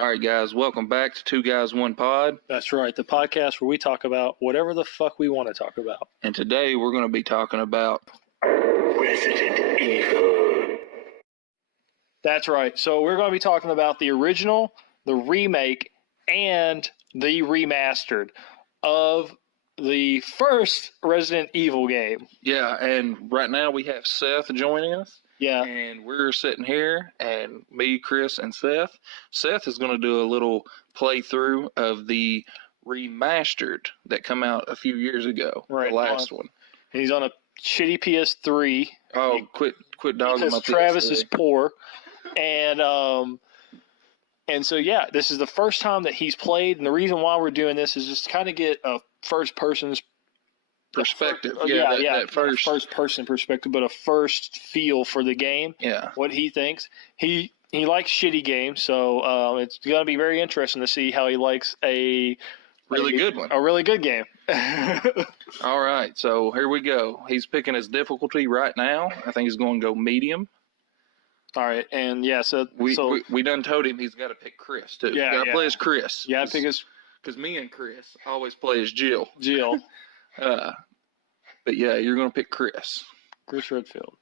All right, guys, welcome back to Two Guys, One Pod. That's right, the podcast where we talk about whatever the fuck we want to talk about. And today we're going to be talking about Resident Evil. That's right. So we're going to be talking about the original, the remake, and the remastered of the first Resident Evil game. Yeah, and right now we have Seth joining us. Yeah. And we're sitting here, and me, Chris, and Seth. Seth is going to do a little playthrough of the remastered that come out a few years ago, Right, the last one. He's on a shitty PS3. Oh, quit dogging my Because Travis PS3. is poor. And so, yeah, this is the first time that he's played. And the reason why we're doing this is just to kind of get a first person's perspective. That first person perspective, but a first feel for the game. Yeah. What he thinks. He likes shitty games, so it's going to be very interesting to see how he likes a really good one. A really good game. All right, so here we go. He's picking his difficulty right now. I think he's going to go medium. All right, and yeah, so we done told him he's got to pick Chris too. Yeah, got to play as Chris. Yeah, pick his because me and Chris always play as Jill. But yeah, you're going to pick Chris. Chris Redfield.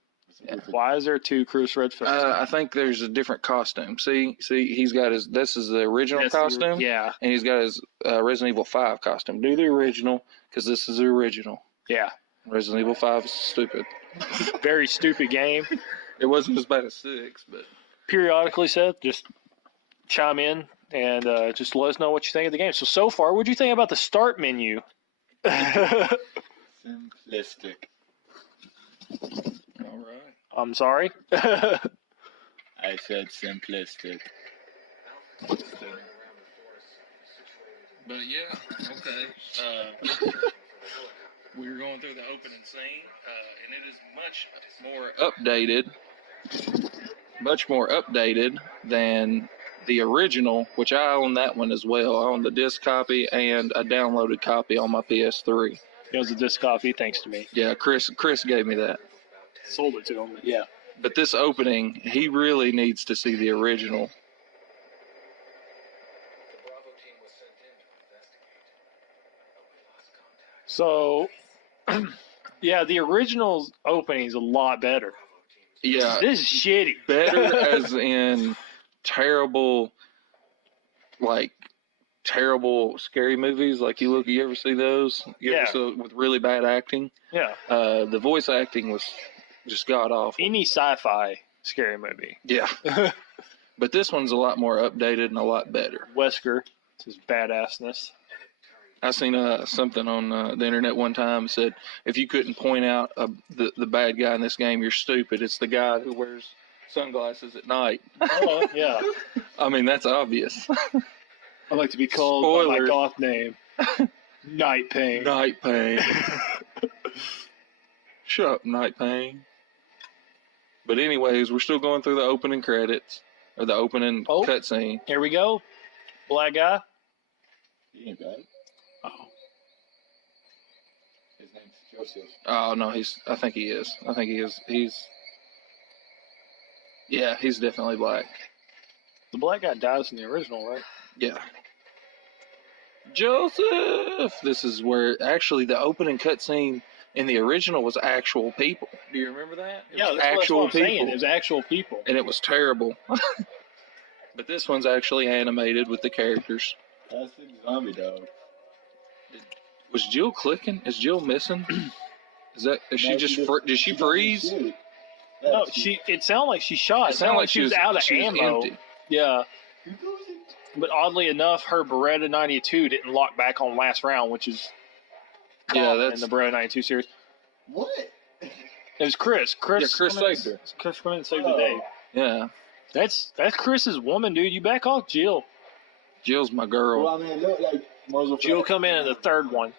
Yeah. Why is there two Chris Redfields? I think there's a different costume. See, he's got his. This is the original costume. Yeah. And he's got his Resident Evil 5 costume. Do the original because this is the original. Yeah. Resident Evil 5 is stupid. Very stupid game. It wasn't as bad as 6, but periodically, Seth, just chime in and just let us know what you think of the game. So far, what do you think about the start menu? Simplistic. all right. I'm sorry. I said simplistic. But yeah, okay. We were going through the opening scene, and it is much more updated than the original, which I own that one as well. I own the disc copy and a downloaded copy on my PS3. It was a disc copy, thanks to me. Yeah, Chris gave me that. Sold it to him. Yeah. But this opening, he really needs to see the original. So, yeah, the original opening is a lot better. Yeah. This is shitty. Better as in terrible scary movies. Like you ever see those? With really bad acting. Yeah. The voice acting was just god awful. Any sci-fi scary movie. Yeah. But this one's a lot more updated and a lot better. Wesker, it's his badassness. I seen something on the internet one time that said if you couldn't point out the bad guy in this game, you're stupid. It's the guy who wears sunglasses at night. Oh, yeah. I mean, that's obvious. I like to be called by my goth name. Night Pain. Night Pain. Shut up, Night Pain. But anyways, we're still going through the opening credits, or the opening cutscene. Here we go. Black guy. He ain't bad. Oh. His name's Joseph. Oh, no, I think he is. He's definitely black. The black guy dies in the original, right? Yeah. Joseph! This is where, actually, the opening cutscene in the original was actual people. Do you remember that? That's actual what I'm saying. It was actual people. And it was terrible. But this one's actually animated with the characters. Classic zombie dog. Was Jill clicking? Is Jill missing? Did she freeze? No, it sounded like she shot. It sounded like she was out of ammo. Empty. Yeah. But oddly enough, her Beretta 92 didn't lock back on last round, which is that's in the Beretta 92 series. What? It was Chris. Chris saved her. Chris went and saved the day. Yeah. That's Chris's woman, dude. You back off Jill. Jill's my girl. Well, I mean, look, like Jill come in the third one.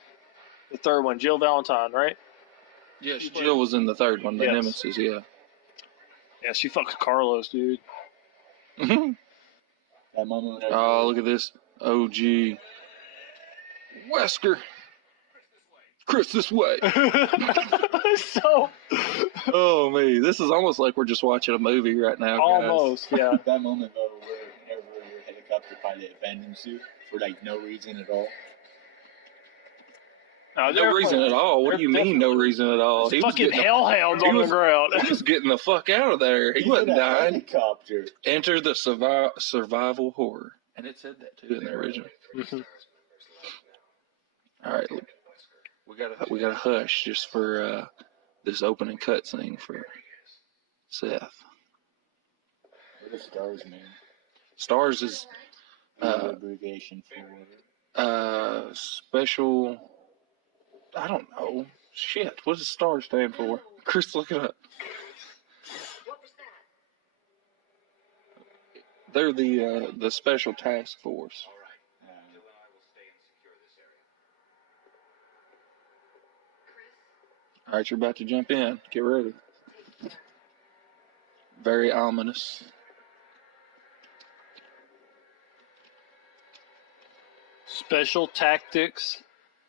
The third one, Jill Valentine, right? Yeah, Jill was in the third one, the Yes. Nemesis, yeah. Yeah, she fucks Carlos, dude. that moment. Oh, look at this. OG. Wesker. Chris, this way. So. Oh, me. This is almost like we're just watching a movie right now, guys. Almost, yeah. That moment, though, whenever your helicopter try to defend himself for like no reason at all. No reason at all. What do you mean, no reason at all? There's fucking hellhounds on the ground. He was getting the fuck out of there. He wasn't in a dying. helicopter. Enter the survival horror. And it said that too in the original. All right, look, we gotta hush just for this opening cutscene for Seth. What does stars mean? Stars is abbreviation for special. I don't know. Shit, what does stars stand for? Chris, look it up. They're the special task force. All right, you're about to jump in. Get ready. Very ominous. Special Tactics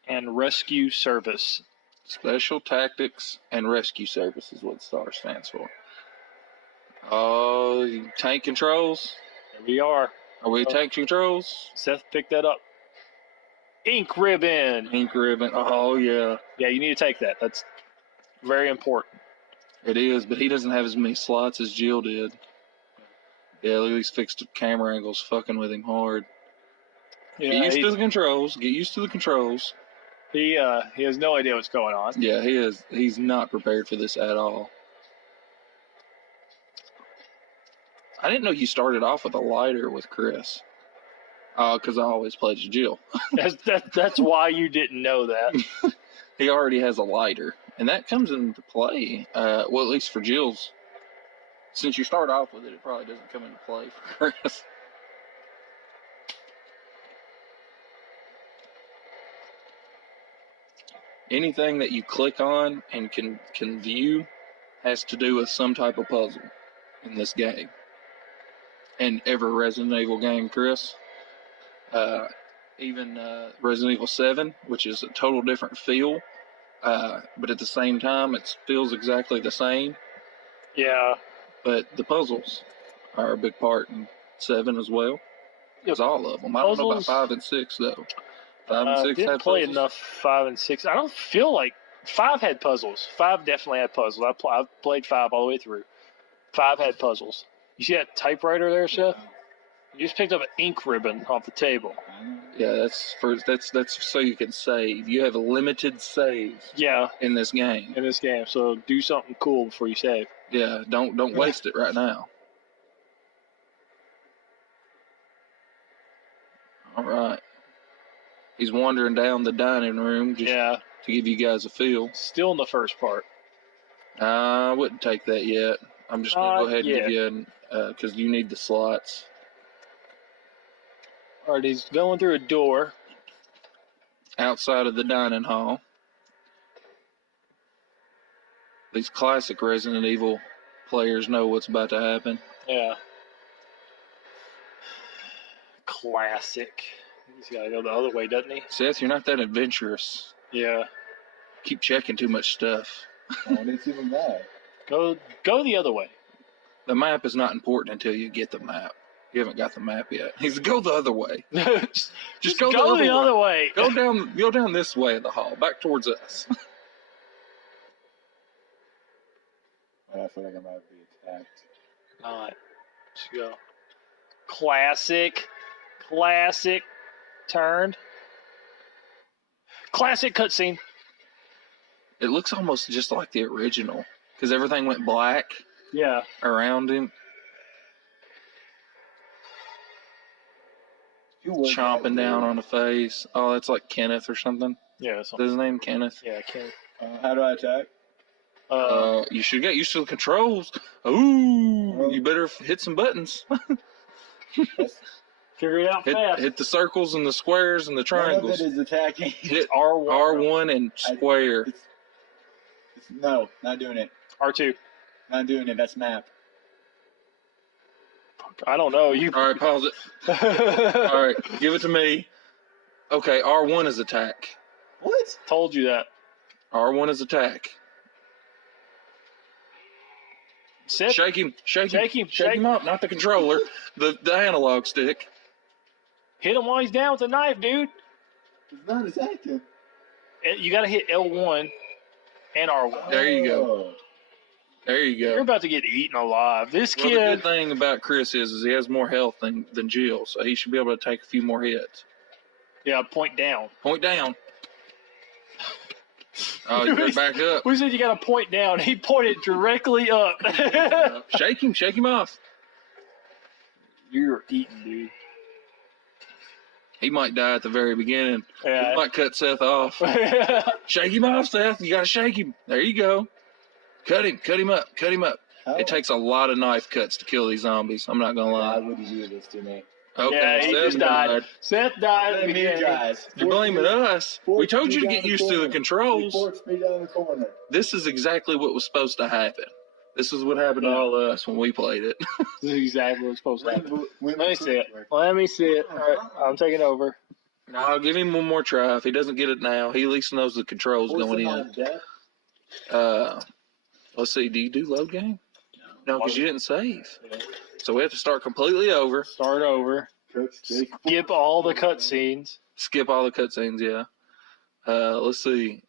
and Rescue Service. Special Tactics and Rescue Service is what STAR stands for. Oh, tank controls. There we are. Are we tank controls? Seth picked that up. Ink ribbon. Ink ribbon. Oh, yeah. Yeah, you need to take that. That's very important. It is, but he doesn't have as many slots as Jill did. Yeah, look at these fixed camera angles fucking with him hard. Yeah, Get used to the controls. Get used to the controls. He has no idea what's going on. Yeah, he is. He's not prepared for this at all. I didn't know you started off with a lighter with Chris. Because I always played as Jill. That's why you didn't know that. He already has a lighter. And that comes into play, well, at least for Jill's. Since you start off with it, it probably doesn't come into play for Chris. Anything that you click on and can view has to do with some type of puzzle in this game. And every Resident Evil game, Chris, even Resident Evil 7, which is a total different feel, but at the same time, it feels exactly the same. Yeah. But the puzzles are a big part in 7 as well. It's all of them. I don't know about 5 and 6, though. 5 and 6 didn't had play puzzles? enough 5 and 6. I don't feel like 5 had puzzles. 5 definitely had puzzles. I've played 5 all the way through. 5 had puzzles. You see that typewriter there, Seth? You just picked up an ink ribbon off the table. Yeah, that's so you can save. You have a limited saves. Yeah. In this game. In this game, so do something cool before you save. Yeah, don't waste it right now. All right. He's wandering down the dining room just to give you guys a feel. Still in the first part. I wouldn't take that yet. I'm just going to go ahead and give you because you need the slots. All right, he's going through a door. Outside of the dining hall. These classic Resident Evil players know what's about to happen. Yeah. Classic. He's got to go the other way, doesn't he? Seth, you're not that adventurous. Yeah. Keep checking too much stuff. Oh, it's even that. Go the other way. The map is not important until you get the map. You haven't got the map yet. He's go the other way. just go the other way. Go down this way in the hall, back towards us. I feel like I might be attacked. All right. Let's go. Classic. Turned. Classic cutscene. It looks almost just like the original because everything went black. Yeah. Around him. Chomping down on the face. Oh, that's like Kenneth or something. Yeah. Is his name Kenneth? Yeah, Kenneth. How do I attack? You should get used to the controls. Ooh, you better hit some buttons. Figure it out fast. Hit the circles and the squares and the triangles. None of it is attacking. Hit R1 and square. No, not doing it. R2. Not doing it. That's map. I don't know. All right, pause it. All right, give it to me. Okay, R1 is attack. What? Told you that. R1 is attack. Sit. Shake him up, not the controller, the analog stick. Hit him while he's down with a knife, dude. It's not attacking. You got to hit L1 and R1. There you go. Oh. There you You're go. about to get eaten alive. This Well, the kid. good thing about Chris is he has more health than Jill, so he should be able to take a few more hits. Yeah, point down. Point down. Oh, you better back up. We said you got to point down. He pointed directly up. Shake him off. You're eating, dude. He might die at the very beginning. Yeah. He might cut Seth off. Shake him off, Seth. You got to shake him. There you go. Cut him up. How? It takes a lot of knife cuts to kill these zombies. I'm not going to Why lie. would you do this to me? Okay, Yeah, he Seth just died. died. Seth died. Blame me, guys. You're blaming us. We told you to get used to the controls. Force me down the corner. This is exactly what was supposed to happen. This is what happened to all of us when we played it. This is exactly what's supposed to happen. When Let me see it. Let me see it. All right, I'm taking over. No, I'll give him one more try. If he doesn't get it now, he at least knows the controls going in. Let's see. Do you do load game? No, because you didn't save. So we have to start completely over. Start over. Skip all the cutscenes. Skip all the cutscenes, yeah. Let's see.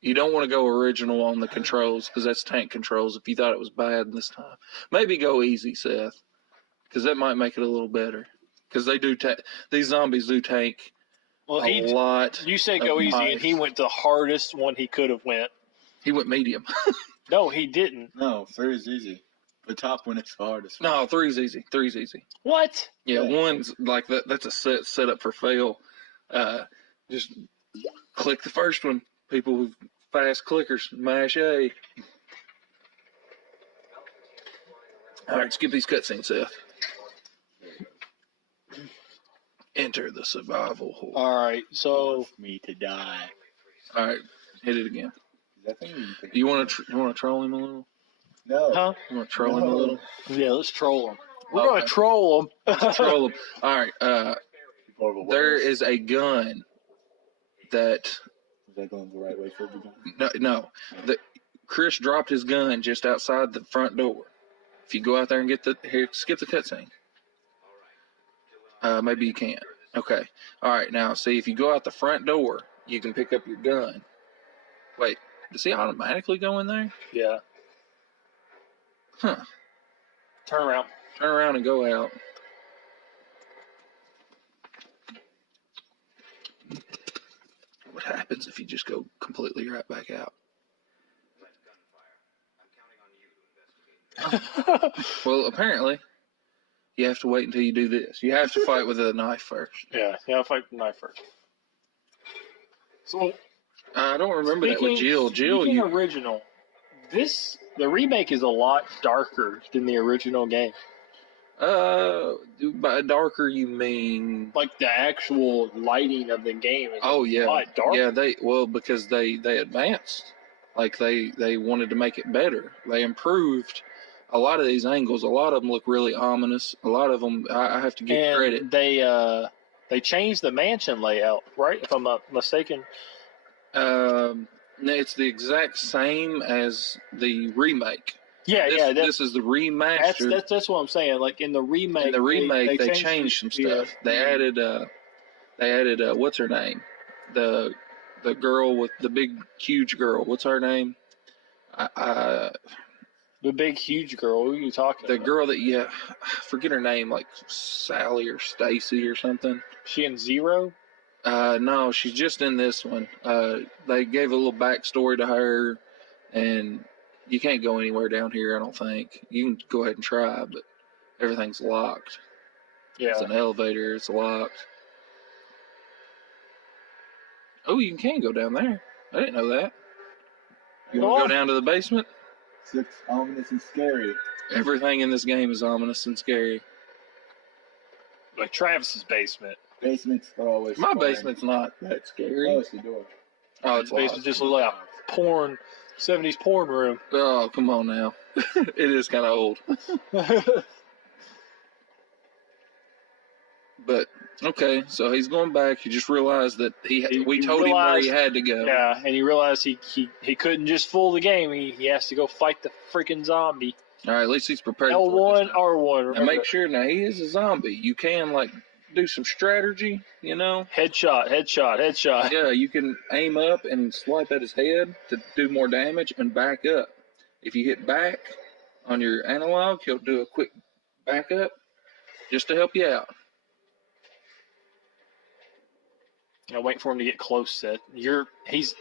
You don't want to go original on the controls because that's tank controls if you thought it was bad this time. Maybe go easy, Seth, because that might make it a little better. Because they do these zombies do tank a lot. You said go easy, and he went the hardest one he could have went. He went medium. No, he didn't. No, 3 is easy. The top one is the hardest. No, 3's easy. 3's easy. What? Yeah, Yeah. 1's like that. That's a setup for fail. Just click the first one. People with fast clickers, mash A. All right, skip these cutscenes, Seth. Enter the survival hole. All right, so Me to die. All right, hit it again. Is that thing you can- You want to troll him a little? No. huh? You want to troll him a little? Yeah, let's troll him. We're Okay. gonna troll him. Troll him. All right. There Is is a gun that that going the right way for the gun? no. Chris dropped his gun just outside the front door. If you go out there and skip the cutscene. Maybe you can't. Okay. All right. Now, see, if you go out the front door, you can pick up your gun. Wait, does he automatically go in there? Yeah. Huh. Turn around. Turn around and go out. What happens if you just go completely right back out? Well, apparently, you have to wait until you do this. You have to fight with a knife first. Yeah, I'll fight the knife first. So I don't remember that with Jill. Jill, speaking you original. The remake is a lot darker than the original game. by darker you mean? Like the actual lighting of the game is Oh a yeah, lot darker. yeah. Because they advanced, like they wanted to make it better. They improved a lot of these angles. A lot of them look really ominous. A lot of them, I have to give And credit. they changed the mansion layout, right? If I'm not mistaken. It's the exact same as the remake. Yeah, This is the remastered. that's what I'm saying. Like in the remake, In the remake, they changed some stuff. Yeah. They added what's her name? The girl with the big huge girl. What's her name? The big huge girl. Who are you talking The about? girl that I forget her name, like Sally or Stacy or something. She in Zero? No, she's just in this one. They gave a little backstory to her, and you can't go anywhere down here, I don't think. You can go ahead and try, but everything's locked. Yeah. It's an elevator, it's locked. Oh, you can go down there. I didn't know that. You want to go down to the basement? Looks ominous and scary. Everything in this game is ominous and scary. Like Travis's basement. Basements are always My fun. basement's not that scary. Oh, it's the door. Oh, it's His basement locked. just looked like a porn, 70s porn room. Oh, come on now. It is kind of old. But, okay, so he's going back. He just realized that we told him where he had to go. Yeah, and he realized he couldn't just fool the game. He has to go fight the freaking zombie. All right, at least he's prepared. L1, R1. And make sure, now he is a zombie. You can, like, do some strategy, you know? Headshot. Yeah, you can aim up and swipe at his head to do more damage and back up. If you hit back on your analog, he'll do a quick back up just to help you out. I'm waiting for him to get close, Seth. He's...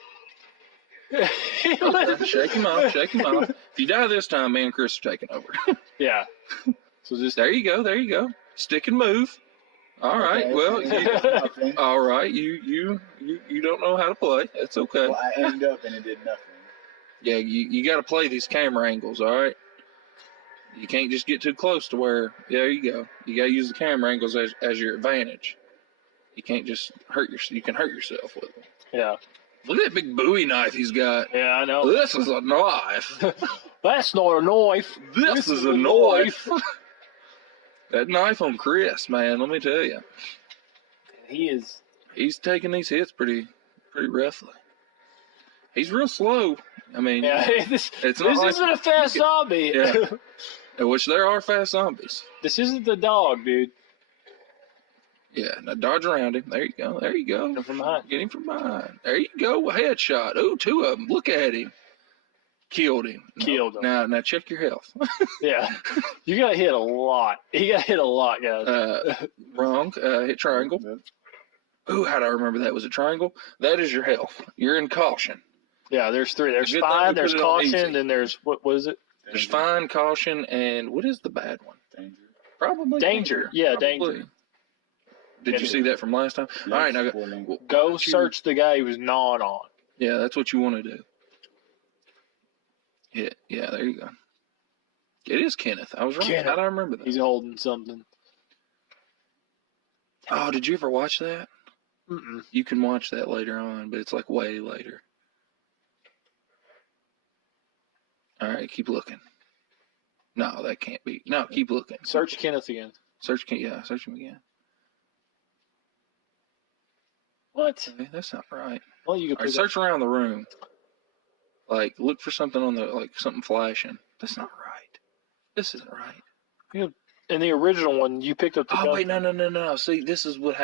Okay, shake him off. If you die this time, me and Chris are taking over. Yeah. So just... There you go. Stick and move. All right. Okay, Well, all right. You don't know how to play. That's okay. Well, I aimed up and it did nothing. Yeah, you got to play these camera angles. All right. You can't just get too close to where. Yeah, there you go. You got to use the camera angles as your advantage. You can't just you can hurt yourself with them. Yeah. Look at that big Bowie knife he's got. Yeah, I know. This is a knife. That's not a knife. This is a knife. That knife on Chris, man, let me tell you. He's taking these hits pretty roughly. He's real slow. I mean, yeah, this not isn't a fast zombie. Yeah. Which there are fast zombies. This isn't the dog, dude. Yeah, now dodge around him. There you go. Get him from behind. Get him from behind. There you go. A headshot. Oh, 2 of them. Look at him. Killed him. Killed him. Now check your health. Yeah. You got hit a lot. He got hit a lot, guys. Wrong. Hit triangle. Ooh, how do I remember that? Was it triangle? That is your health. You're in caution. Yeah, there's 3. There's Good fine, thing we there's put it on caution, easy. then there's, what is it? There's fine, caution, and what is the bad one? Danger. Probably Danger. Yeah, Probably. danger. Did you see that from last time? Yes, All right, now Go search the guy he was gnawing on. Yeah, that's what you want to do. Yeah, there you go. It is Kenneth. I was right. Kenneth. How do I remember that? He's holding something. Oh, did you ever watch that? Mm-mm. You can watch that later on, but it's like way later. All right, keep looking. No, that can't be. No, keep looking. Search Kenneth again. Search him again. What? Okay, that's not right. Well, you All could right, search around the room. Like, look for something on the, like, something flashing. That's not right. This isn't right. In the original one, you picked up the gun. Oh, wait, no. See, this is what,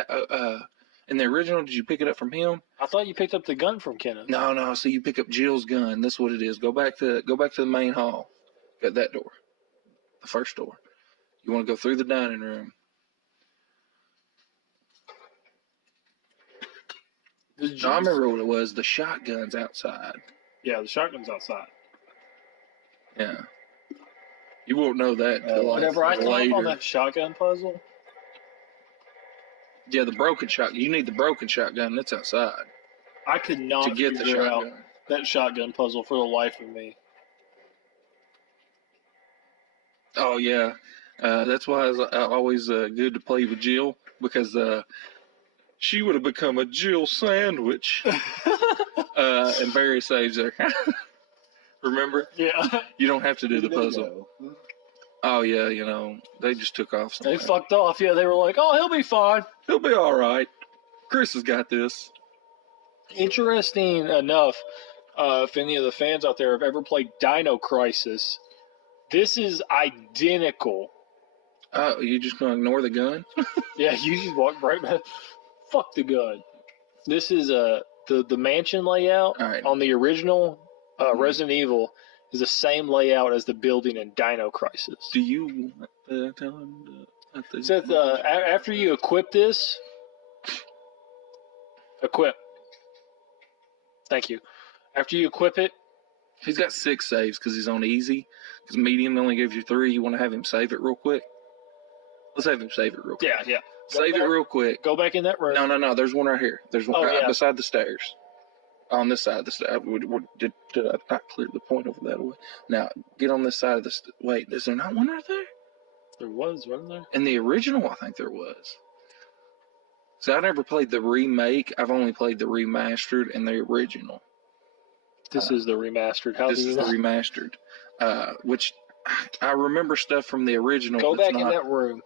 in the original, did you pick it up from him? I thought you picked up the gun from Kenneth. No. See, you pick up Jill's gun. That's what it is. Go back to the main hall. Got that door. The first door. You want to go through the dining room. No, I remember what it was. The shotgun's outside. Yeah, the shotgun's outside. Yeah. You won't know that till Whenever I come later. up on that shotgun puzzle. Yeah, the broken shotgun. You need the broken shotgun. That's outside. I could not To get the figure out shotgun. that shotgun puzzle for the life of me. Oh, yeah. That's why it's always good to play with Jill, because she would have become a Jill sandwich. And Barry saves her. Remember? Yeah. You don't have to do the puzzle. Oh, yeah, they just took off somewhere. They fucked off. Yeah, they were like, oh, he'll be fine. He'll be all right. Chris has got this. Interesting enough, if any of the fans out there have ever played Dino Crisis, this is identical. Oh, you just going to ignore the gun? Yeah, you just walk right back. Fuck the gun. This is the mansion layout All right. on the original Resident Evil is the same layout as the building in Dino Crisis. Do you tell him to... Seth, after you equip this... Equip. Thank you. After you equip it... He's got 6 saves because he's on easy. Because medium only gives you 3. You want to have him save it real quick? Let's have him save it real quick. Yeah. Save it real quick. Go back in that room. No. There's one right here. There's one right yeah. beside the stairs. On this side of the stairs. Did I not clear the point over that way? Now, get on this side of the... Wait, is there not one right there? There was, wasn't there? In the original, I think there was. So I never played the remake. I've only played the remastered and the original. This is the remastered. How This do you is know? the remastered. Which I remember stuff from the original. Go that's back in that room.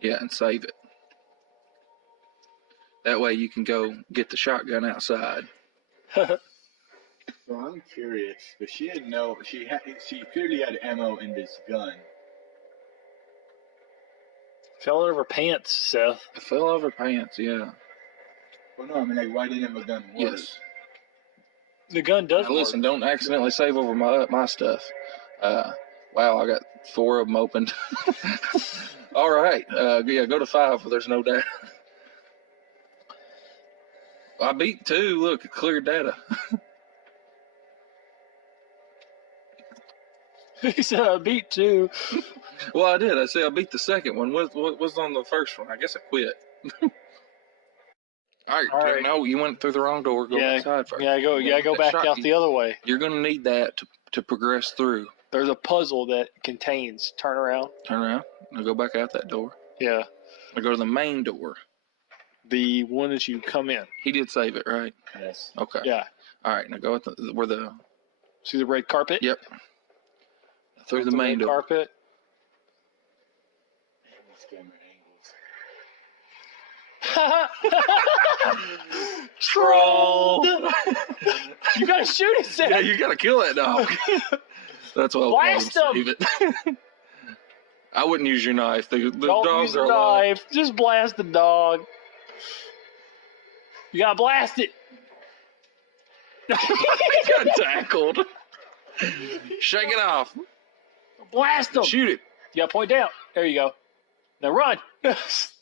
Yeah, and save it. That way you can go get the shotgun outside. So I'm curious, but she clearly had ammo in this gun. Fell out of her pants, Seth. It fell out of her pants, yeah. Well, no, I mean, like, why didn't have a gun work? Yes. The gun does Now, listen, work. don't accidentally save over my stuff. Wow, I got 4 of them opened. All right. Yeah, go to 5 where there's no data. I beat 2. Look, it cleared data. He said I beat 2. Well, I did. I said I beat the second one. What was on the first one? I guess I quit. All right. No, you went through the wrong door. Go outside first. Yeah, go back out the other way. You're going to need that to progress through. There's a puzzle that contains turn around. Turn around. Now go back out that door. Yeah. Now go to the main door. The one that you come in. He did save it, right? Yes. Okay. Yeah. All right. Now go at where the. See the red carpet? Yep. Through the main door. Carpet. Troll. You gotta shoot it, Seth. Yeah, you gotta kill that dog. That's why Blast him. Save it. I wouldn't use your knife. The Don't dogs use are a alive. knife. Just blast the dog. You gotta blast it. He got tackled. Shake it off. Blast him. Shoot it. You gotta point down. There you go. Now run.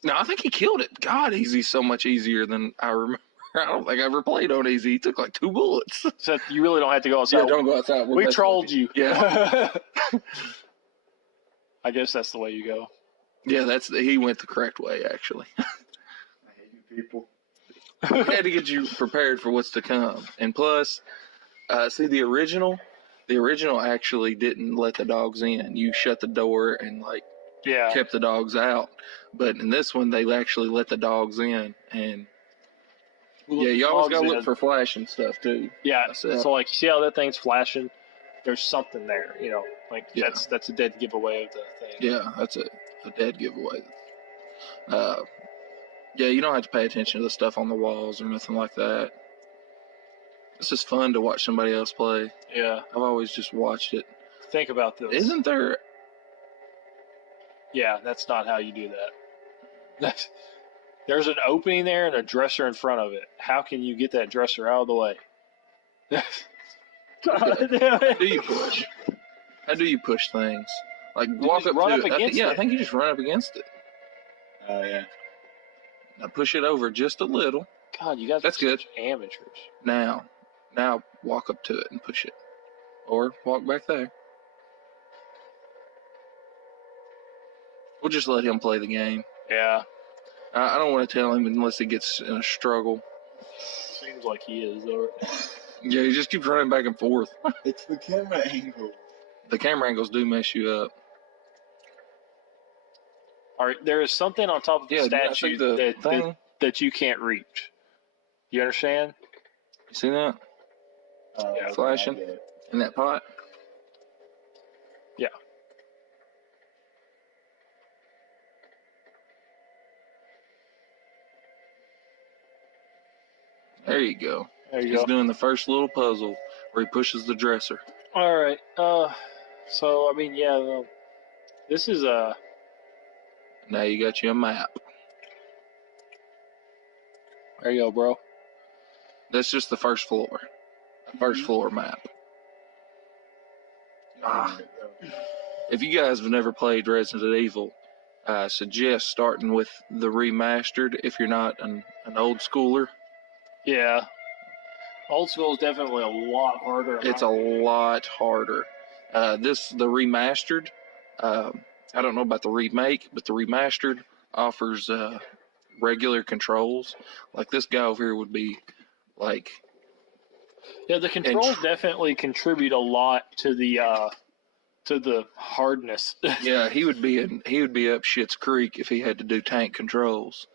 No, I think he killed it. God, Easy's so much easier than I remember. I don't think I ever played on Easy. He took like 2 bullets. Seth, you really don't have to go outside. Yeah, don't go outside. We trolled you. Yeah. I guess that's the way you go. Yeah, he went the correct way, actually. I hate you people. We had to get you prepared for what's to come. And plus, see, the original actually didn't let the dogs in. You shut the door and kept the dogs out. But in this one, they actually let the dogs in. And you always gotta look for flashing stuff too. Yeah. So you see how that thing's flashing? There's something there, that's a dead giveaway of the thing. Yeah, that's a dead giveaway. You don't have to pay attention to the stuff on the walls or nothing like that. It's just fun to watch somebody else play. Yeah. I've always just watched it. Think about this. Isn't there... Yeah, that's not how you do that. There's an opening there and a dresser in front of it. How can you get that dresser out of the way? How do you push? How do you push things? Like walk up to it. I think you just run up against it. Oh yeah. Now push it over just a little. God, you guys That's good. Amateurs. Now walk up to it and push it. Or walk back there. We'll just let him play the game. Yeah. I don't want to tell him unless he gets in a struggle. Seems like he is, though. Yeah, he just keeps running back and forth. It's the camera angle. The camera angles do mess you up. All right, there is something on top of the statue that you can't reach. You understand? You see that? Yeah. Flashing in that pot? Yeah. There you go. He's doing the first little puzzle where he pushes the dresser. All right. So I mean, this is a. Now you got you a map. There you go, bro. That's just the first floor. The first floor map. If you guys have never played Resident Evil, I suggest starting with the remastered if you're not an old schooler. Yeah. Old school is definitely a lot harder. It's a lot harder. The remastered, I don't know about the remake, but the remastered offers regular controls. Like this guy over here would be like. Yeah, the controls definitely contribute a lot to the hardness. Yeah, he would be up Shit's Creek if he had to do tank controls.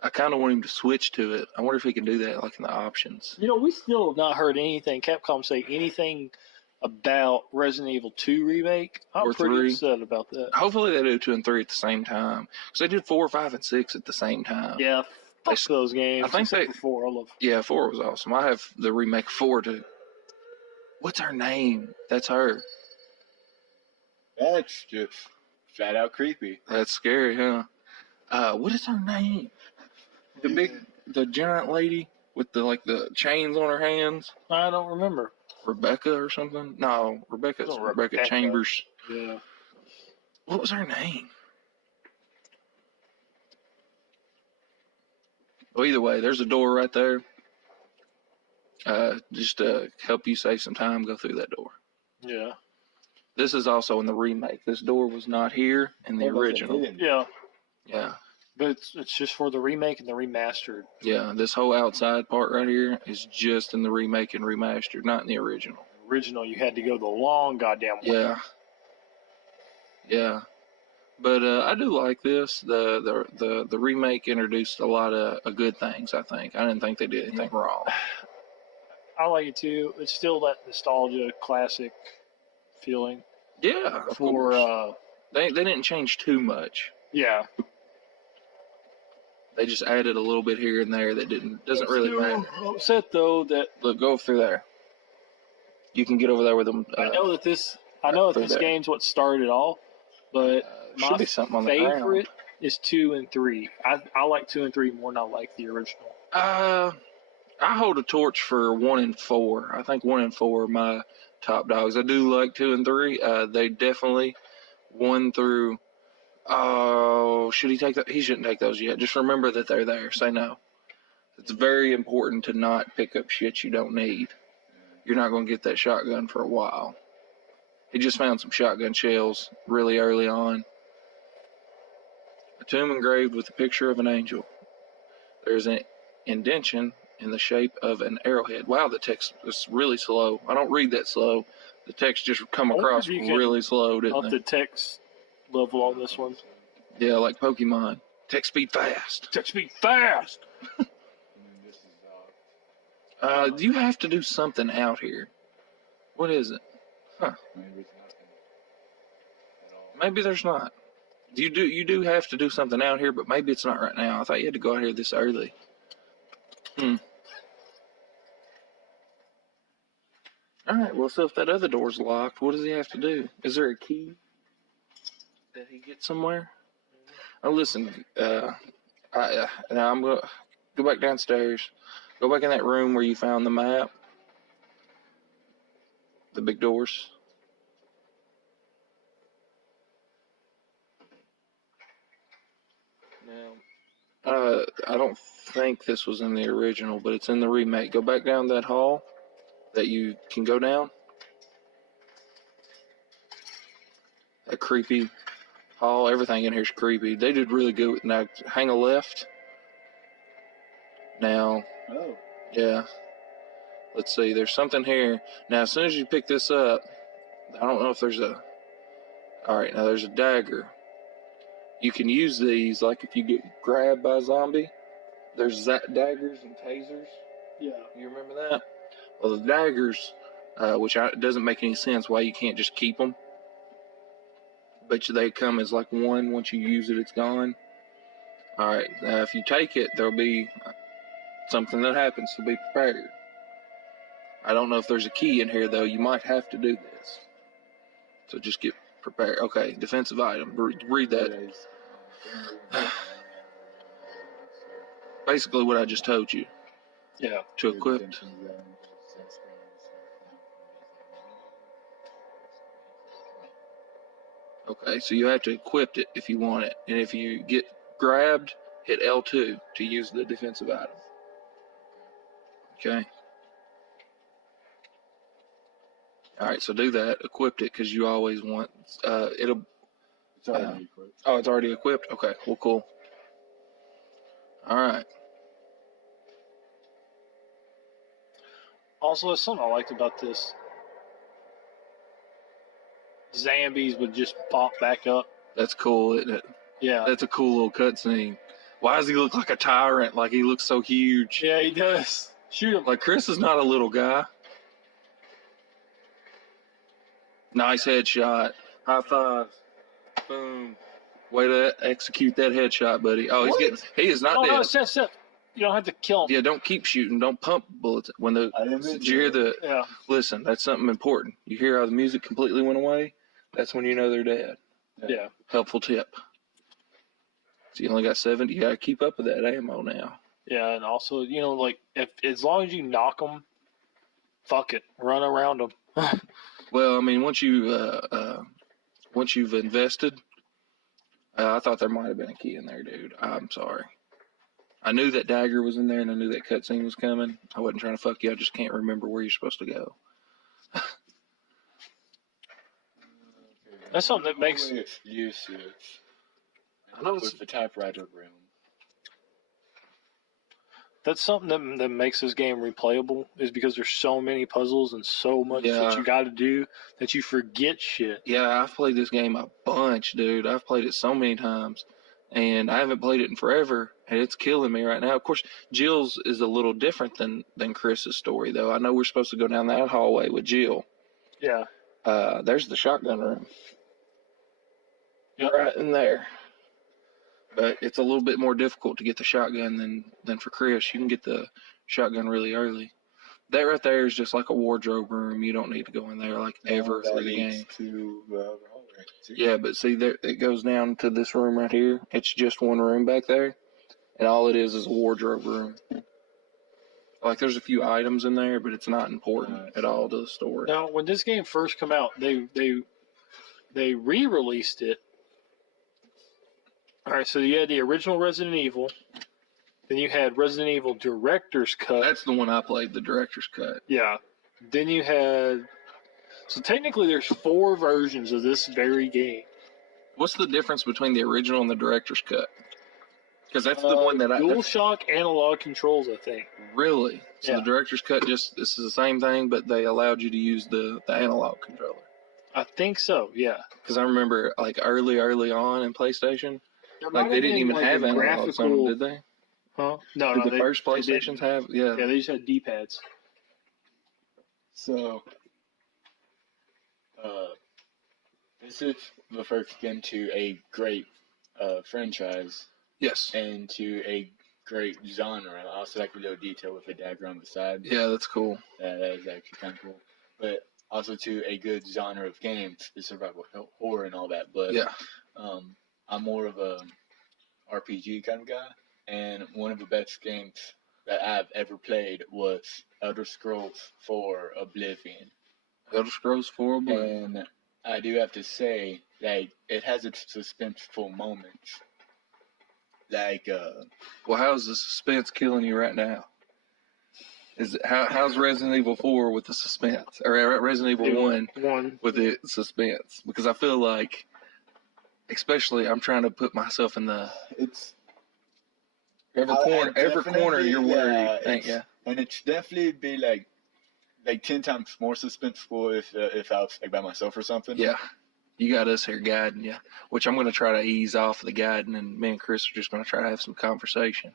I kind of want him to switch to it. I wonder if he can do that, like in the options. We still have not heard anything. Capcom say anything about Resident Evil 2 remake. I'm pretty upset about that. Hopefully they do 2 and 3 at the same time. Because they did 4, 5, and 6 at the same time. Yeah, Fuck those games. I think except for 4. I love. Yeah, 4 was awesome. I have the remake of 4 too. What's her name? That's her. That's just flat out creepy. That's scary, huh? What is her name? The giant lady with the chains on her hands. I don't remember. Rebecca or something? No, Rebecca Chambers. Yeah. What was her name? Well, either way, there's a door right there. Just to help you save some time, go through that door. Yeah. This is also in the remake. This door was not here in the original. Yeah. Yeah. But it's just for the remake and the remastered. Yeah, this whole outside part right here is just in the remake and remastered, not in the original. Original, you had to go the long goddamn way. Yeah. Yeah. But I do like this. The remake introduced a lot of good things, I think. I didn't think they did anything wrong. I like it too. It's still that nostalgia classic feeling. Yeah, of course. They didn't change too much. Yeah. They just added a little bit here and there that doesn't really matter. I'm upset though that Look, go through there. You can get over there with them. I know that this game's what started it all, but should my be something on the favorite ground. is 2 and 3. I like 2 and 3 more than I like the original. I hold a torch for 1 and 4. I think 1 and 4 are my top dogs. I do like 2 and 3. They definitely 1 through. Oh, should he take that? He shouldn't take those yet. Just remember that they're there. Say no. It's very important to not pick up shit you don't need. You're not going to get that shotgun for a while. He just found some shotgun shells really early on. A tomb engraved with a picture of an angel. There's an indentation in the shape of an arrowhead. Wow, the text is really slow. I don't read that slow. The text just come across really slow, didn't Up it? the text level on this one. Yeah, like Pokemon. Text speed fast. Text speed fast. You have to do something out here. What is it? Huh. Maybe there's not. You do have to do something out here, but maybe it's not right now. I thought you had to go out here this early. Alright, well, so if that other door's locked, what does he have to do? Is there a key that he gets somewhere? Oh, listen, now I'm going to go back downstairs. Go back in that room where you found the map. The big doors. Now, I don't think this was in the original, but it's in the remake. Go back down that hall that you can go down. That creepy hall. Everything in here is creepy. They did really good. Now, hang a left. Now, yeah. Let's see. There's something here. Now, as soon as you pick this up, I don't know if there's a... Alright, now there's a dagger. You can use these, like if you get grabbed by a zombie. There's daggers and tasers. Yeah. You remember that? Well, the daggers, it doesn't make any sense why you can't just keep them. But they come as like one. Once you use it, it's gone. Alright, now if you take it, there'll be something that happens, so be prepared. I don't know if there's a key in here, though. You might have to do this. So just get prepared. Okay, defensive item. Read that. Basically what I just told you. Yeah. To equip. Okay, so you have to equip it if you want it. And if you get grabbed, hit L2 to use the defensive item. Okay. Alright, so do that. Equip it because you always want... It's already equipped. Oh, it's already equipped? Okay, well, cool. Alright. Also, there's something I liked about this. Zombies would just pop back up. That's cool, isn't it? Yeah. That's a cool little cutscene. Why does he look like a tyrant? Like he looks so huge. Yeah, he does. Shoot him. Like Chris is not a little guy. Nice headshot. High five. Boom. Way to execute that headshot, buddy. Oh, he is not dead. No, Seth. You don't have to kill them. Yeah, don't keep shooting. Don't pump bullets. When the did you hear the? Yeah. Listen, that's something important. You hear how the music completely went away? That's when you know they're dead. Yeah. Helpful tip. So you only got 7. You got to keep up with that ammo now. Yeah, and also, like, if as long as you knock them, fuck it, run around them. Well, I mean, once you've invested, I thought there might have been a key in there, dude. I'm sorry. I knew that dagger was in there, and I knew that cutscene was coming. I wasn't trying to fuck you. I just can't remember where you're supposed to go. That's something that makes. I know it's the typewriter room. That's something that makes this game replayable, is because there's so many puzzles and so much that you got to do that you forget shit. Yeah, I've played this game a bunch, dude. I've played it so many times, and I haven't played it in forever, and it's killing me right now. Of course, Jill's is a little different than Chris's story, though. I know we're supposed to go down that hallway with Jill. Yeah. There's the shotgun room. Yep. Right in there. But it's a little bit more difficult to get the shotgun than for Chris. You can get the shotgun really early. That right there is just like a wardrobe room. You don't need to go in there like ever through the game. Yeah, but see, there it goes down to this room right here. It's just one room back there, and all it is a wardrobe room. Like, there's a few items in there, but it's not important at all to the story. Now, when this game first came out, they re-released it. All right, so you had the original Resident Evil, then you had Resident Evil Director's Cut. That's the one I played, the Director's Cut. Yeah. Then you had... So technically there's 4 versions of this very game. What's the difference between the original and the Director's Cut? Because that's the one that DualShock analog controls, I think. Really? So Yeah. the Director's Cut this is the same thing, but they allowed you to use the analog controller. I think so, yeah. Because I remember, like, early on in PlayStation, like, they didn't even have analogs on them, did they? Huh? No, Did the first PlayStations have? Yeah. Yeah, they just had D-pads. So, this is the first game to a great franchise Yes. and to a great genre. I also like a little detail with a dagger on the side. Yeah, that's cool. That is actually kind of cool. But also to a good genre of games, the survival horror and all that. But Yeah. I'm more of a RPG kind of guy, and one of the best games that I've ever played was Elder Scrolls 4 Oblivion. Elder Scrolls 4 Oblivion. And I do have to say, like, it has its suspenseful moments. Like, Well, how's the suspense killing you right now? How's Resident Evil 4 with the suspense? Or Resident Evil 1 with the suspense? Because I feel like, especially, I'm trying to put myself in the... It's... Every corner you're worried. And it's definitely be like 10 times more suspenseful if I was like by myself or something. Yeah. You got us here guiding you, which I'm going to try to ease off the guiding, and me and Chris are just going to try to have some conversation.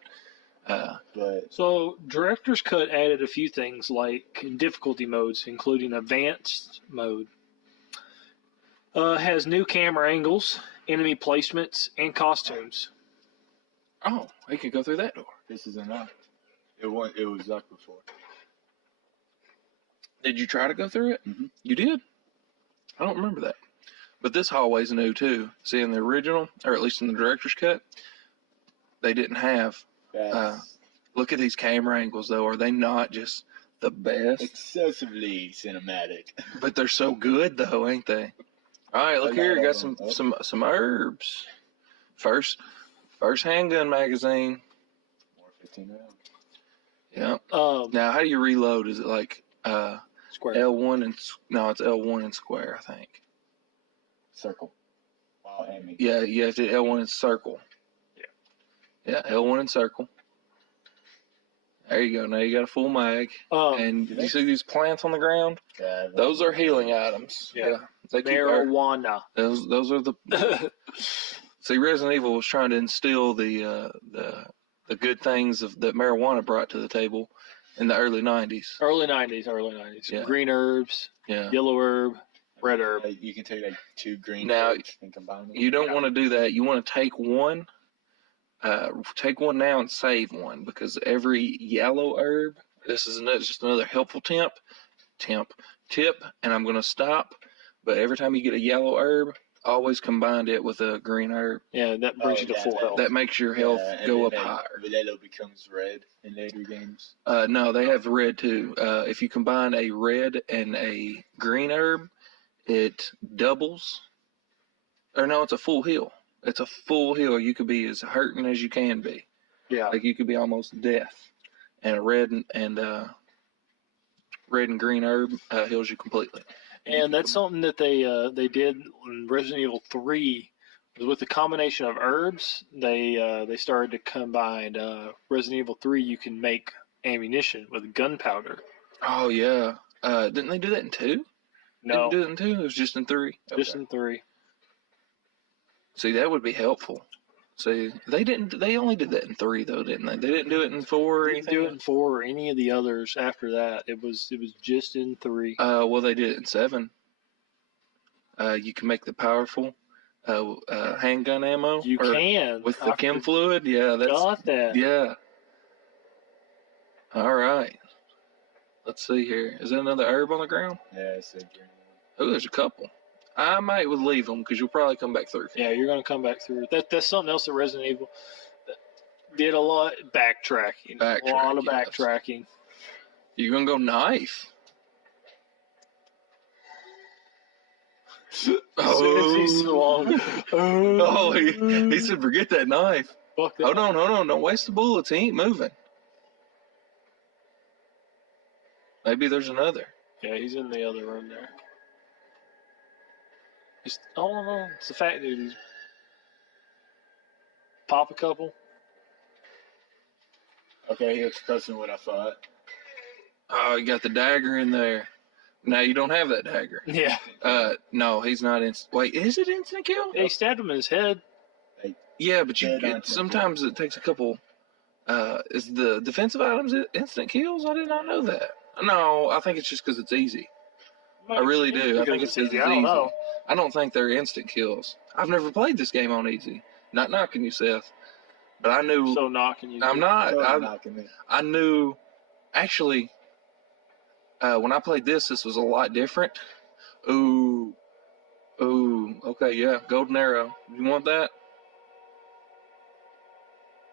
So, Director's Cut added a few things like difficulty modes, including advanced mode. Has new camera angles, enemy placements, and costumes. Oh, we can go through that door. This is unlocked. It was locked before. Did you try to go through it? Mm-hmm. You did? I don't remember that. But this hallway's new too. See, in the original, or at least in the Director's Cut, they didn't have... look at these camera angles, though. Are they not just the best? Excessively cinematic. But they're so good, though, ain't they? All right, look here. Got some herbs. First handgun magazine. More 15 rounds. Yeah. Now, how do you reload? Is it like Square. L1 and... No, it's L1 and square, I think. Circle. While aiming. Yeah, you have to L1 and circle. Yeah, L1 and circle. There you go. Now you got a full mag. And you see these plants on the ground? Yeah, Those are healing items. Yeah. They keep marijuana. Those are the... See, Resident Evil was trying to instill the good things that marijuana brought to the table in the early 90s. Early 90s. Yeah. Green herbs, yellow herb, red herb. You can take like 2 green now, herbs and combine them. You don't want to do that. You want to take one take one now and save one, because every yellow herb, this is just another helpful tip, and I'm going to stop, but every time you get a yellow herb, always combine it with a green herb. Yeah, that brings you to full health. That makes your health go up higher. Vallejo becomes red in later games. No, they have red too. If you combine a red and a green herb, it doubles. Or no, it's a full heal. It's a full heal. You could be as hurting as you can be. Yeah. Like you could be almost death. And a red and green herb heals you completely. And that's something that they did in Resident Evil 3. Was with the combination of herbs, they started to combine Resident Evil 3. You can make ammunition with gunpowder. Oh yeah. Didn't they do that in 2? No. Didn't do it in 2? It was just in 3. Just Okay. in 3. See, that would be helpful. See, they only did that in 3 though, didn't they? They didn't do it in 4 or anything. Didn't do it in 4 or any of the others after that. It was just in 3. Well, they did it in 7. You can make the powerful handgun ammo. You can with the chem fluid. Yeah, that's got that. Yeah. All right. Let's see here. Is that another herb on the ground? Yeah, it's a green Oh, there's a couple. I might would leave them because you'll probably come back through. Yeah, you're gonna come back through. That's something else that Resident Evil did a lot. Backtracking. A lot of yes. backtracking. You're gonna go knife. Oh, he said, forget that knife. Fuck that. Hold on. Don't waste the bullets. He ain't moving. Maybe there's another. Yeah, he's in the other room there. No. It's the fat dude. He's pop a couple. Okay, he was close what I thought. Oh, you got the dagger in there. Now you don't have that dagger. Yeah. No, he's not instant. Wait, is it instant kill? He stabbed him in his head. Yeah, but sometimes it takes a couple. Is the defensive items instant kills? I did not know that. No, I think it's just because it's easy. I really do. I think it's easy. I don't know. I don't think they're instant kills. I've never played this game on easy. Not knocking you, Seth. But I knew. So knocking you. I'm not. So knocking me. I knew. Actually, when I played this was a lot different. Ooh. Okay, yeah. Golden arrow. You want that?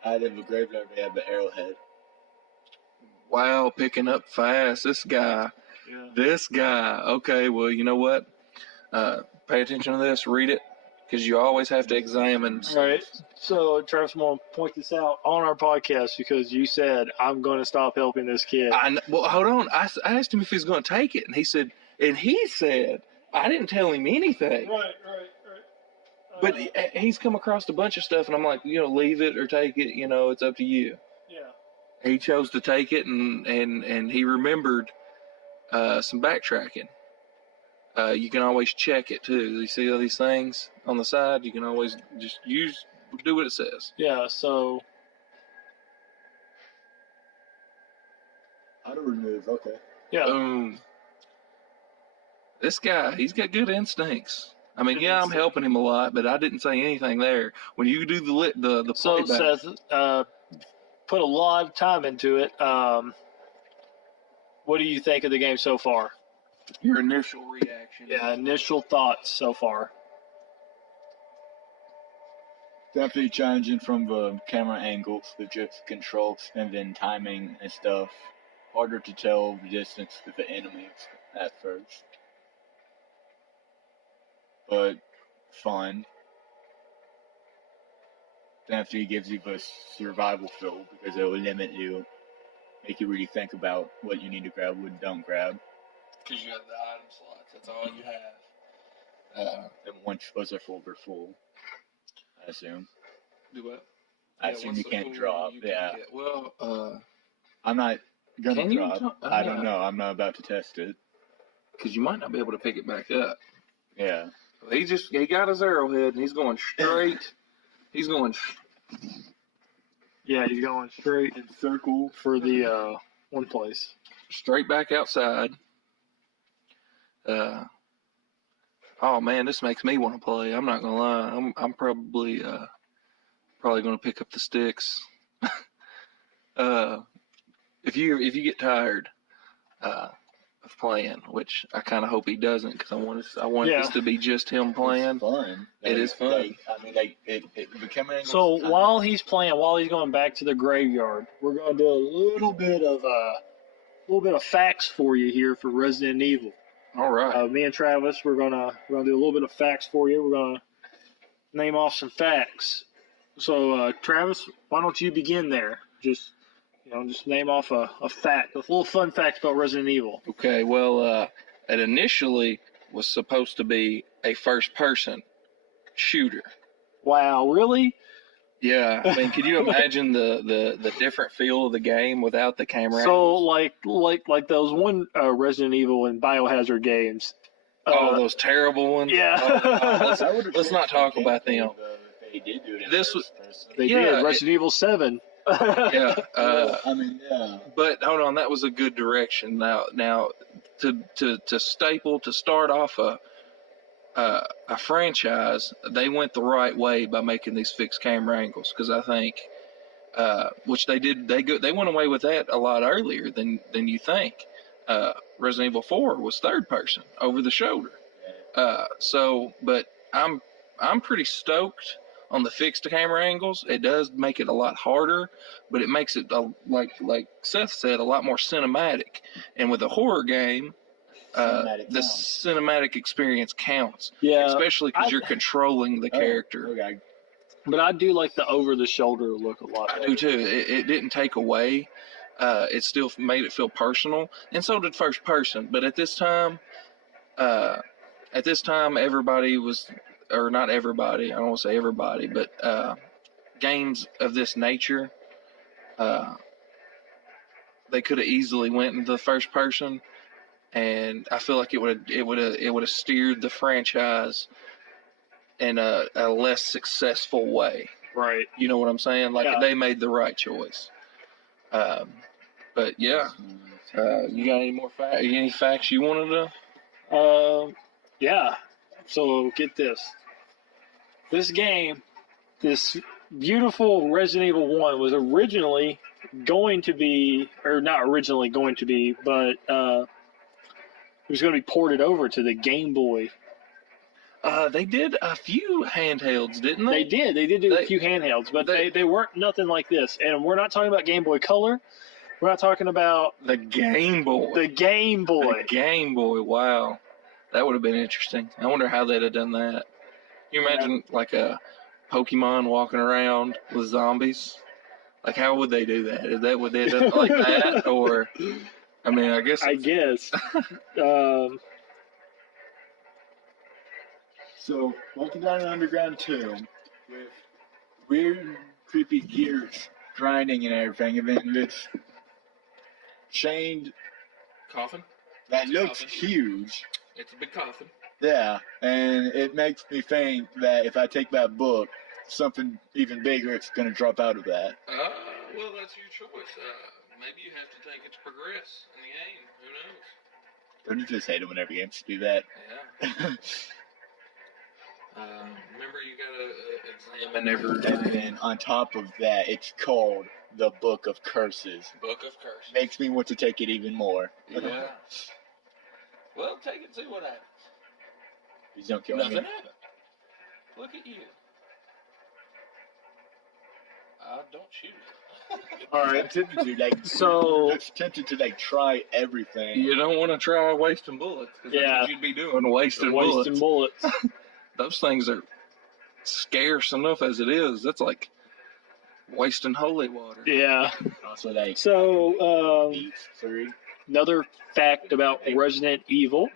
I didn't have a graveyard, they had the arrowhead. Wow, picking up fast. This guy. Okay, well, you know what? Pay attention to this. Read it. Because you always have to examine. All right. So, Travis, I'm going to point this out on our podcast because you said, I'm going to stop helping this kid. Well, hold on. I asked him if he's going to take it, and he said, I didn't tell him anything. Right. But he's come across a bunch of stuff, and I'm like, leave it or take it. It's up to you. Yeah. He chose to take it, and he remembered some backtracking. You can always check it, too. You see all these things on the side? You can always just do what it says. Yeah, so... Auto remove, okay. Yeah. Boom. This guy, he's got good instincts. I mean, yeah, I'm helping him a lot, but I didn't say anything there. When you do the So, playback, Seth, put a lot of time into it. What do you think of the game so far? your initial reaction. Yeah, initial thoughts so far. Definitely challenging from the camera angles, the just controls, and then timing and stuff. Harder to tell the distance with the enemies at first. But fun. Definitely gives you the survival feel because it will limit you, make you really think about what you need to grab, what you don't grab. Because you have the item slots. That's all you have. And once those are full, they're full. I assume. Do what? I assume you can't drop. Yeah. Well, I'm not gonna Can you drop. I don't know. I'm not about to test it. because you might not be able to pick it back up. Yeah. He got his arrowhead and he's going straight. He's going Yeah, he's going straight In circle. for the one place. straight back outside. Oh man, this makes me want to play. I'm not gonna lie. I'm probably probably going to pick up the sticks. If you get tired of playing, which I kind of hope he doesn't, because I want this to be just him playing. It's fun. It is fun. The camera angles. So while he's playing, while he's going back to the graveyard, we're going to do a little bit of facts for you here for Resident Evil. All right. Me and Travis, we're gonna do a little bit of facts for you. We're gonna name off some facts. So Travis, why don't you begin there? Just name off a fact, a little fun fact about Resident Evil. Okay. Well, it initially was supposed to be a first-person shooter. Wow, really? Yeah, I mean, could you imagine the different feel of the game without the camera? So like those one Resident Evil and Biohazard games. Those terrible ones. Yeah. Let's not talk about them. They did do it. They did Resident Evil 7. Yeah. Yeah. But hold on, that was a good direction. Now to start off a franchise, they went the right way by making these fixed camera angles, because I think, which they did, they went away with that a lot earlier than you think. Resident Evil 4 was third person over the shoulder. But I'm pretty stoked on the fixed camera angles. It does make it a lot harder, but it makes it like Seth said, a lot more cinematic. And with a horror game, the cinematic experience counts. Yeah, especially because you're controlling the character. Okay. But I do like the over the shoulder look a lot. I do too. It didn't take away. It still made it feel personal, and so did first person. But at this time, everybody was, or not everybody. I don't want to say everybody, but games of this nature, they could have easily went into the first person. And I feel like it would have steered the franchise in a less successful way. Right. You know what I'm saying? Like they made the right choice. But yeah, you got any facts you wanted to? Yeah. So get this. This game, this beautiful Resident Evil 1 was originally going to be, or not originally going to be, but it was going to be ported over to the Game Boy. They did a few handhelds, didn't they? They did do a few handhelds, but they weren't nothing like this. And we're not talking about Game Boy Color. We're not talking about the Game Boy. The Game Boy. The Game Boy. Wow, that would have been interesting. I wonder how they'd have done that. Can you imagine like a Pokemon walking around with zombies? Like, how would they do that? Would they have done it like that, or? I mean, I guess. So, walking down an underground tomb with weird, creepy gears grinding and everything, and then this chained coffin that looks huge. It's a big coffin. Yeah, and it makes me think that if I take that book, something even bigger is going to drop out of that. Well, that's your choice. Maybe you have to take it to progress in the game. Who knows? Don't you just hate it whenever games do that? Yeah. Remember, you gotta examine everything. And then on top of that, it's called the Book of Curses. Book of Curses. Makes me want to take it even more. Yeah. Well, take it and see what happens. Please don't kill me. Nothing happened. Look at you. Don't shoot it. All right, tempted to try everything. You don't want to try wasting bullets. That's what you'd be doing, wasting bullets. Those things are scarce enough as it is. That's like wasting holy water. Yeah. Also, another fact about Resident Evil.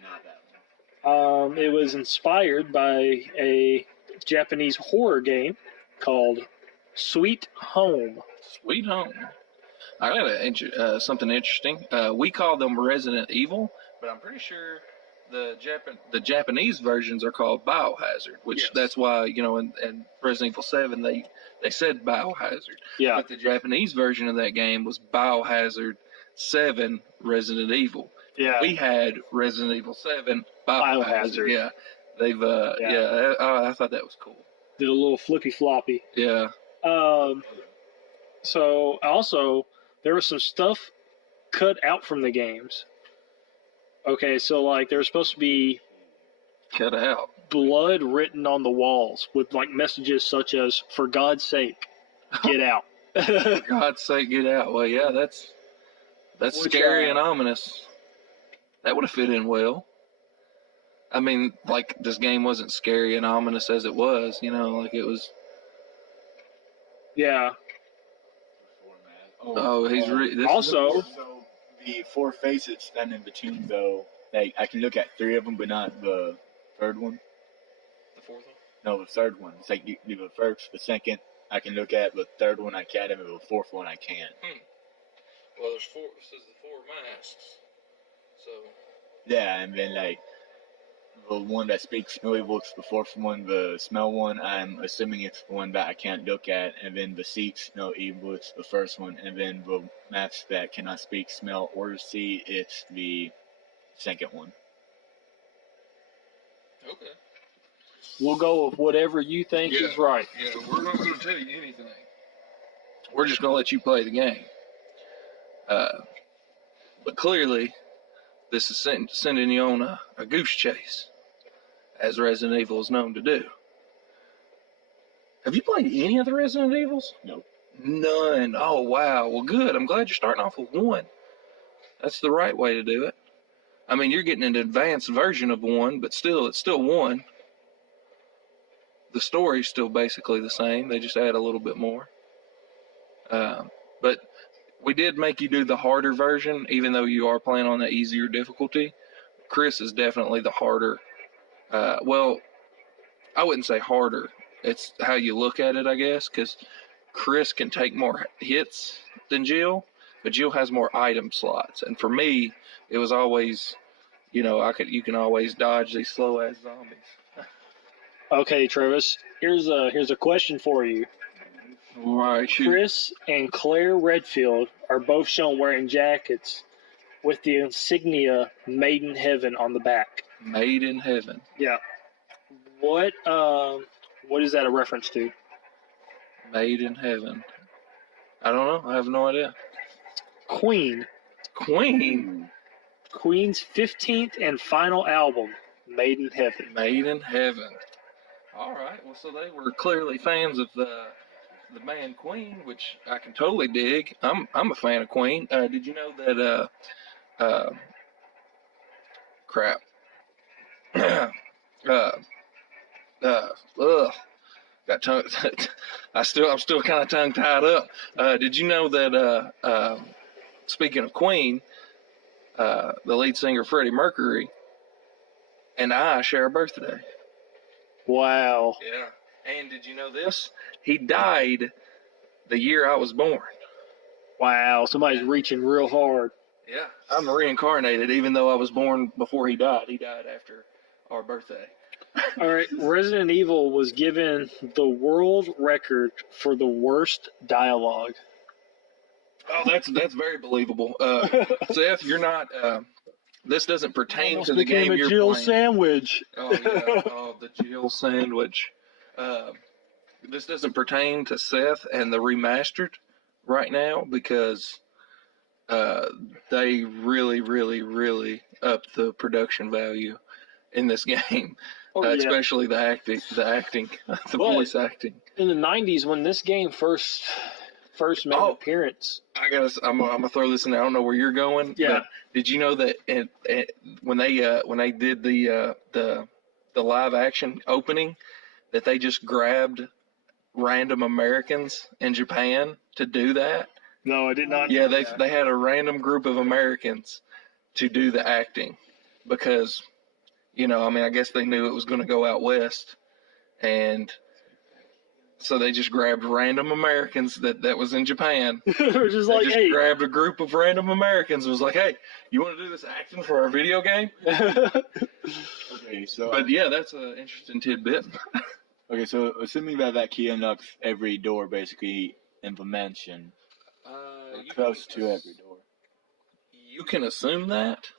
It was inspired by a Japanese horror game called Sweet Home. Sweet Home. I got something interesting. We call them Resident Evil, but I'm pretty sure the Japanese versions are called Biohazard, which that's why, in Resident Evil 7 they said Biohazard. Yeah. But the Japanese version of that game was Biohazard 7 Resident Evil. Yeah. We had Resident Evil 7 Biohazard. Yeah. They've I thought that was cool. Did a little flippy floppy. Yeah. So also there was some stuff cut out from the games. Okay, so like there was supposed to be Cut out. blood written on the walls with like messages such as "For God's sake, get out." For God's sake, get out. Well, yeah, that's Which, scary and ominous. That would have fit in well. I mean, like, this game wasn't scary and ominous as it was, you know, like it was. Yeah. Oh, he's also. So the 4 faces standing between, though, like I can look at 3 of them, but not the third one. The fourth one? No, the third one. It's like the first, the second I can look at, but the third one I can't, and the fourth one I can't. Well, there's 4. It says the 4 masks. So. Yeah, and then like the one that speaks no evil, it's the fourth one. The smell one, I'm assuming it's the one that I can't look at, and then the seeks no evil, it's the first one, and then the mask that cannot speak, smell, or see, it's the second one. Okay. We'll go with whatever you think is right. Yeah, we're not going to tell you anything. We're just going to let you play the game. But clearly, this is sending you on a goose chase, as Resident Evil is known to do. Have you played any of the Resident Evils? No. None. Oh, wow. Well, good. I'm glad you're starting off with 1. That's the right way to do it. I mean, you're getting an advanced version of 1, but still, it's still 1. The story's still basically the same. They just add a little bit more. But we did make you do the harder version, even though you are playing on the easier difficulty. Chris is definitely the harder. Well, I wouldn't say harder. It's how you look at it, I guess, because Chris can take more hits than Jill, but Jill has more item slots. And for me, it was always, you know, you can always dodge these slow ass zombies. Okay, Travis. Here's a question for you. All right, shoot. Chris and Claire Redfield are both shown wearing jackets with the insignia "Made in Heaven" on the back. Made in Heaven. Yeah. What is that a reference to? Made in Heaven. I don't know. I have no idea. Queen. Queen's 15th and final album, Made in Heaven. Made in Heaven. All right. Well, so they were clearly fans of the band Queen, which I can totally dig. I'm a fan of Queen. Did you know that? Crap. Got tongue. I'm still kind of tongue tied up. Did you know that? Speaking of Queen, the lead singer Freddie Mercury and I share a birthday. Wow. Yeah. And did you know this? He died the year I was born. Wow. Somebody's reaching real hard. Yeah. I'm reincarnated, even though I was born before he died. He died after our birthday. All right. Resident Evil was given the world record for the worst dialogue. Oh, that's very believable. Seth, you're not. This doesn't pertain to the game you're Jill playing. sandwich. Oh yeah. Oh, the Jill sandwich. This doesn't pertain to Seth and the remastered right now because they really, really, really upped the production value in this game. Especially the acting, the voice acting. In the 90s, when this game first made an appearance. I'm gonna throw this in there. I don't know where you're going. Yeah. But did you know that when they did the live action opening, that they just grabbed random Americans in Japan to do that? No, I did not. Yeah, they had a random group of Americans to do the acting because, you know, I mean, I guess they knew it was going to go out west, and so they just grabbed random Americans that was in Japan. Grabbed a group of random Americans and was like, hey, you want to do this acting for our video game? Okay, so. But yeah, that's an interesting tidbit. Okay, so assuming that key unlocks every door basically in the mansion, close to every door. You can assume that.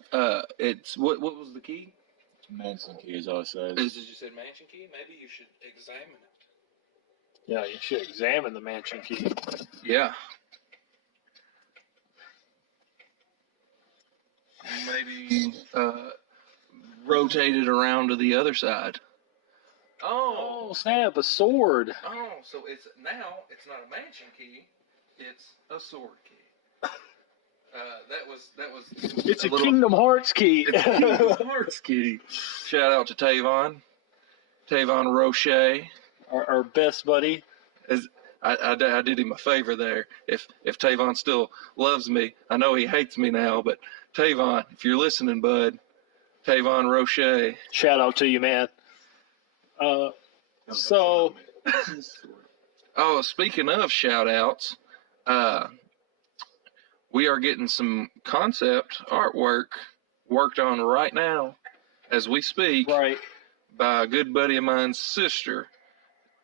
It's what was the key? Mansion key is all it says. Did you say mansion key? Maybe you should examine it. Yeah, you should examine the mansion key. Yeah. Maybe rotate it around to the other side. Oh, snap, a sword. Oh, so it's not a mansion key, it's a sword key. That was. It's a Kingdom Hearts key. It's a Kingdom Hearts key. Shout out to Tavon Roche. Our best buddy. I did him a favor there. If Tavon still loves me, I know he hates me now, but Tavon, if you're listening, bud, Tavon Roche. Shout out to you, man. So. Oh, speaking of shout outs, we are getting some concept artwork worked on right now as we speak. Right. By a good buddy of mine's sister,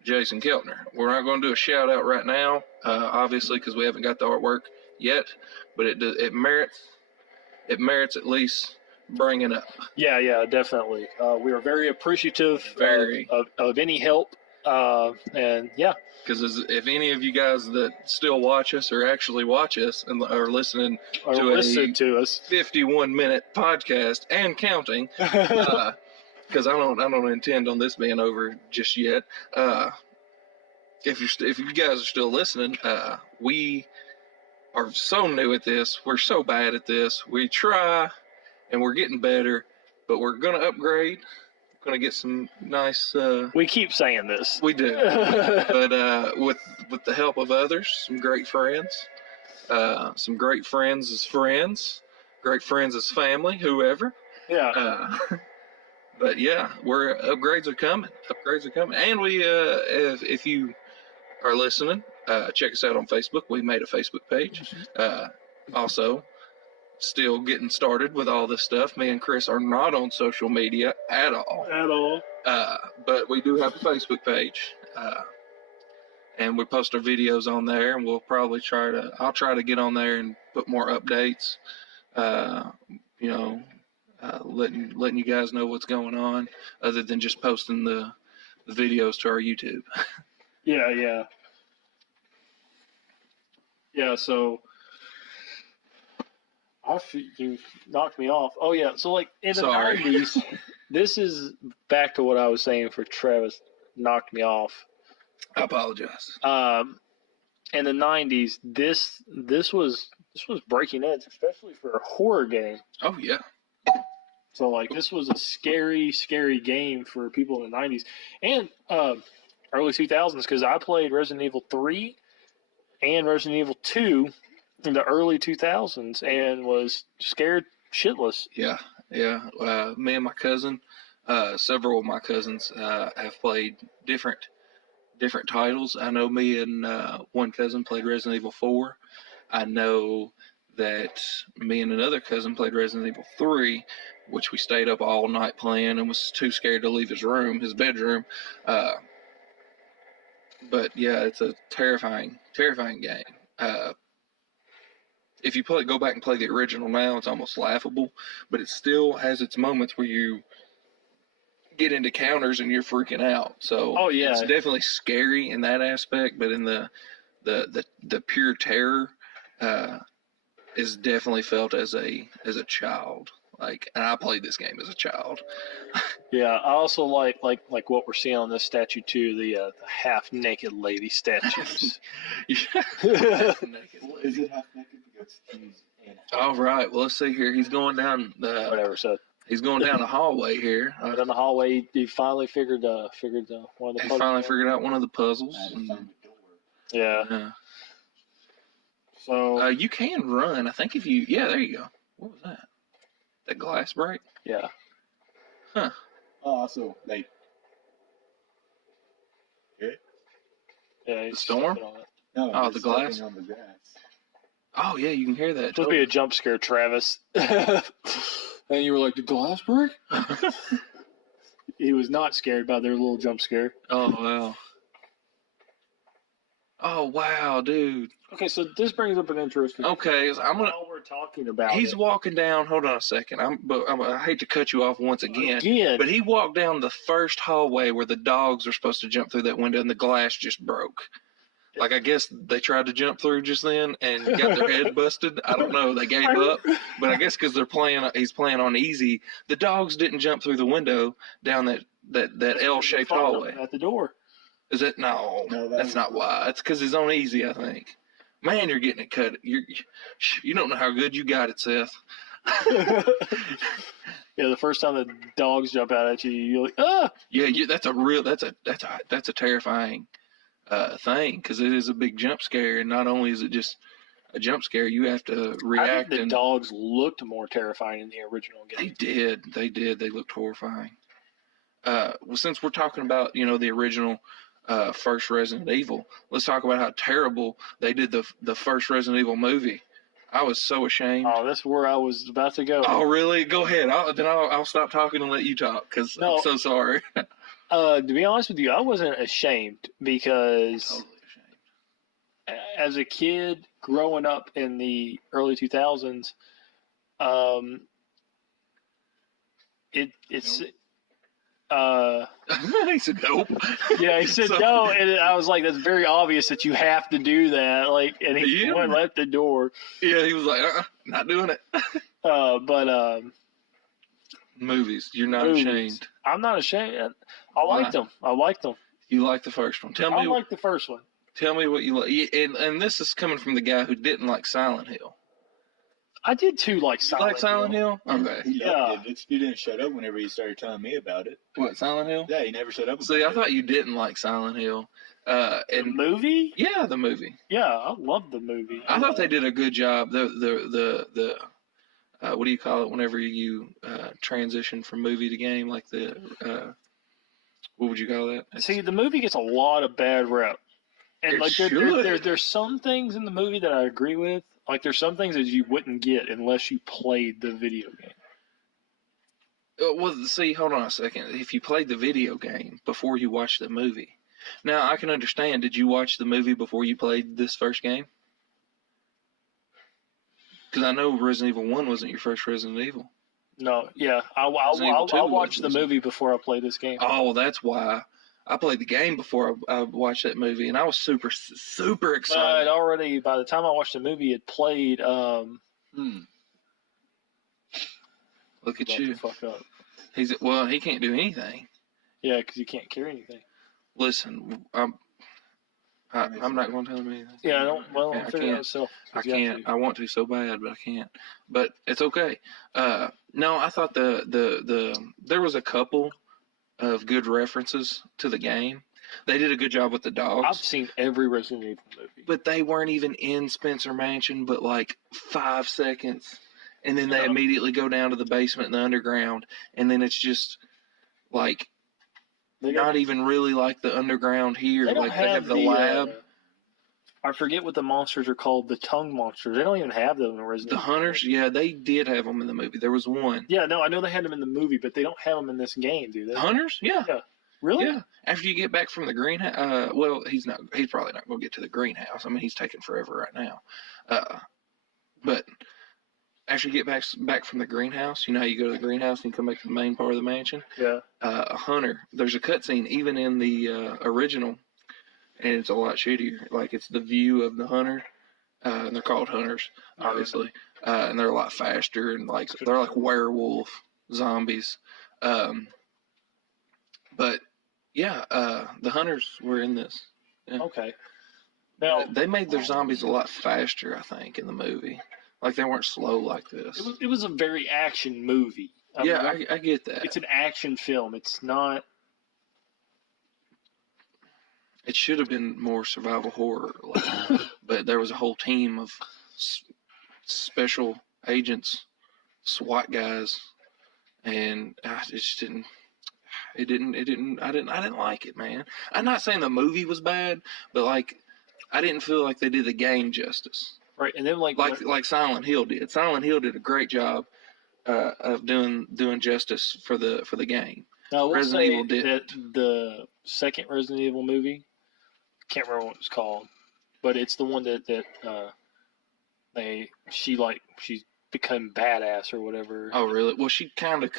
Jason Keltner. We're not going to do a shout out right now, obviously, because we haven't got the artwork yet, but it merits at least bringing up. Yeah, definitely. We are very appreciative of any help, and yeah. Because if any of you guys that still watch us or actually watch us and are listening to us 51-minute podcast and counting, because I don't intend on this being over just yet. If you guys are still listening, we are so new at this. We're so bad at this. We try, and we're getting better, but we're gonna upgrade. Going to get some nice. We keep saying this. We do, but with the help of others, some great friends as friends, great friends as family, whoever. Yeah. But yeah, upgrades are coming. And we, if you are listening, check us out on Facebook. We made a Facebook page. Also, still getting started with all this stuff. Me and Chris are not on social media at all. But we do have a Facebook page. And we post our videos on there, and we'll probably I'll try to get on there and put more updates. Letting you guys know what's going on, other than just posting the videos to our YouTube. Yeah. So you knocked me off. Oh yeah. So like in the 90s, this is back to what I was saying for Travis knocked me off. I apologize. In the 90s, this was breaking edge, especially for a horror game. Oh yeah. So like this was a scary game for people in the 90s and early 2000s, because I played Resident Evil 3 and Resident Evil 2 in the early 2000s and was scared shitless. Yeah. Me and my cousin, several of my cousins have played different titles. I know me and one cousin played Resident Evil 4. I know that me and another cousin played Resident Evil 3, which we stayed up all night playing and was too scared to leave his bedroom. But yeah, it's a terrifying game. If you go back and play the original now, it's almost laughable, but it still has its moments where you get into counters and you're freaking out. So it's definitely scary in that aspect, but in the pure terror is definitely felt as a child. And I played this game as a child. Yeah, I also like what we're seeing on this statue too, the half naked lady statues. Is it half naked? Because he's in. All right. Well, let's see here. He's going down whatever. So he's going down the hallway here. Down the hallway, he finally figured one of the puzzles. He finally figured out one of the puzzles. Yeah. So you can run. I think if you. Yeah, there you go. What was that? That glass break? Yeah. Huh. Oh, so like. Yeah. The storm? No. The glass. On the grass. Oh yeah, you can hear that. It's supposed to be a jump scare, Travis. And you were like, the glass break? He was not scared by their little jump scare. Oh wow. Oh wow, dude. Okay, so this brings up an interesting. Okay, so I'm gonna. While we're talking about He's it, walking down. Hold on a second. I hate to cut you off once again. Again. But he walked down the first hallway where the dogs are supposed to jump through that window, and the glass just broke. Like I guess they tried to jump through just then and got their head busted. I don't know. They gave up. But I guess because he's playing on easy. The dogs didn't jump through the window down that L-shaped hallway. At the door. Is it? No, that's not why. It's because it's on easy, I think. Man, you're getting it cut. You don't know how good you got it, Seth. Yeah, the first time the dogs jump out at you, you're like, ah. Yeah, that's a terrifying thing because it is a big jump scare, and not only is it just a jump scare, you have to react. I think the dogs looked more terrifying in the original game. They did. They looked horrifying. Well, since we're talking about the original. First Resident Evil. Let's talk about how terrible they did the first Resident Evil movie. I was so ashamed. Oh, that's where I was about to go. Oh, really? Go ahead. I'll stop talking and let you talk because I'm so sorry. To be honest with you, I wasn't ashamed because Totally ashamed. As a kid growing up in the early 2000s, it's. He said nope. Yeah, he said no, and I was like, "That's very obvious that you have to do that." Like, and he went left the door. Yeah, he was like, "Not doing it." But movies, you're not ashamed. I'm not ashamed. I liked them. You like the first one? I like the first one. Tell me what you like. And this is coming from the guy who didn't like Silent Hill. I did too like Silent Hill. You like Silent Hill? Okay. He loved it. You didn't shut up whenever you started telling me about it. What, Silent Hill? Yeah, he never shut up. See, I thought you didn't like Silent Hill. The movie? Yeah, the movie. Yeah, I love the movie. I thought they did a good job. The what do you call it whenever you transition from movie to game? Like what would you call that? See, the movie gets a lot of bad rep. And It like should. there's some things in the movie that I agree with. Like there's some things that you wouldn't get unless you played the video game. Well, see, hold on a second. If you played the video game before you watched the movie, now I can understand. Did you watch the movie before you played this first game? Because I know Resident Evil 1 wasn't your first Resident Evil. No, yeah, I watched the movie before I played this game. Oh, well, that's why. I played the game before I watched that movie, and I was super excited. By the time I watched the movie, it played. Look at you. Fuck up. He can't do anything. Yeah, because he can't carry anything. Listen, I'm not going to tell him anything. Yeah, I don't. Well, I can't. I can't. I want to so bad, but I can't. But it's okay. No, I thought there was a couple of good references to the game. They did a good job with the dogs. I've seen every Resident Evil movie. But they weren't even in Spencer Mansion but like 5 seconds. And then they immediately go down to the basement in the underground. And then it's just like not even really like the underground here. Like they have the lab. I forget what the monsters are called. The tongue monsters. They don't even have them in Resident Evil. The hunters? Yeah, they did have them in the movie. There was one. Yeah, no, I know they had them in the movie, but they don't have them in this game, do they? The hunters? Yeah. Really? Yeah. After you get back from the greenhouse, he's probably not going to get to the greenhouse. I mean, he's taking forever right now. But after you get back from the greenhouse, you know how you go to the greenhouse and you come back to the main part of the mansion? Yeah. A hunter. There's a cutscene even in the original, and it's a lot shittier. Like, it's the view of the hunter, and they're called hunters, obviously. And they're a lot faster, and like they're like werewolf zombies. But yeah, the hunters were in this. Yeah. Okay. Now they made their zombies a lot faster, I think, in the movie. Like they weren't slow like this. It was a very action movie. I get that. It's an action film. It's not. It should have been more survival horror, but there was a whole team of special agents, SWAT guys, and I just didn't. I didn't like it, man. I'm not saying the movie was bad, but like, I didn't feel like they did the game justice. Right, and then like Silent Hill did. Silent Hill did a great job of doing justice for the game. Now, we'll Resident say Evil did that the second Resident Evil movie, can't remember what it was called. but it's the one that she's become badass or whatever. Oh, really? Well, she kind of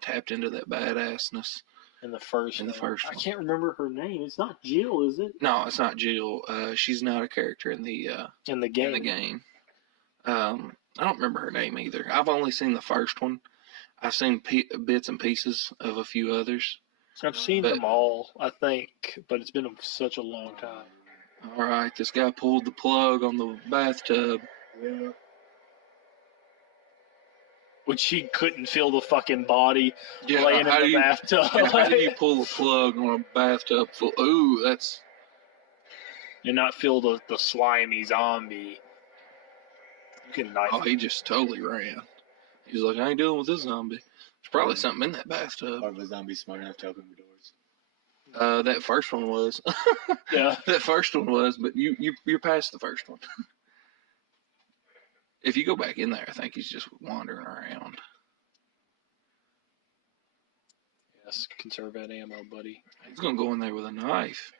tapped into that badassness in the first one. I can't remember her name. It's not Jill, is it? No, it's not Jill. She's not a character in the game. I don't remember her name either. I've only seen the first one. I've seen bits and pieces of a few others. I've seen them all, I think, but it's been such a long time. All right, this guy pulled the plug on the bathtub. Yeah. Which she couldn't feel the fucking body laying in the bathtub. How do you pull the plug on a bathtub full? Ooh, that's... And not feel the slimy zombie. You can knife he just totally ran. He was like, I ain't dealing with this zombie. There's probably something in that bathtub. Are the zombies smart enough to open the doors? That first one was. Yeah. That first one was, but you're past the first one. If you go back in there, I think he's just wandering around. Yes, conserve that ammo, buddy. He's gonna go in there with a knife.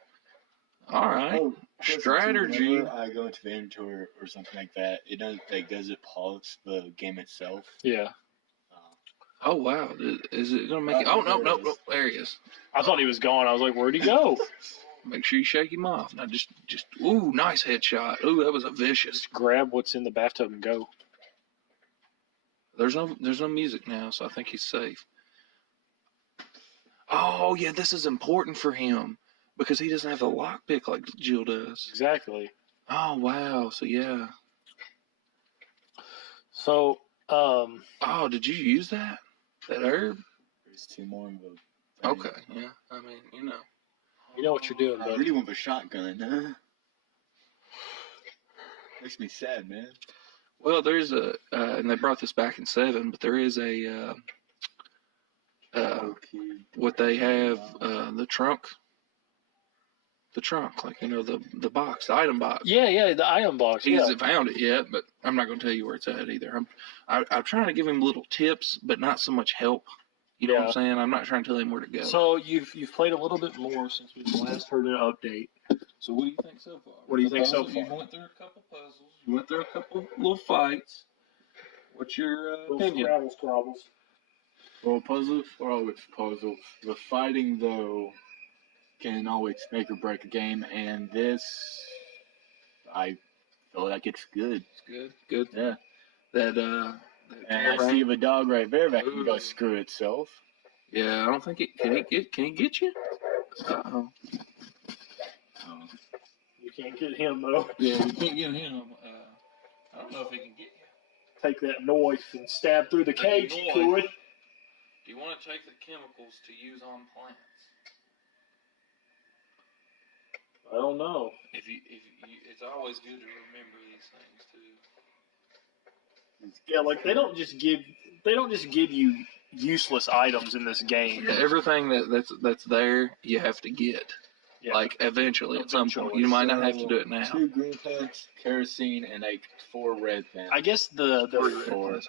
All right, strategy. Whenever I go into the inventory or something like that, it does it pause the game itself? Yeah. Oh wow, is it gonna make it? Oh no, there he is. I thought he was gone. I was like, where'd he go? Make sure you shake him off. Now just ooh, nice headshot. Ooh, that was a vicious. Just grab what's in the bathtub and go. There's no music now, so I think he's safe. Oh yeah, this is important for him because he doesn't have the lockpick like Jill does. Exactly. Oh wow, so yeah. So oh, did you use that herb? There's two more in the. Okay, yeah. I mean, you know. You know what you're doing, I buddy. really want the shotgun, huh? Makes me sad, man. Well, there's and they brought this back in 7, but there is a, what they have, the trunk, like, you know, the box, the item box. Yeah, the item box. He hasn't found it yet, but I'm not going to tell you where it's at either. I'm trying to give him little tips, but not so much help. You know what I'm saying? I'm not trying to tell him where to go. So you've played a little bit more since we last heard an update. So what do you think so far? What do you think so far? You went through a couple puzzles. You went through a couple little fights. What's your opinion? Scrabbles. Well, puzzles are always puzzles. The fighting, though, can always make or break a game, and this, I feel like it's good. It's good. Yeah. That and I see the dog right there that can go screw itself. Yeah, I don't think it can. Can he get you? Uh-oh. You can't get him though. Yeah, you can't get him. I don't know if he can get you. Take that knife and stab through the cage. Do you want to take the chemicals to use on plants? I don't know. If you, it's always good to remember these things too. Yeah, like they don't just give you useless items in this game. Yeah, everything that's there, you have to get. Yeah. Like eventually, at some point, you might not have to do it now. 2 green plants, kerosene, and like 4 red plants. I guess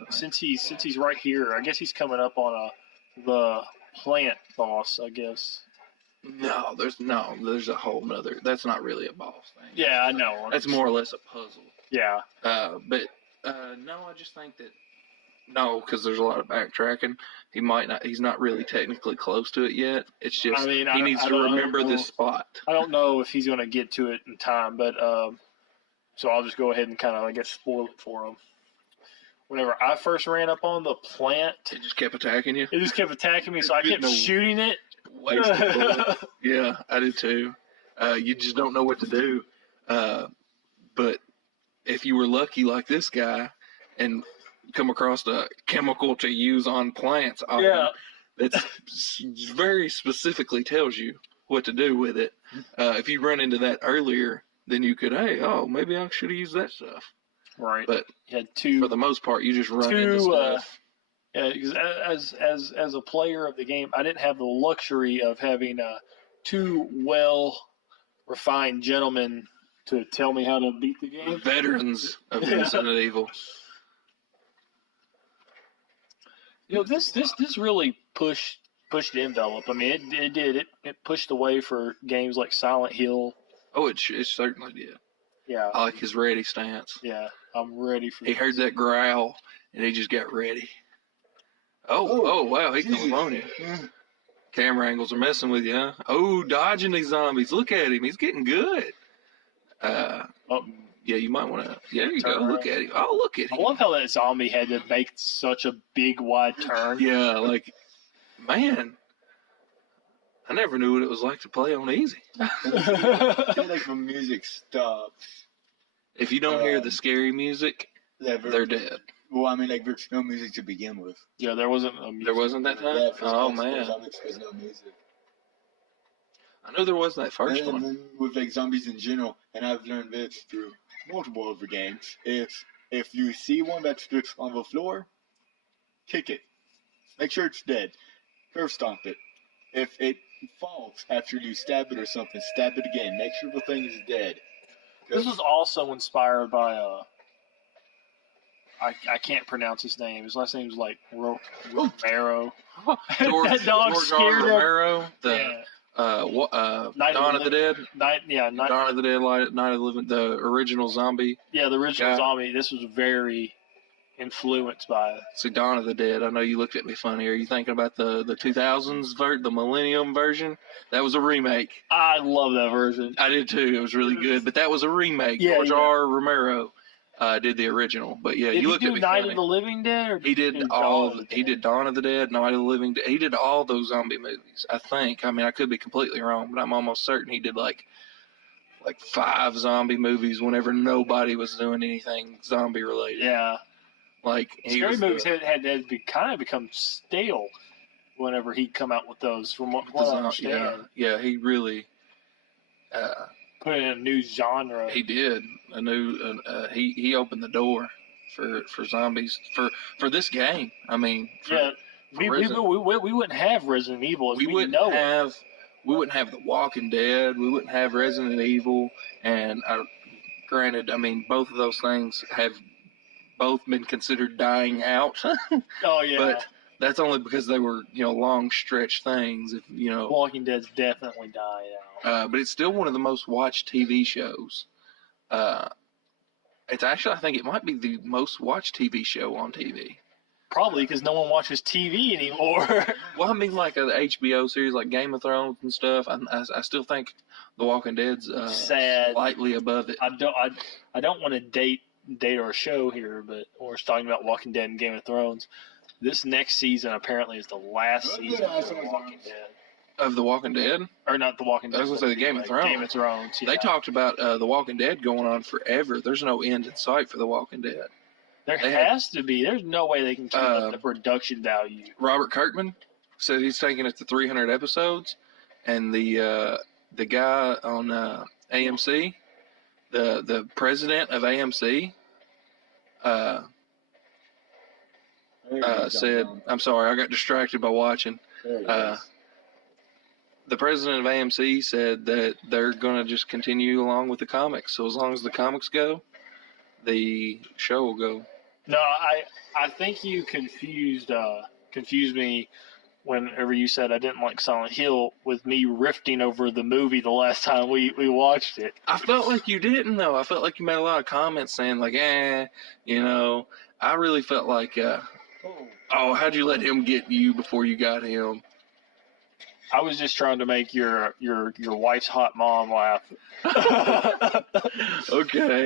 since he's right here, I guess he's coming up on the plant boss. I guess. No, there's a whole nother. That's not really a boss thing. Yeah, I know. That's more or less a puzzle. Yeah. But no, I just think that because there's a lot of backtracking. He's not really technically close to it yet. It's just he needs to remember this spot. I don't know if he's going to get to it in time, but so I'll just go ahead and kind of, I guess, spoil it for him. Whenever I first ran up on the plant, it just kept attacking you. It just kept attacking me, so I kept shooting it. Yeah, I did too. You just don't know what to do. But if you were lucky like this guy and come across a chemical to use on plants, that very specifically tells you what to do with it. If you run into that earlier, then you could, maybe I should have used that stuff. Right. But you had for the most part, you just run into stuff. Yeah, because as a player of the game, I didn't have the luxury of having 2 well-refined gentlemen to tell me how to beat the game. Veterans of Resident Evil. You know, this really pushed the envelope. I mean, it did. It pushed the way for games like Silent Hill. Oh, it certainly did. Yeah. I like his ready stance. Yeah. I'm ready for He heard that growl, and he just got ready. Oh, wow, he comes on you. Camera angles are messing with you, huh? Oh, dodging these zombies. Look at him. He's getting good. Yeah, you might want to. Yeah, there you go. Look at him. Oh, look at him. I love how that zombie had to make such a big, wide turn. Yeah, like, man, I never knew what it was like to play on easy. I feel like the music stops. If you don't hear the scary music, Yeah, they're dead. Well, I mean, like, there's no music to begin with. Yeah, there wasn't a music. There wasn't that time? Yeah, Oh, man. There's no music. I know there wasn't that first And one. then with, like, zombies in general, and I've learned this through multiple other games, if you see one that's just on the floor, kick it. Make sure it's dead. Curve stomp it. If it falls after you stab it or something, stab it again. Make sure the thing is dead. This was also inspired by I can't pronounce his name. His last name is like Romero. George, That dog George scared R. him. Romero, the Night Dawn of the Dead, Night Dawn of the Dead, Night of the Living, the original zombie. Yeah, the original guy. zombie. This was very influenced by. See, Dawn of the Dead. I know you looked at me funny. Are you thinking about the 2000s the Millennium version? That was a remake. I love that version. I did too. It was really good, but that was a remake. Yeah, George yeah. R. Romero did the original, but yeah, Did you he looked do at me Night funny. of the Living Dead? Or He did Dawn all. of the He Dead? did Dawn of the Dead, Night of the Living Dead. He did all those zombie movies. I think. I mean, I could be completely wrong, but I'm almost certain he did like 5 zombie movies whenever nobody was doing anything zombie related. Yeah. Like Scary movies had kind of become stale whenever he'd come out with those. From what I understand, yeah, he really. put in a new genre. He did a new. He opened the door for zombies for this game. I mean, we wouldn't have Resident Evil as we wouldn't know have. it. We wouldn't have The Walking Dead. We wouldn't have Resident Evil. And granted, I mean, both of those things have both been considered dying out. Oh yeah, But that's only because they were, long stretch things. If Walking Dead's definitely died out. but it's still one of the most watched TV shows. It's actually, I think it might be the most watched TV show on TV. Probably because no one watches TV anymore. Well, I mean, like the HBO series, like Game of Thrones and stuff. I still think The Walking Dead's Sad. slightly above it. I don't want to date our show here, but we're talking about Walking Dead and Game of Thrones. This next season apparently is the last season of The Walking Dead. Of The Walking Dead? Or not The Walking Dead. I was going to say the Game of Thrones. Game of Thrones, yeah. They talked about The Walking Dead going on forever. There's no end in sight for The Walking Dead. There has to be. There's no way they can keep up the production value. Robert Kirkman said he's taking it to 300 episodes, and the guy on AMC, the president of AMC, said, I'm sorry, I got distracted by watching. The president of AMC said that they're going to just continue along with the comics. So as long as the comics go, the show will go. No, I think you confused me whenever you said I didn't like Silent Hill with me riffing over the movie the last time we watched it. I felt like you didn't, though. I felt like you made a lot of comments saying, like, I really felt like, how'd you let him get you before you got him? I was just trying to make your wife's hot mom laugh. Okay.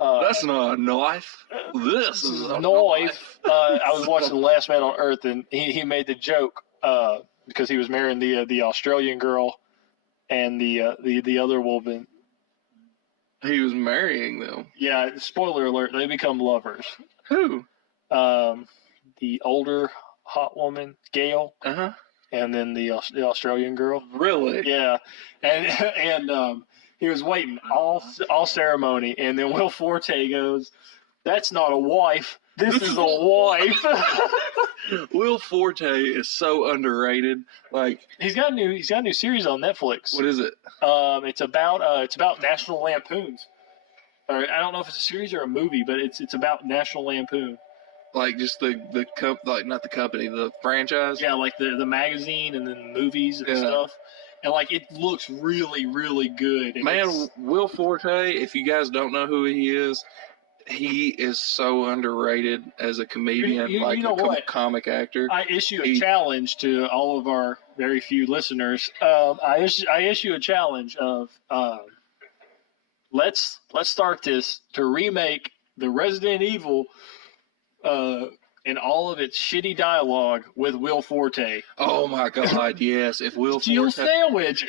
That's not a knife. This is a knife. I was watching The Last Man on Earth, and he made the joke because he was marrying the Australian girl and the other woman. He was marrying them. Yeah, spoiler alert, they become lovers. Who? The older hot woman, Gail. Uh-huh. And then the Australian girl. Really? Yeah. And he was waiting all ceremony, and then Will Forte goes, "That's not a wife. This is a wife." Will Forte is so underrated. Like he's got a new series on Netflix. What is it? It's about National Lampoons. Or I don't know if it's a series or a movie, but it's about National Lampoon. Like just the not the company, the franchise. Yeah, like the magazine and then the movies and stuff. and like it looks really, really good. And Man, Will Forte, if you guys don't know who he is so underrated as a comedian, You like know a what? comic actor. I issue a challenge to all of our very few listeners. I issue a challenge of let's start this to remake the Resident Evil and all of its shitty dialogue with Will Forte. Oh my God, yes! If Will Steel Forte, sandwich.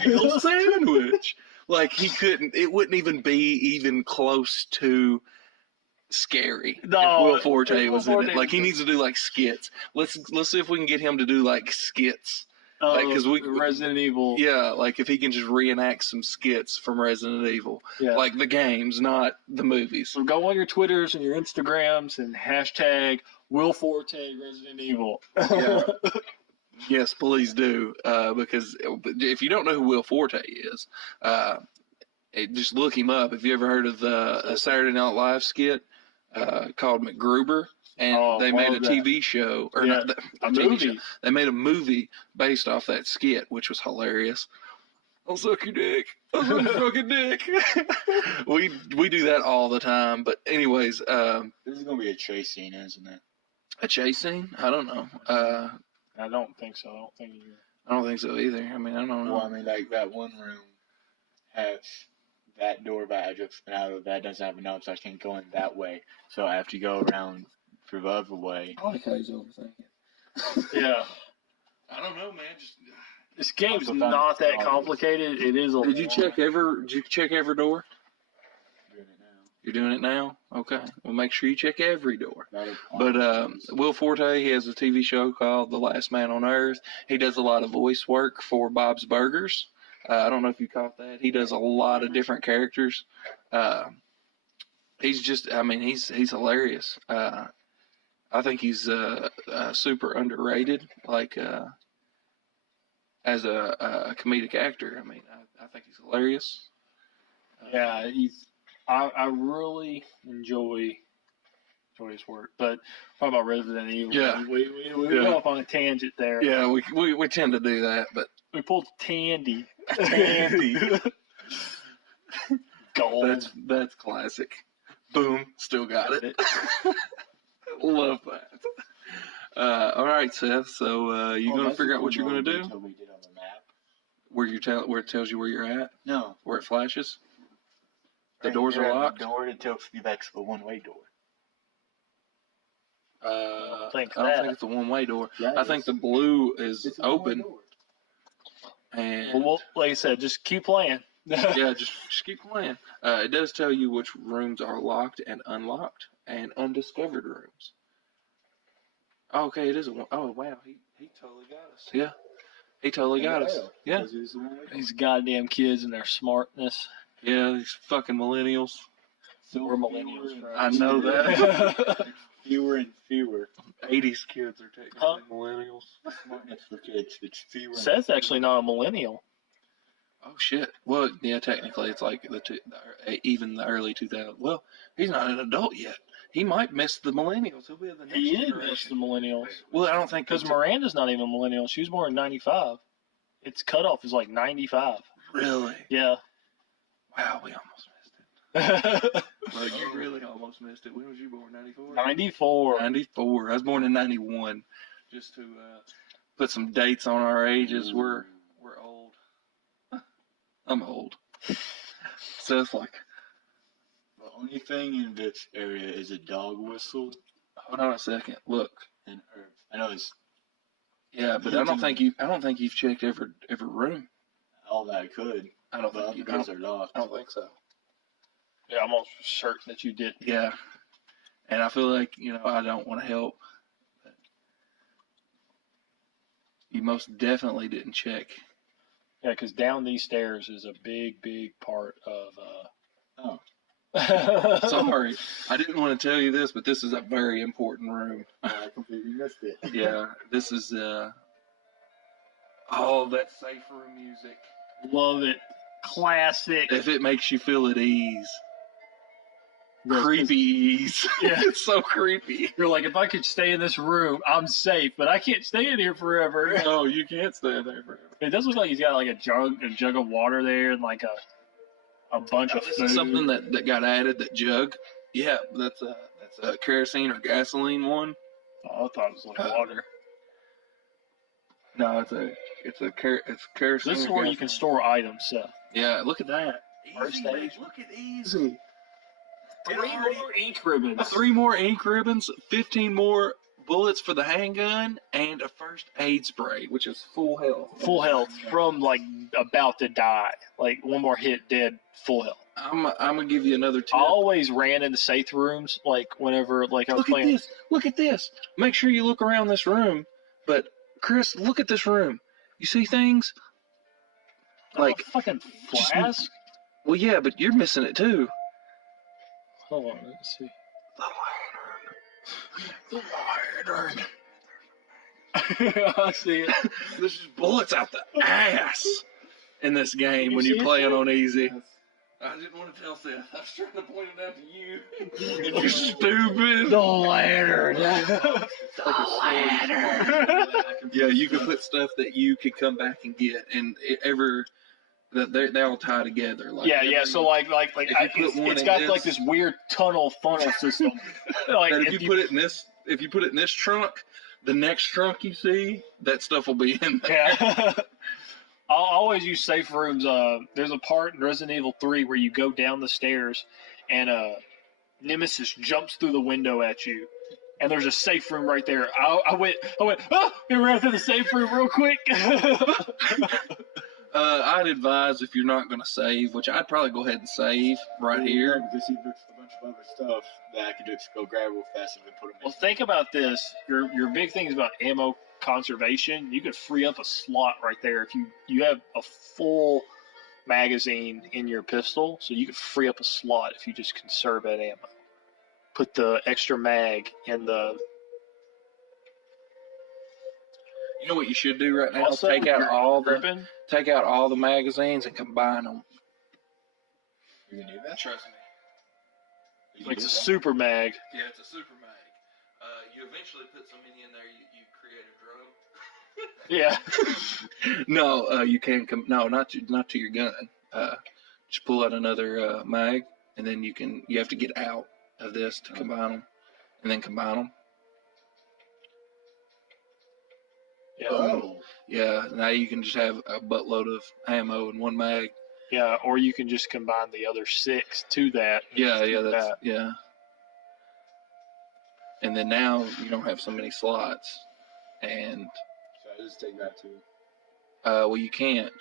Steel sandwich, like it wouldn't even be close to scary if Will Forte was in it. Like he needs to do like skits. Let's see if we can get him to do like skits. Because Resident Evil. Yeah, like if he can just reenact some skits from Resident Evil, like the games, not the movies. So go on your Twitters and your Instagrams and hashtag Will Forte Resident Evil. Yeah. Yes, please do. Because if you don't know who Will Forte is, just look him up. Have you ever heard of the Saturday Night Live skit called MacGruber? And they made a TV show, or not a TV show. They made a movie based off that skit, which was hilarious. I'll suck your dick. I'll suck your fucking dick. we do that all the time. But anyways, this is gonna be a chase scene, isn't it? A chase scene? I don't know. I don't think so. I don't think so either. I mean, I don't know. Well, I mean, like that one room has that door that I just been out of. That doesn't have a note, so I can't go in that way. So I have to go around through the other way. I like how he's overthinking. Yeah. I don't know, man. Just this game's not that complicated. It is. Did you check every door? You're doing it now? Okay. Well, make sure you check every door. But Will Forte, he has a TV show called The Last Man on Earth. He does a lot of voice work for Bob's Burgers. I don't know if you caught that. He does a lot of different characters. He's just, I mean, he's hilarious. I think he's super underrated, like as a comedic actor. I mean, I think he's hilarious. Yeah, I really enjoy his work. But talking about Resident Evil, we went off on a tangent there. Yeah, we tend to do that, but we pulled Tandy. Gold. That's classic. Boom, still got it. Love that. All right, Seth. So you gonna figure out what you're gonna do? We did on the map. Where it tells you where you're at? No. Where it flashes? The doors are locked? The door that takes you back to the one-way door. I don't think it's the one-way door. Yeah, I think the blue is open. And well, like I said, just keep playing. Yeah, just keep playing. It does tell you which rooms are locked and unlocked and undiscovered rooms. Oh, okay, it is a one. Oh, wow, he totally got us. Yeah, he totally got us. Yeah. These goddamn kids and their smartness. Yeah, these fucking millennials. We're millennials. I know that. Fewer and fewer. 80s kids are technically millennials. Smartness for kids. It's fewer. Seth's actually not a millennial. Oh shit! Well, yeah, technically it's like even the early 2000s. Well, he's not an adult yet. He might miss the millennials. He'll be the next generation. He is the millennials. Well, I don't think because Miranda's not even a millennial. She was born in '95. Its cutoff is like 95. Really? Yeah. Wow, we almost missed it. Well, you really almost missed it. When was you born? 94? 94. 94. I was born in 91. Just to put some dates on our ages, we're old. I'm old. So it's like the only thing in this area is a dog whistle. Hold on a second. Look. And herbs. I know it's. Yeah, but I don't think you've checked every room. All that I could. I don't think you are locked. I don't think so. Yeah, I'm almost certain that you did. Yeah, and I feel like I don't want to help. But you most definitely didn't check. Yeah, because down these stairs is a big part of. Sorry, I didn't want to tell you this, but this is a very important room. I completely missed it. Yeah, this is that safe room music. Love it. Classic. If it makes you feel at ease. creepy ease. Yeah. It's so creepy. You're like, if I could stay in this room, I'm safe, but I can't stay in here forever. No, you can't stay there forever. It does look like he's got like a jug of water there, and like a bunch of This food. is something that got added. That jug. Yeah, that's a kerosene or gasoline one. Oh, I thought it was like water. No, it's kerosene. This is where you can store items, Seth. Yeah, look at that. First Easy, stage. look at easy. 3 more ink ribbons. 3 more ink ribbons, 15 more bullets for the handgun, and a first aid spray, which is full health. Full health from like about to die. Like one more hit, dead, full health. I'm gonna give you another tip. I always ran into safe rooms, like whenever like I was playing. At this. Look at this. Make sure you look around this room. But Chris, look at this room. You see things? Like a fucking flask. Well, yeah, but you're missing it too. Hold on, let's see. The lantern. I see it. There's just bullets out the ass in this game You when see you're it, playing Seth? on easy. I didn't want to tell Seth. I was trying to point it out to you. You're stupid. The lantern. Yeah, you can put stuff that you could come back and get, and they all tie together. Like Yeah. So like if you put one it's in got like this weird funnel system. Like if you put it in this trunk, the next trunk you see, that stuff will be in there. Yeah. I'll always use safe rooms. There's a part in Resident Evil 3 where you go down the stairs and Nemesis jumps through the window at you. And there's a safe room right there. I went, and ran through the safe room real quick. I'd advise if you're not going to save, which I'd probably go ahead and save right here. Because he looks a bunch of other stuff that I could just go grab real fast and then put them in. Well, think about this. Your big thing is about ammo conservation. You could free up a slot right there if you have a full magazine in your pistol, so you could free up a slot if you just conserve that ammo. Put the extra mag in the. You know what you should do right now? Also, take out all the magazines and combine them. You can do that? Trust me. You can Like do it's a that? super mag. Yeah, it's a super mag. You eventually put so many in there, you create a drum. Yeah. No, you can not to your gun. Just pull out another mag, and then you have to get out of this to combine them, and then combine them. Yeah. Oh. Yeah, now you can just have a buttload of ammo in one mag. Yeah, or you can just combine the other 6 to that. Yeah. And then now you don't have so many slots, and So I just take that too. well, you can't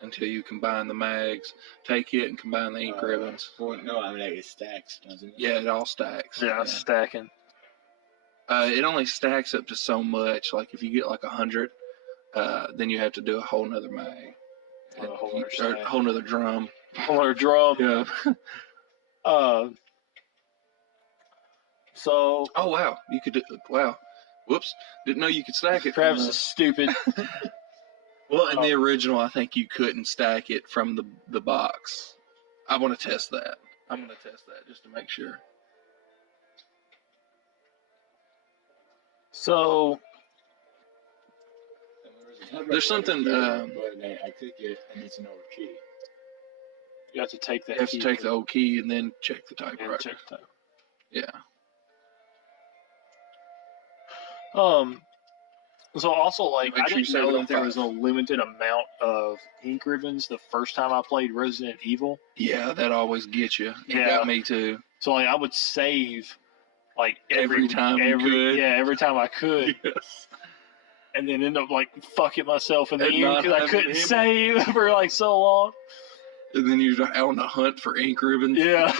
until you combine the mags. Take it and combine the ink ribbons. Well, no, I mean like it stacks, doesn't it? Yeah, it all stacks. Yeah, stacking. It only stacks up to so much. Like if you get like 100, then you have to do a whole nother mag. A whole other Or stack. a whole nother drum. Or drum. Yeah. So Oh wow, you could do. Wow. Whoops. Didn't know you could stack it. Travis is stupid. Well, in the original, I think you couldn't stack it from the box. I want to test that. I'm going to test that just to make sure. So There's something, but I click it and it's an over key. you have to take that. You have to key take the old key and then check the and typewriter. check the type. Yeah. So also like Make I sure you didn't save it know on that there was 5. a limited amount of ink ribbons the first time I played Resident Evil. Yeah, that always gets you. It Yeah. got me too. So like I would save like Every time you could. Yeah, every time I could. Yes. And then end up like fucking myself in the And end not because I having couldn't ammo. save for like so long. And then you're out on the hunt for ink ribbons. Yeah.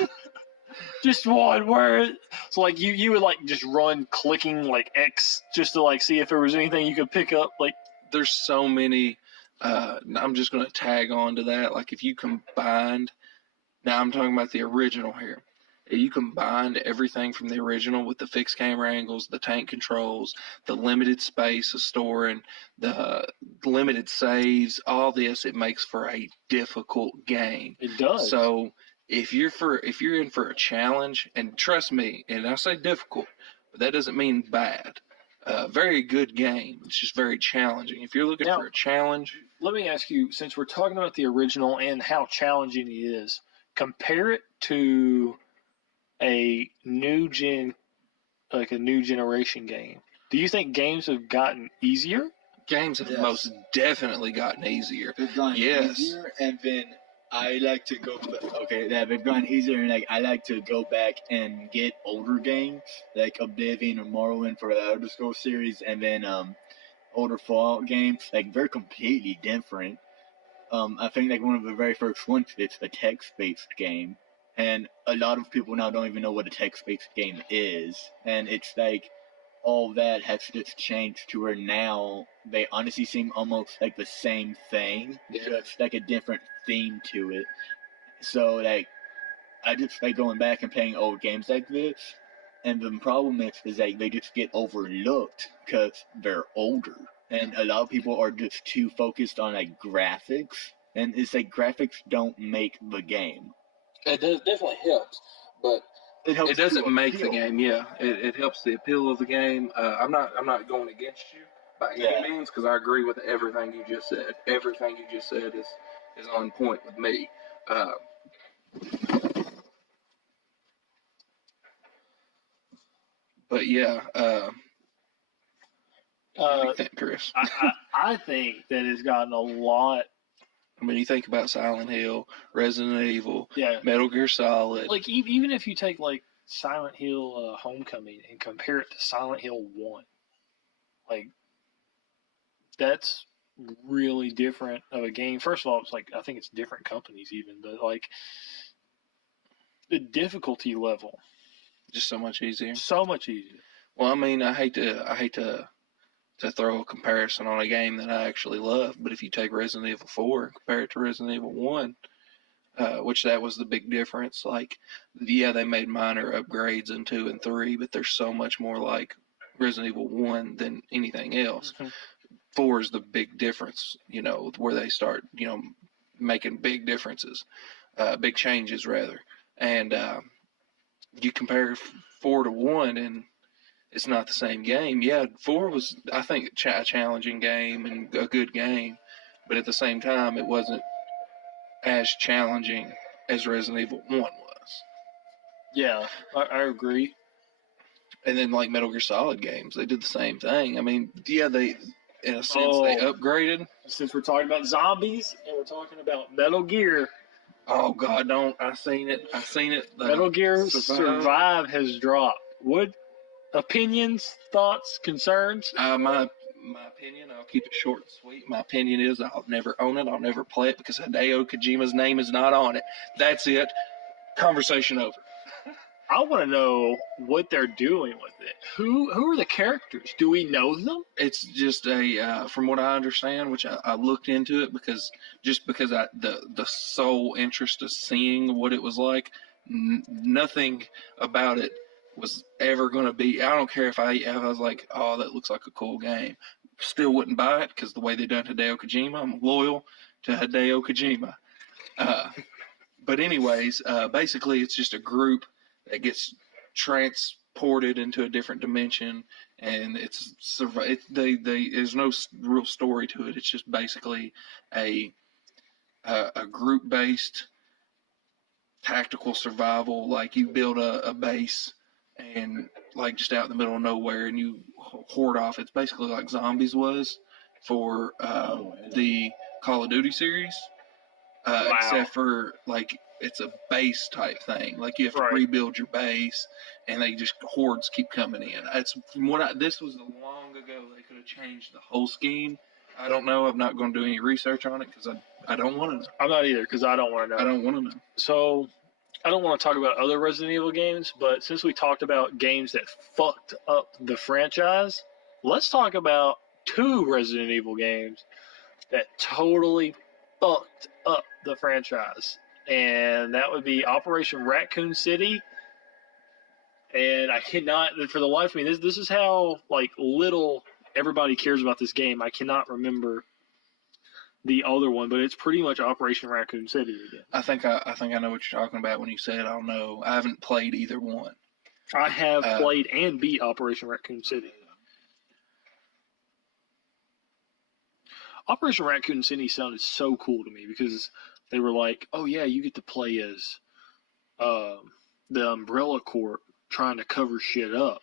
Just one word. So like you would like just run clicking like X just to like see if there was anything you could pick up. Like There's so many. I'm just going to tag on to that. Like if you combined. Now I'm talking about the original here. If you combined everything from the original with the fixed camera angles, the tank controls, the limited space of storing, the limited saves, all this, it makes for a difficult game. it does. So if you're in for a challenge, and trust me, and I say difficult, but that doesn't mean bad. Very good game. It's just very challenging. If you're looking Now, for a challenge, let me ask you, since we're talking about the original and how challenging it is, compare it to a new generation game. Do you think games have gotten easier? games have most definitely gotten easier. They've gone easier, and then I like to go. Okay, yeah, they've gone easier, and like I like to go back and get older games like Oblivion or Morrowind for the Elder Scrolls series, and then older Fallout games. Like they're completely different. I think like one of the very first ones, it's a text-based game, and a lot of people now don't even know what a text-based game is, and it's like all that has just changed to where now they honestly seem almost like the same thing, just like a different theme to it. So like I just like going back and playing old games like this, and the problem is like they just get overlooked because they're older, and a lot of people are just too focused on like graphics, and it's like graphics don't make the game. It definitely helps, but it doesn't make the game. Yeah, it helps the appeal of the game. I'm not going against you by any means, because I agree with everything you just said. Everything you just said is on point with me. But yeah, what do you think, Chris? I think that it's gotten a lot. I mean, you think about Silent Hill, Resident Evil, Yeah. Metal Gear Solid. Like even if you take like Silent Hill Homecoming and compare it to Silent Hill 1, like that's really different of a game. First of all, it's like I think it's different companies even, but like the difficulty level Just so much easier. so much easier. Well, I mean, I hate to throw a comparison on a game that I actually love, but if you take Resident Evil 4 and compare it to Resident Evil 1, which that was the big difference. Like, yeah, they made minor upgrades in 2 and 3, but there's so much more like Resident Evil 1 than anything else. Mm-hmm. 4 is the big difference, where they start, making big differences, big changes rather. And you compare 4 to 1, and it's not the same game. Yeah, 4 was, I think, a challenging game and a good game, but at the same time, it wasn't as challenging as Resident Evil 1 was. Yeah, I agree. And then, like Metal Gear Solid games, they did the same thing. I mean, yeah, they, in a sense, they upgraded. Since we're talking about zombies and we're talking about Metal Gear. Oh, God, don't. I seen it. Metal Gear Survive has dropped. What opinions, thoughts, concerns? My opinion, I'll keep it short and sweet. My opinion is I'll never own it. I'll never play it because Hideo Kojima's name is not on it. That's it. Conversation over. I want to know what they're doing with it. Who are the characters? Do we know them? It's just from what I understand, which I looked into it because the sole interest of seeing what it was like, nothing about it was ever going to be. I don't care if I was like, oh, that looks like a cool game. Still wouldn't buy it because the way they done Hideo Kojima, I'm loyal to Hideo Kojima. But anyways, basically it's just a group that gets transported into a different dimension, and there's no real story to it. It's just basically a group-based tactical survival. Like you build a base and like just out in the middle of nowhere, and you hoard off. It's basically like Zombies was for the Call of Duty series, except for like it's a base type thing. Like you have to rebuild your base, and they just hordes keep coming in. It's from what this was long ago. They could have changed the whole scheme. I don't know. I'm not going to do any research on it because I don't want to know. I'm not either because I don't want to know. I don't want to know. So I don't want to talk about other Resident Evil games, but since we talked about games that fucked up the franchise, let's talk about 2 Resident Evil games that totally fucked up the franchise. And that would be Operation Raccoon City. And I cannot, for the life of me, this is how like little everybody cares about this game. I cannot remember the other one, but it's pretty much Operation Raccoon City again. I think I know what you're talking about when you say it. I don't know. I haven't played either one. I have played and beat Operation Raccoon City. Operation Raccoon City sounded so cool to me because they were like, "Oh yeah, you get to play as the Umbrella Corp trying to cover shit up."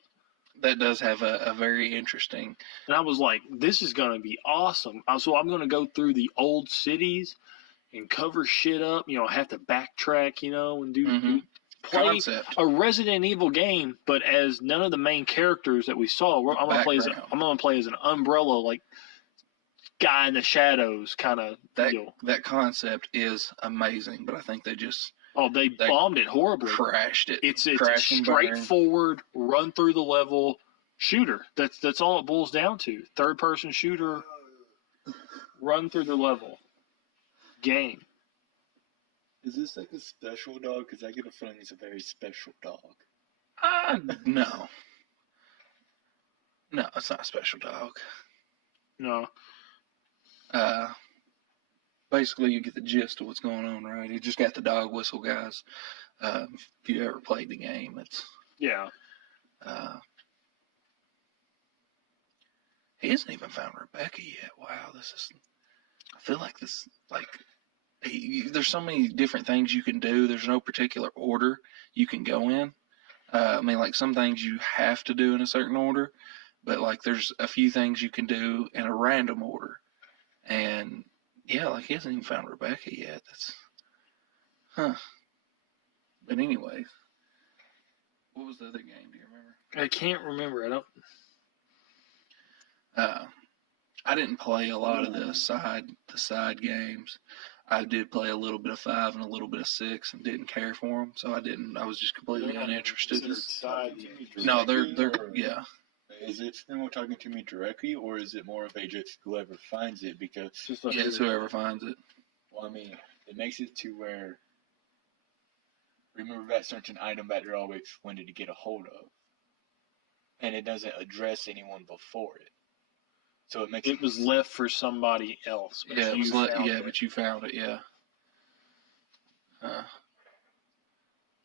That does have a very interesting. And I was like, "This is gonna be awesome." So I'm gonna go through the old cities and cover shit up. Have to backtrack, and do play Concept. a Resident Evil game, but as none of the main characters that we saw. I'm gonna play as an Umbrella guy in the shadows kind of deal. That concept is amazing, but I think they bombed it horribly. Crashed it. It's a straightforward run through the level shooter. That's all it boils down to. Third person shooter, run through the level game. Is this like a special dog? Because I get a feeling it's a very special dog. No. No, it's not a special dog. No. Basically, you get the gist of what's going on, right? You just got the dog whistle guys. If you ever played the game, it's he hasn't even found Rebecca yet. Wow, I feel like there's so many different things you can do. There's no particular order you can go in. Some things you have to do in a certain order, but there's a few things you can do in a random order. And yeah, he hasn't even found Rebecca yet. But anyways, what was the other game? Do you remember? I can't remember. I don't. I didn't play a lot of the side games. I did play a little bit of 5 and a little bit of 6 and didn't care for them, so I didn't. I was just completely uninterested. No, they're yeah. Is it someone talking to me directly, or is it more of just whoever finds it? Because it's whoever finds it. Well, it makes it to where remember that certain item that they're always wanted to get a hold of, and it doesn't address anyone before it. So it makes it was left for somebody else. But you found it. Yeah.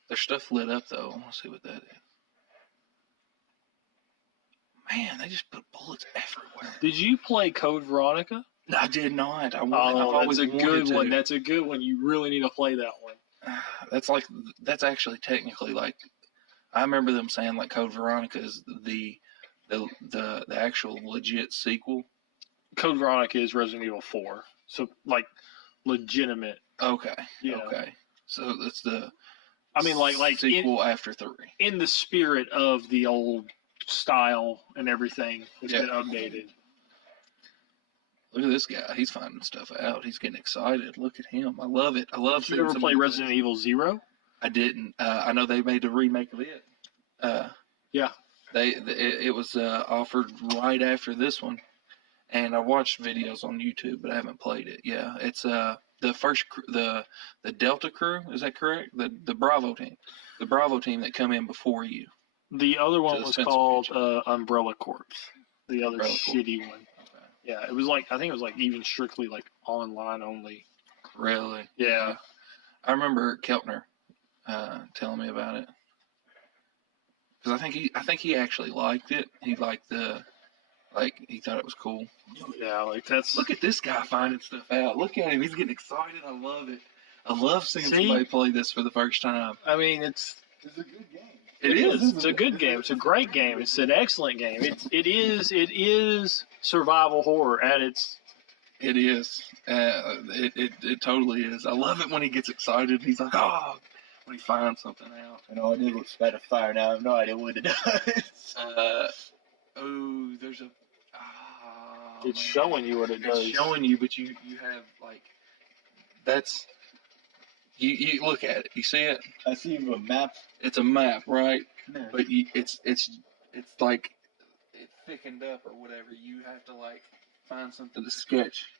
Their stuff lit up though. I want to see what that is. Man, they just put bullets everywhere. Did you play Code Veronica? No, I did not. That's a good one. That's a good one. You really need to play that one. That's actually technically I remember them saying Code Veronica is the actual legit sequel. Code Veronica is Resident Evil 4. So legitimate. Okay. Yeah. Okay. So it's the sequel after 3. In the spirit of the old style and everything. It's been updated. Look at this guy. He's finding stuff out. He's getting excited. Look at him. I love it. Did you ever play Resident Evil 0? I didn't. I know they made the remake of it. Yeah. It was offered right after this one, and I watched videos on YouTube, but I haven't played it. Yeah, it's the first the Delta crew. Is that correct? The Bravo team, that come in before you. The other one was called Umbrella Corps. The other shitty one. Okay. Yeah, it was I think it was even strictly online only. Really? Yeah. I remember Keltner telling me about it. Because I think he actually liked it. He liked he thought it was cool. Yeah, that's. Look at this guy finding stuff out. Look at him. He's getting excited. I love it. I love seeing somebody play this for the first time. It's a good game. It is. It's a good game. It's a great game. It's an excellent game. It is survival horror at its. It is. It totally is. I love it when he gets excited. He's like, oh. When he finds something out. And all I did was spat a fire. Now I have no idea what it does. There's a. It's showing you what it does. It's showing you, but you have that's. You look at it. You see it? I see a map. It's a map, right? Yeah. But it's thickened up or whatever. You have to find something to sketch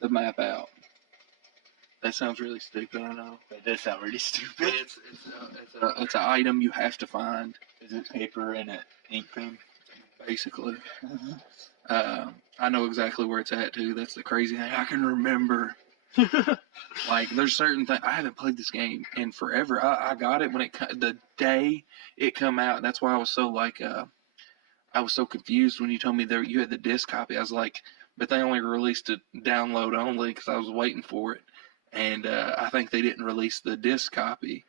the map out. That sounds really stupid, I know. That does sound really stupid. It's an item you have to find. Is it paper and an ink pen? Basically. I know exactly where it's at too. That's the crazy thing. I can remember. Like there's certain things. I haven't played this game in forever. I got it when the day it come out. That's why I was so like I was so confused when you told me that you had the disc copy. I was like, but they only released it download only because I was waiting for it, and I think they didn't release the disc copy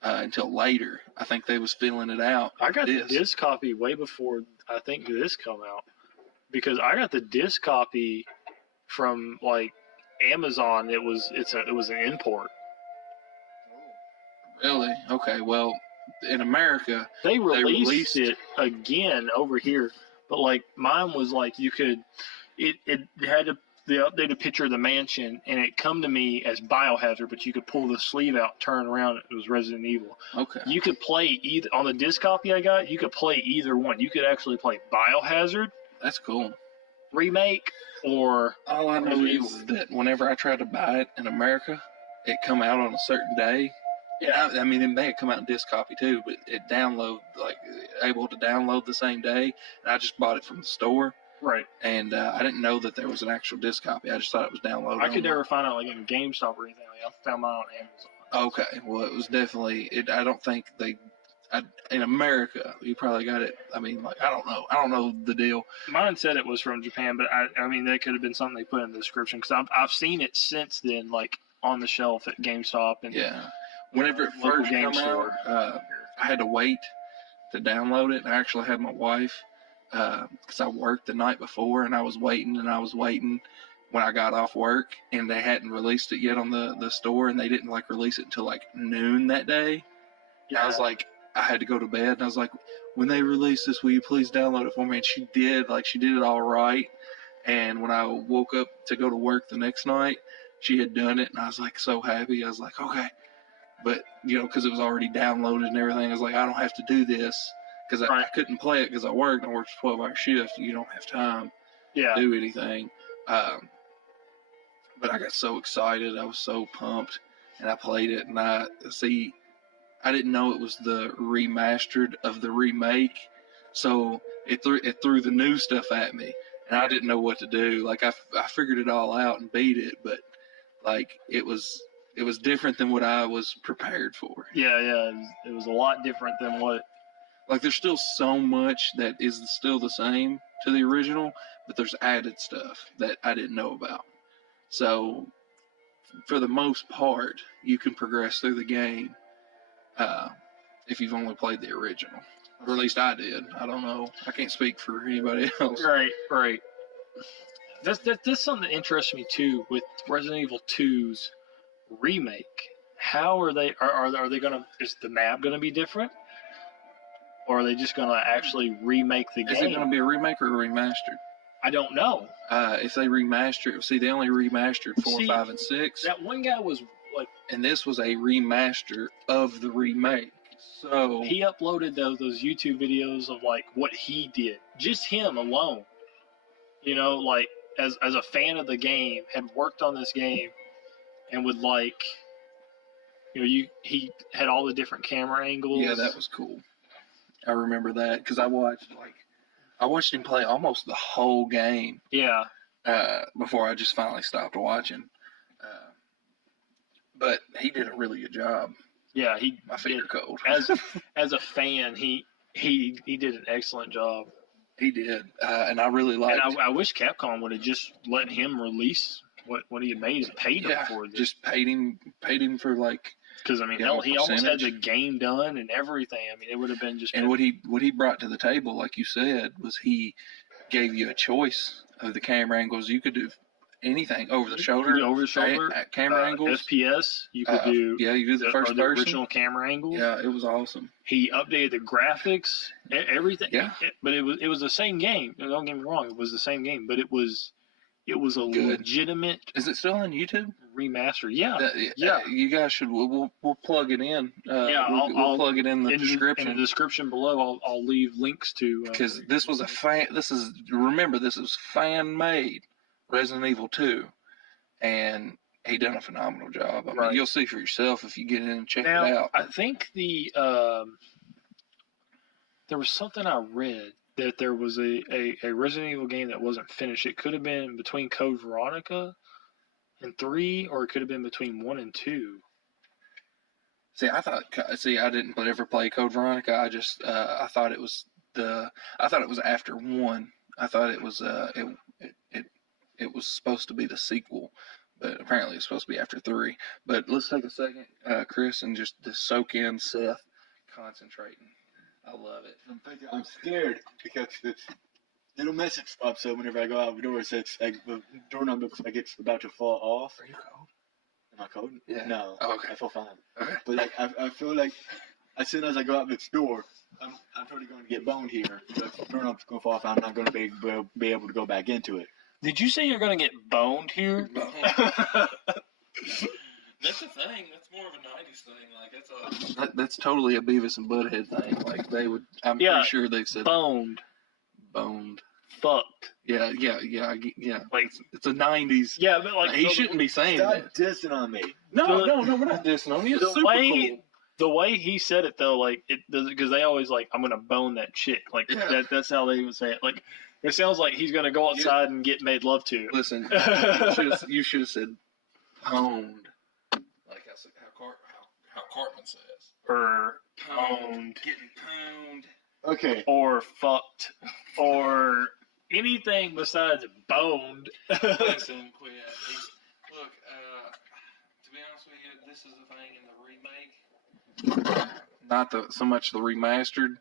until later. I think they was filling it out. I got the disc copy way before I think this come out, because I got the disc copy from like Amazon. It was an import. Really? Okay. Well, in America, they released it again over here, but like mine was like you could, it had the updated picture of the mansion, and it come to me as Biohazard, but you could pull the sleeve out, turn around, it was Resident Evil. Okay. You could play either on the disc copy I got. You could play either one. You could actually play Biohazard. That's cool. Remake or all I know is that whenever I tried to buy it in America, it come out on a certain day. Yeah, I mean, it may have come out in disc copy too, but it able to download the same day. And I just bought it from the store. Right. And I didn't know that there was an actual disc copy. I just thought it was downloaded. I could never find out like in GameStop or anything. I found mine on Amazon. Okay. Well, it was definitely. I don't think in America, you probably got it. I mean, like I don't know the deal. Mine said it was from Japan, but I mean that could have been something they put in the description, because I've seen it since then, like on the shelf at GameStop and yeah. Whenever it first came out, I had to wait to download it. I actually had my wife because I worked the night before, and I was waiting when I got off work, and they hadn't released it yet on the store, and they didn't like release it until like noon that day. Yeah. I was like, I had to go to bed, and I was like, when they release this, will you please download it for me? And she did it all right. And when I woke up to go to work the next night, she had done it, and I was like so happy. I was like, okay. But, because it was already downloaded and everything, I was like, I don't have to do this, because I couldn't play it because I worked. I worked a 12-hour shift. You don't have time to do anything. But I got so excited. I was so pumped, and I played it. And I didn't know it was the remastered of the remake, so it threw the new stuff at me, and I didn't know what to do. Like I figured it all out and beat it, but like it was different than what I was prepared for. Yeah, it was a lot different than what. Like there's still so much that is still the same to the original, but there's added stuff that I didn't know about. So for the most part, you can progress through the game if you've only played the original. Or at least I did. I don't know. I can't speak for anybody else. Right. That's something that interests me too with Resident Evil 2's remake. How are they? Are they gonna? Is the map gonna be different, or are they just gonna actually remake the game? Is it gonna be a remake or a remastered? I don't know. If they remaster it, they only remastered 4, 5, and 6. That one guy was like, and this was a remaster of the remake. So he uploaded those YouTube videos of like what he did, just him alone. Like as a fan of the game, had worked on this game, and would like, he had all the different camera angles. Yeah, that was cool. I remember that because I watched him play almost the whole game. Yeah. Before I just finally stopped watching. But he did a really good job. Yeah, my feet are cold. as a fan, he did an excellent job. He did, and I really liked. And I wish Capcom would have just let him release what he had made and paid him for it. Just paid him for like. Because I mean, hell, he almost had the game done and everything. I mean, it would have been just. And what he brought to the table, like you said, was he gave you a choice of the camera angles. You could do anything over the shoulder, camera angles, SPS. You could do. Yeah, you do the first person, original camera angles. Yeah, it was awesome. He updated the graphics, everything. Yeah, but it was the same game. Don't get me wrong, it was the same game, but it was a legitimate. Is it still on YouTube? Remaster, yeah. You guys should. We'll plug it in. We'll plug it in the description. In the description below, I'll leave links to. Because this was this is fan made Resident Evil 2, and he done a phenomenal job. I mean, you'll see for yourself if you get in and check it out. I think there was something I read that there was a Resident Evil game that wasn't finished. It could have been between Code Veronica and 3, or it could have been between 1 and 2. See, I didn't ever play Code Veronica. I just, I thought it was after 1. I thought it was, it was supposed to be the sequel, but apparently it's supposed to be after 3. But let's take a second, Chris, and just soak in Seth concentrating. I love it. I'm scared because this little message pops up whenever I go out the door. It says like the doorknob looks like it's about to fall off. Are you cold? Am I cold? Yeah. No. Oh, okay. I feel fine. Okay. But like I feel like as soon as I go out this door, I'm probably going to get boned here because the doorknob's going to fall off. And I'm not going to be able to go back into it. Did you say you're going to get boned here? That's a thing. That's more of a 90s thing. Like that's totally a Beavis and Butthead thing. Like they would. I'm pretty sure they've said boned. Boned. Fucked. Yeah. Like it's a 90s. Yeah, but like he shouldn't be saying Stop that. dissing on me. No, we're not dissing on you. It's super cool. The way he said it though, like it does, because they always like, I'm gonna bone that chick. Like that's how they would say it. Like it sounds like he's gonna go outside and get made love to. Listen, you should have said pwned. Like how Cartman says. Or pwned. Getting pwned. Okay. Or fucked. Or anything besides boned. Listen, quit. Look, to be honest with you, this is the thing in the remake. Not so much the remastered.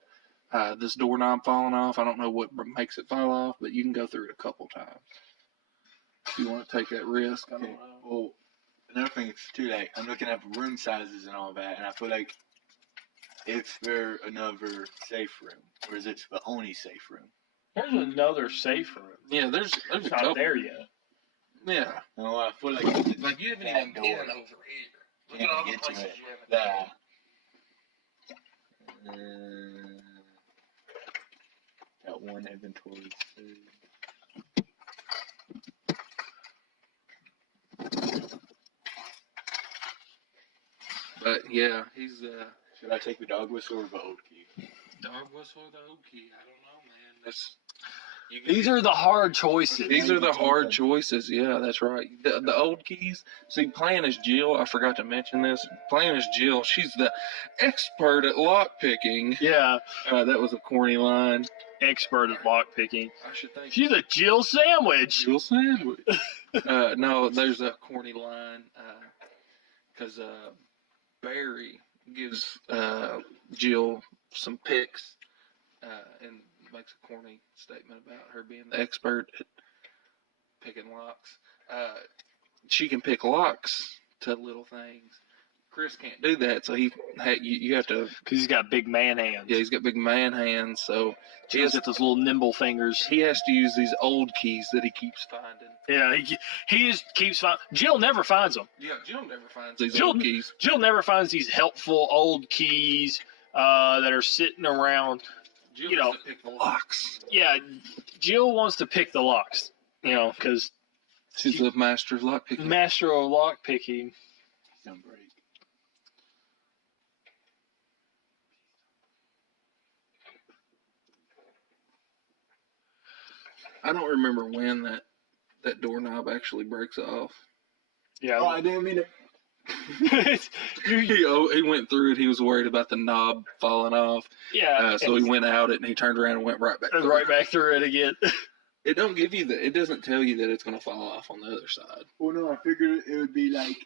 This doorknob falling off. I don't know what makes it fall off, but you can go through it a couple times. If you want to take that risk, I don't know. Well, another thing is too, like I'm looking at room sizes and all that, and I feel like it's there another safe room, or is it the only safe room? There's another safe room. Yeah, there's a It's couple. not there yet. Yeah. No, I feel like Like you haven't even been over here. Look at all the places you haven't that. Got one inventory. But yeah, he's Should I take the dog whistle or the old key? dog whistle or the old key. I don't know, man. That's These are the hard choices. These are the hard choices. Yeah, that's right. The old keys. See, playing as Jill, I forgot to mention this. Playing as Jill, she's the expert at lock picking. Yeah. That was a corny line. Expert at lock picking. I should think. She's a Jill sandwich. Jill sandwich. No, there's a corny line because Barry gives Jill some picks and makes a corny statement about her being the expert at picking locks. She can pick locks to little things. Chris can't do that, so you have to. Because he's got big man hands. Yeah, he's got big man hands, so He's got those little nimble fingers. he has to use these old keys that he keeps finding. Yeah, he just keeps finding. Jill never finds them. Yeah, Jill never finds these old keys. Jill never finds these helpful old keys that are sitting around. Jill wants to pick the locks. Yeah, Jill wants to pick the locks, because She's the master of lock picking. master of lock picking. Don't break. I don't remember when that doorknob actually breaks off. Yeah. Oh, I didn't mean it. He went through it. He was worried about the knob falling off. Yeah. So he went out it and he turned around and went right back. Right back through it again. It don't give you that. It doesn't tell you that it's going to fall off on the other side. Well, no, I figured it would be like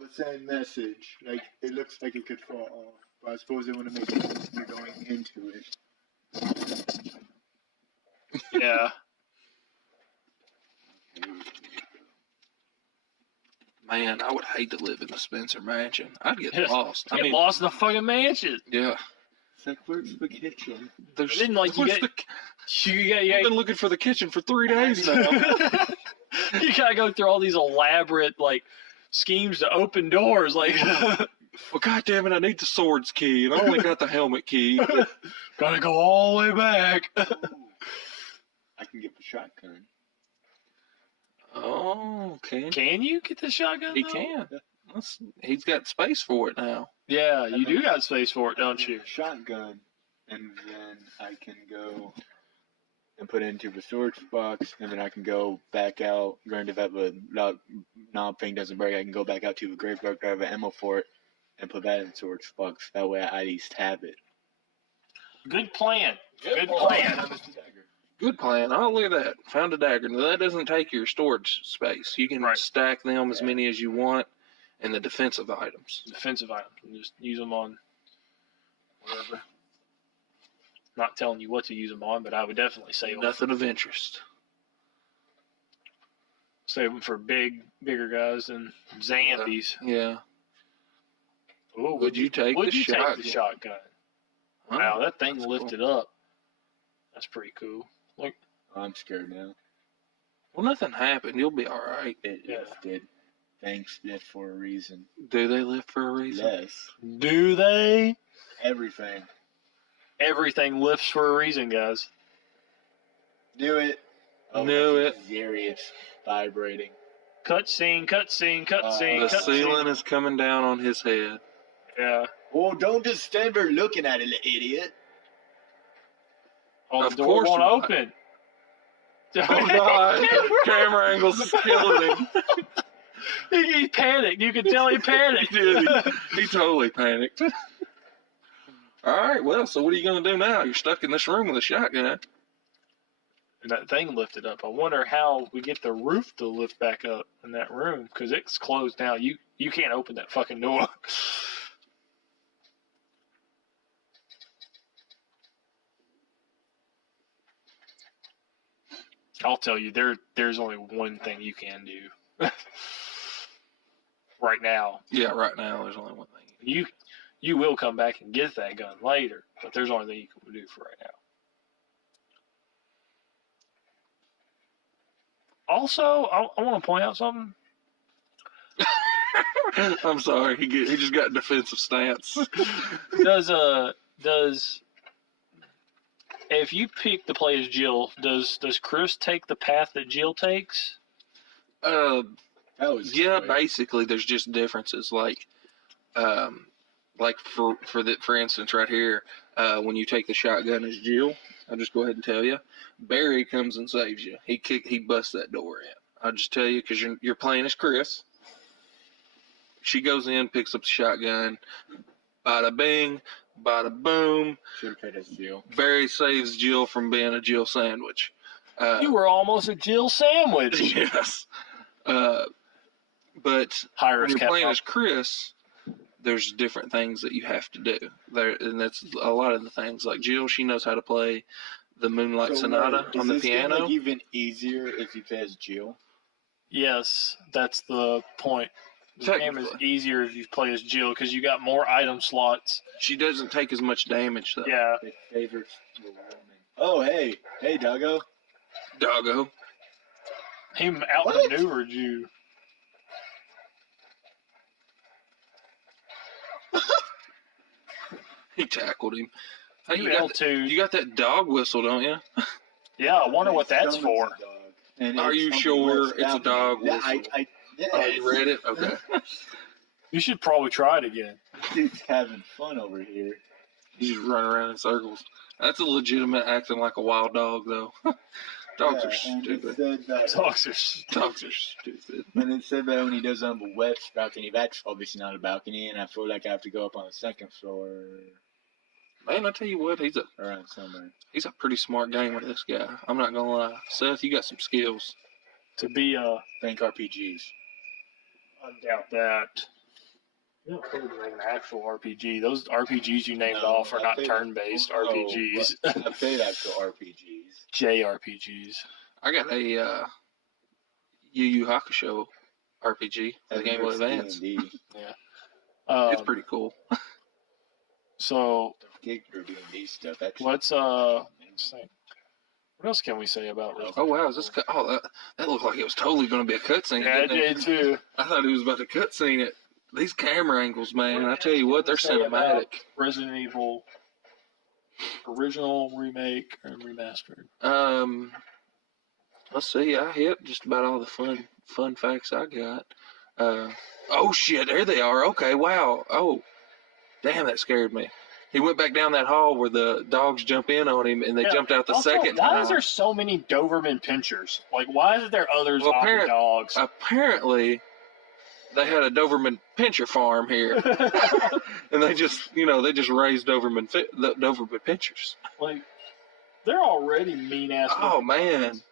the same message. Like it looks like it could fall off, but I suppose they want to make it you're going into it. Yeah. Man, I would hate to live in the Spencer mansion. I'd get Yes. lost. Get lost in the fucking mansion. Yeah. It's like, where's the kitchen? There's, Then, like, where's I've been looking for the kitchen for 3 days now. You gotta go through all these elaborate schemes to open doors. Well, goddamn it, I need the swords key, and I only got the helmet key. Gotta go all the way back. I can get the shotgun. Oh, Can you get the shotgun? He though? can. He's got space for it now. Yeah, you do got space for it, don't you? Shotgun. and then I can go and put it into the storage box, and then I can go back out. Granted, if the knob thing doesn't break, I can go back out to the graveyard, grab an ammo for it, and put that in the storage box. That way, I at least have it. Good plan. Good plan. Good plan. Oh, look at that. Found a dagger. Now, that doesn't take your storage space. You can stack them as many as you want in the defensive items. Defensive items. And just use them on whatever. Not telling you what to use them on, but I would definitely save them. Nothing of interest. Save them for bigger guys than Xanthies. Yeah. Ooh, Would you take the shotgun? Wow, that thing lifted up. That's pretty cool. Look. I'm scared now. Well, nothing happened. You'll be all right. It lifted. Things lift for a reason. Do they lift for a reason? Yes. Do they? Everything. Everything lifts for a reason, guys. Do it. Oh, Knew it. Serious vibrating. Cutscene. The ceiling is coming down on his head. Yeah. Well, don't just stand there looking at it, idiot. Oh, Of the door course won't not. open. Oh, God. Camera angle's killing him. He panicked. You could tell he panicked. He totally panicked. All right, well, so what are you going to do now? You're stuck in this room with a shotgun. And that thing lifted up. I wonder how we get the roof to lift back up in that room, because it's closed now. You can't open that fucking door. I'll tell you, there's only one thing you can do. Right now. Yeah, right now there's only one thing. You will come back and get that gun later, but there's only thing you can do for right now. Also, I want to point out something. I'm sorry, he just got a defensive stance. Does if you pick to play as Jill, does Chris take the path that Jill takes? Yeah, basically, there's just differences. Like for instance, right here, when you take the shotgun as Jill, I'll just go ahead and tell you, Barry comes and saves you. He busts that door in. I'll just tell you because you're playing as Chris. She goes in, picks up the shotgun, bada bing, bada boom. Should have played as Jill. Barry saves Jill from being a Jill sandwich. You were almost a Jill sandwich. Yes. But when you're playing as Chris, there's different things that you have to do. And that's a lot of the things. Like Jill, she knows how to play the Moonlight Sonata on the piano. Is this even easier if you play as Jill? Yes, that's the point. The game is easier if you play as Jill because you got more item slots. She doesn't take as much damage, though. Yeah. My favorite woman. Oh, hey, Doggo. Doggo. He outmaneuvered you. He tackled him. Hey, you got that dog whistle, don't you? Yeah, I wonder what that's for. Are you sure it's a dog whistle? Oh, you read it? Okay. You should probably try it again. Dude's having fun over here. You just run around in circles. That's a legitimate acting like a wild dog, though. Dogs are stupid. Dogs are stupid. And it said that when he does on the west balcony, that's obviously not a balcony, and I feel like I have to go up on the second floor. Man, I tell you what, he's around somewhere. He's a pretty smart gamer, this guy. I'm not gonna lie. Seth, you got some skills. To be Think RPGs. I doubt that. You don't think an actual RPG. Those RPGs you named off are not turn-based RPGs. I played actual RPGs. JRPGs. I got a Yu Yu Hakusho RPG for the Game Boy Advance. Yeah. It's pretty cool. So D&D stuff. Let's think. What else can we say about Resident Oh wow, is this that looked like it was totally going to be a cutscene. Yeah, it did too. I thought he was about to cutscene it. These camera angles, man, I tell you what, they're cinematic. Resident Evil original, remake, and remastered. Let's see. I hit just about all the fun facts I got. Oh shit, there they are. Okay, wow. Oh, damn, that scared me. He went back down that hall where the dogs jump in on him, and they jumped out the also, second why time. is there so many Doberman pinchers? Like, why is there others Well, off dogs? Apparently, they had a Doberman pinscher farm here, and they just raised Doberman pinchers. Like, they're already mean ass. Oh man,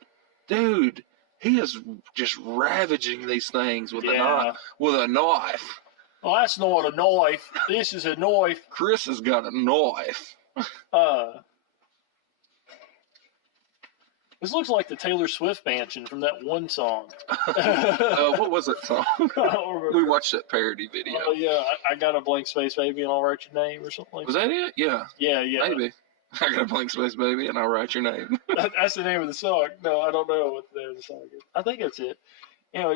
dude, he is just ravaging these things with a knife. With a knife. Well, that's not a knife. This is a knife. Chris has got a knife. This looks like the Taylor Swift mansion from that one song. What was that song? I don't remember. We watched that parody video. Oh, yeah. I got a blank space, baby, and I'll write your name or something like that. Was that it? Yeah. Yeah. Maybe. I got a blank space, baby, and I'll write your name. That's the name of the song. No, I don't know what the name of the song is. I think that's it.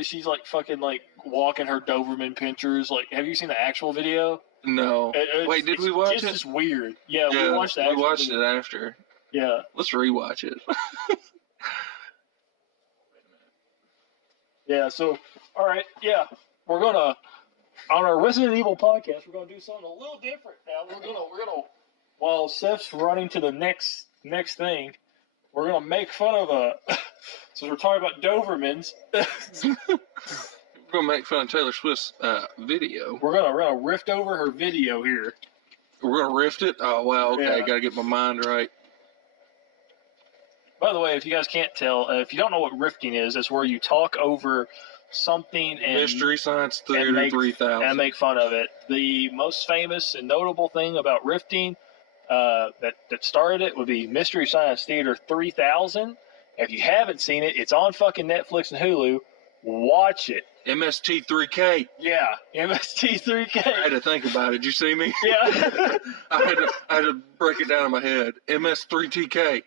She's like fucking like walking her Doberman pinchers. Like, have you seen the actual video? No. Wait, did we watch it? It's just weird. Yeah, we watched that. We watched it after. Yeah. Let's rewatch it. Yeah, so, all right, yeah. We're going to, on our Resident Evil podcast, we're going to do something a little different now. We're gonna while Seth's running to the next thing, we're going to make fun of so we're talking about Dobermans. We're going to make fun of Taylor Swift's video. We're gonna rift over her video here. We're going to rift it? Oh, wow, okay, Yeah. got to get my mind right. By the way, if you guys can't tell, if you don't know what rifting is, it's where you talk over something and Mystery Science Theater 3000. and make fun of it. The most famous and notable thing about rifting that started it would be Mystery Science Theater 3000. If you haven't seen it, it's on fucking Netflix and Hulu. Watch it. MST3K. Yeah, MST3K. I had to think about it. Did you see me? Yeah. I had to break it down in my head. MS3TK.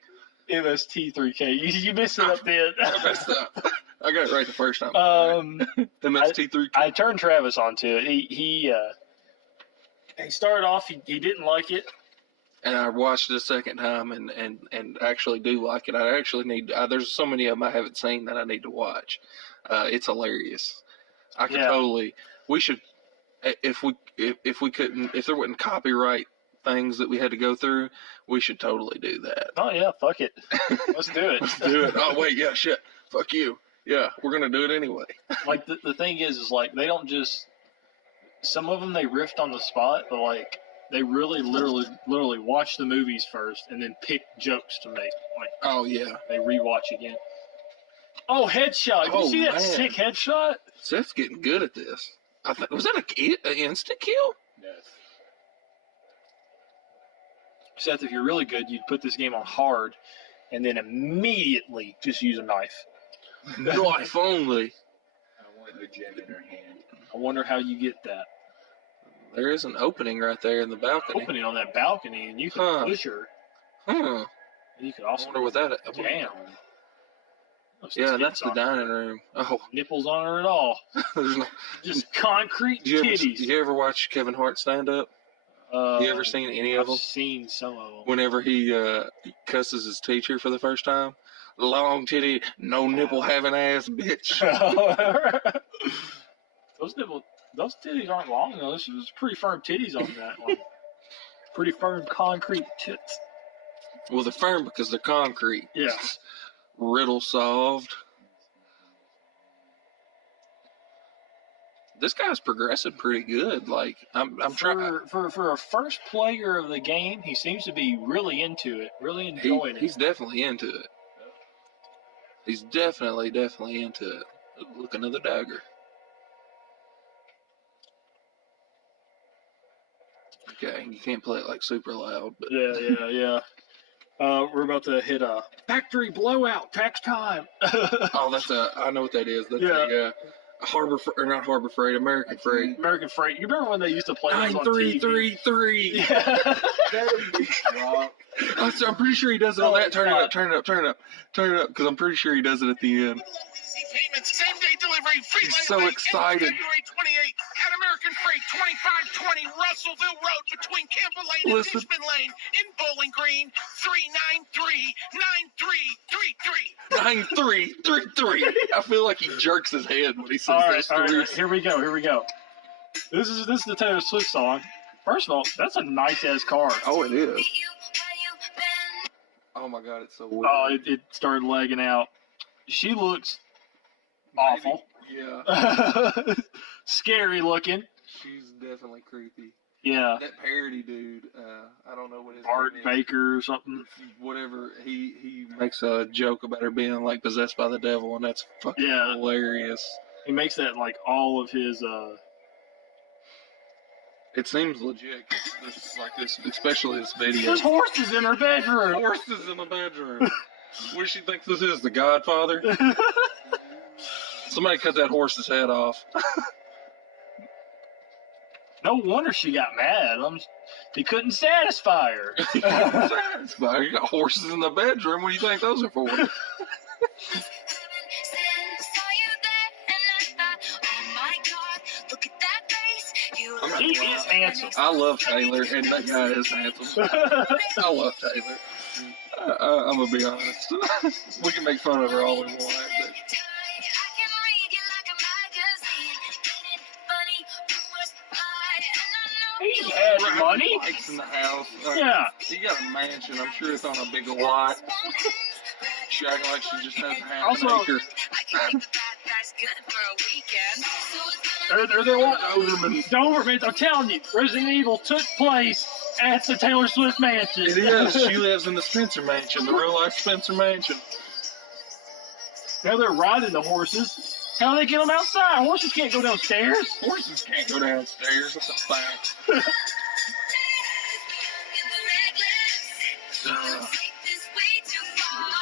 MST3K. You missed it up then. I messed up. I got it right the first time. MST3K. I turned Travis onto it. He started off. He didn't like it. And I watched it a second time and actually do like it. I actually need. There's so many of them I haven't seen that I need to watch. It's hilarious. I could totally. We should. If we couldn't. If there wasn't copyright things that we had to go through, we should totally do that. Oh yeah, fuck it. Let's do it. Let's do it. Oh wait, yeah, shit. Fuck you. Yeah, we're gonna do it anyway. Like the thing is like they don't just. Some of them they riffed on the spot, but like they really literally watch the movies first and then pick jokes to make. Like oh yeah, they rewatch again. Oh, headshot! Did you see that sick headshot? Seth's getting good at this. Was that an instant kill? Yes. Seth, if you're really good, you'd put this game on hard, and then immediately just use a knife. Knife only. I want the gem in her hand. I wonder how you get that. There is an opening right there in the balcony. Opening on that balcony, and you can push her. Huh. And you could also. I wonder what that. Damn. Yeah, that's the dining room. Oh, nipples on her at all. There's no. Just concrete titties. Did you ever watch Kevin Hart stand up? You ever seen any of them? I've seen some of them. Whenever he cusses his teacher for the first time, long titty, no nipple having ass bitch. Those titties aren't long though. This was pretty firm titties on that one. Pretty firm concrete tits. Well, they're firm because they're concrete. Yeah. Riddle solved. This guy's progressing pretty good. Like I'm trying for a first player of the game. He seems to be really into it, really enjoying it. He's definitely into it. He's definitely into it. Look, another dagger. Okay, you can't play it like super loud, but Yeah. We're about to hit a factory blowout. Tax time. oh, I know what that is. That's a not Harbor Freight, American Freight. American Freight. You remember when they used to play those on TV? 9333. Yeah. I'm pretty sure he does it on that. Turn it up, because I'm pretty sure he does it at the end. Same-day delivery, free He's so excited. February 28th at American Freight, 2520 Russellville Road between Campbell Lane and Fishman Lane in Bowling Green, 393-9333. 9333. I feel like he jerks his head when he says All those right, three. here we go. This is the Taylor Swift song. First of all, that's a nice ass car. Oh, it is. Oh my God, it's so weird. Oh, it started lagging out. She looks awful. Yeah. Scary looking. She's definitely creepy. Yeah. That parody dude, I don't know what his Bart name is. Baker or something. Whatever, he makes a joke about her being like possessed by the devil, and that's fucking hilarious. He makes that in like all of his. It seems legit. This, especially this video. There's horses in her bedroom. Horses in the bedroom. What does she think this is? The Godfather? Somebody cut that horse's head off. No wonder she got mad. He couldn't satisfy her. You got horses in the bedroom. What do you think those are for? He is handsome. I love Taylor, and that guy is handsome. I love Taylor. I'm gonna be honest. We can make fun of her all we want. But... He has money. Bikes in the house. Yeah. He got a mansion. I'm sure it's on a big lot. She acting like she just has a half an acre. Dobermans, I'm telling you, Resident Evil took place at the Taylor Swift mansion. It is. She lives in the Spencer mansion, the real life Spencer mansion. Now they're riding the horses. How do they get them outside? Horses can't go downstairs. Horses can't go downstairs. That's a fact.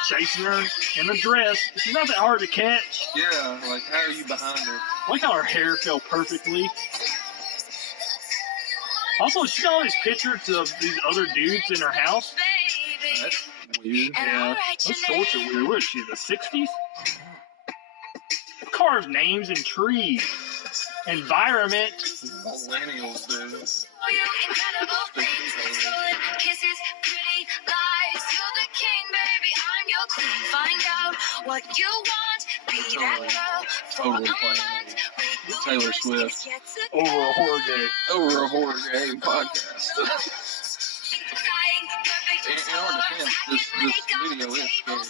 Chasing her in a dress. She's not that hard to catch. Yeah, like how are you behind her? Look how her hair fell perfectly. Also, she's got all these pictures of these other dudes in her house. That's weird. Yeah, those shorts are weird. What is she, the 60s? Carves names and trees. Environment. Millennials, dude. Find out what you want, be that girl. Totally playing Taylor Swift Over a horror game. Over a horror game podcast. In our defense, this video is scary.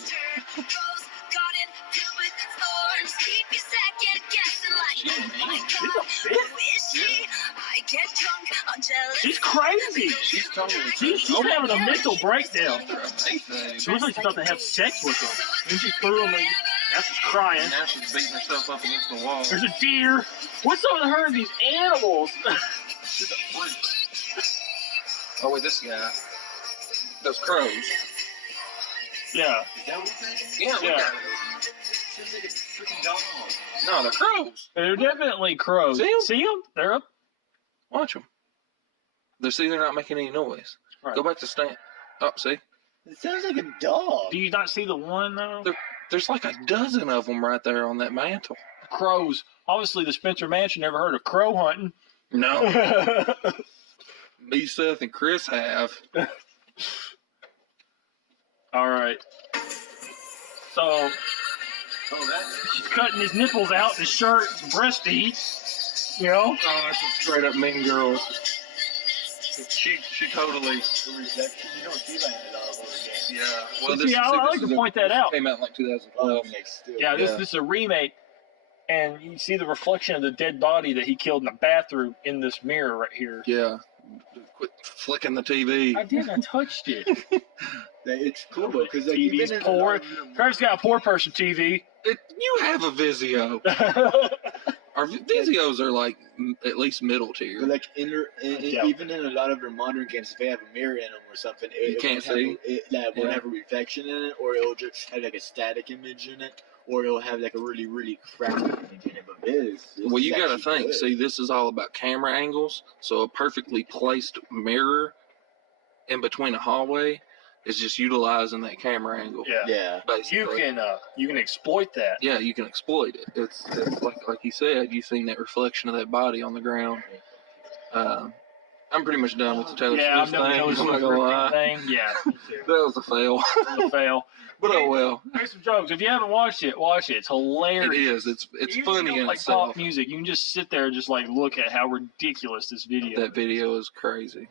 She's mean. She's crazy. She's totally She's having a mental breakdown. She She looks like she's about to have sex with him. Then she threw him and now she's crying. Now she's beating herself up against the wall. There's a deer. What's up with her and these animals? She's a freak. Oh, wait, this guy. Those crows. Yeah. Yeah, Yeah. look at it. She's like a freaking dog. No, they're crows. They're definitely crows. See 'em? See them? They're up. Watch them. They're not making any noise. Right. Go back to stand. Oh, see? It sounds like a dog. Do you not see the one, though? There's like a dozen of them right there on that mantle. Crows. Obviously, the Spencer Mansion never heard of crow hunting. No. Me, Seth, and Chris have. All right. So, she's cutting his nipples out in his shirt, breasty. You know? Oh, that's a straight up Mean Girls. She totally. The rejection, you don't see that in a dog over again. Yeah. Well, See, I like to point that out. Came out in like Oh, 2012. still. Yeah, this is a remake, and you see the reflection of the dead body that he killed in the bathroom in this mirror right here. Yeah. Quit flicking the TV. I did. I touched it. It's cool though, because like, TV's even in poor. the- Travis got a poor person TV. You have a Vizio. Our Vizios are like at least middle tier. But like Yeah. even in a lot of their modern games, if they have a mirror in them or something, it can't won't have see. that won't Yeah. have a reflection in it, or it'll just have like a static image in it, or it'll have like a really really crappy image in it. But this Well, you is got to actually think. good. See, this is all about camera angles. So a perfectly placed mirror in between a hallway is just utilizing that camera angle. Yeah. Basically. You can exploit that. Yeah, you can exploit it. It's like you said, you've seen that reflection of that body on the ground. I'm pretty much done with the Taylor Yeah, I'm Swift done with thing. Taylor I'm Swift not gonna lie. thing. Yeah, me too. That was a fail. It was a fail. But oh well. Here's some jokes. If you haven't watched it, watch it. It's hilarious. It is. It's Even if funny you don't in like itself. pop music. You can just sit there and just like look at how ridiculous this video. That video is crazy.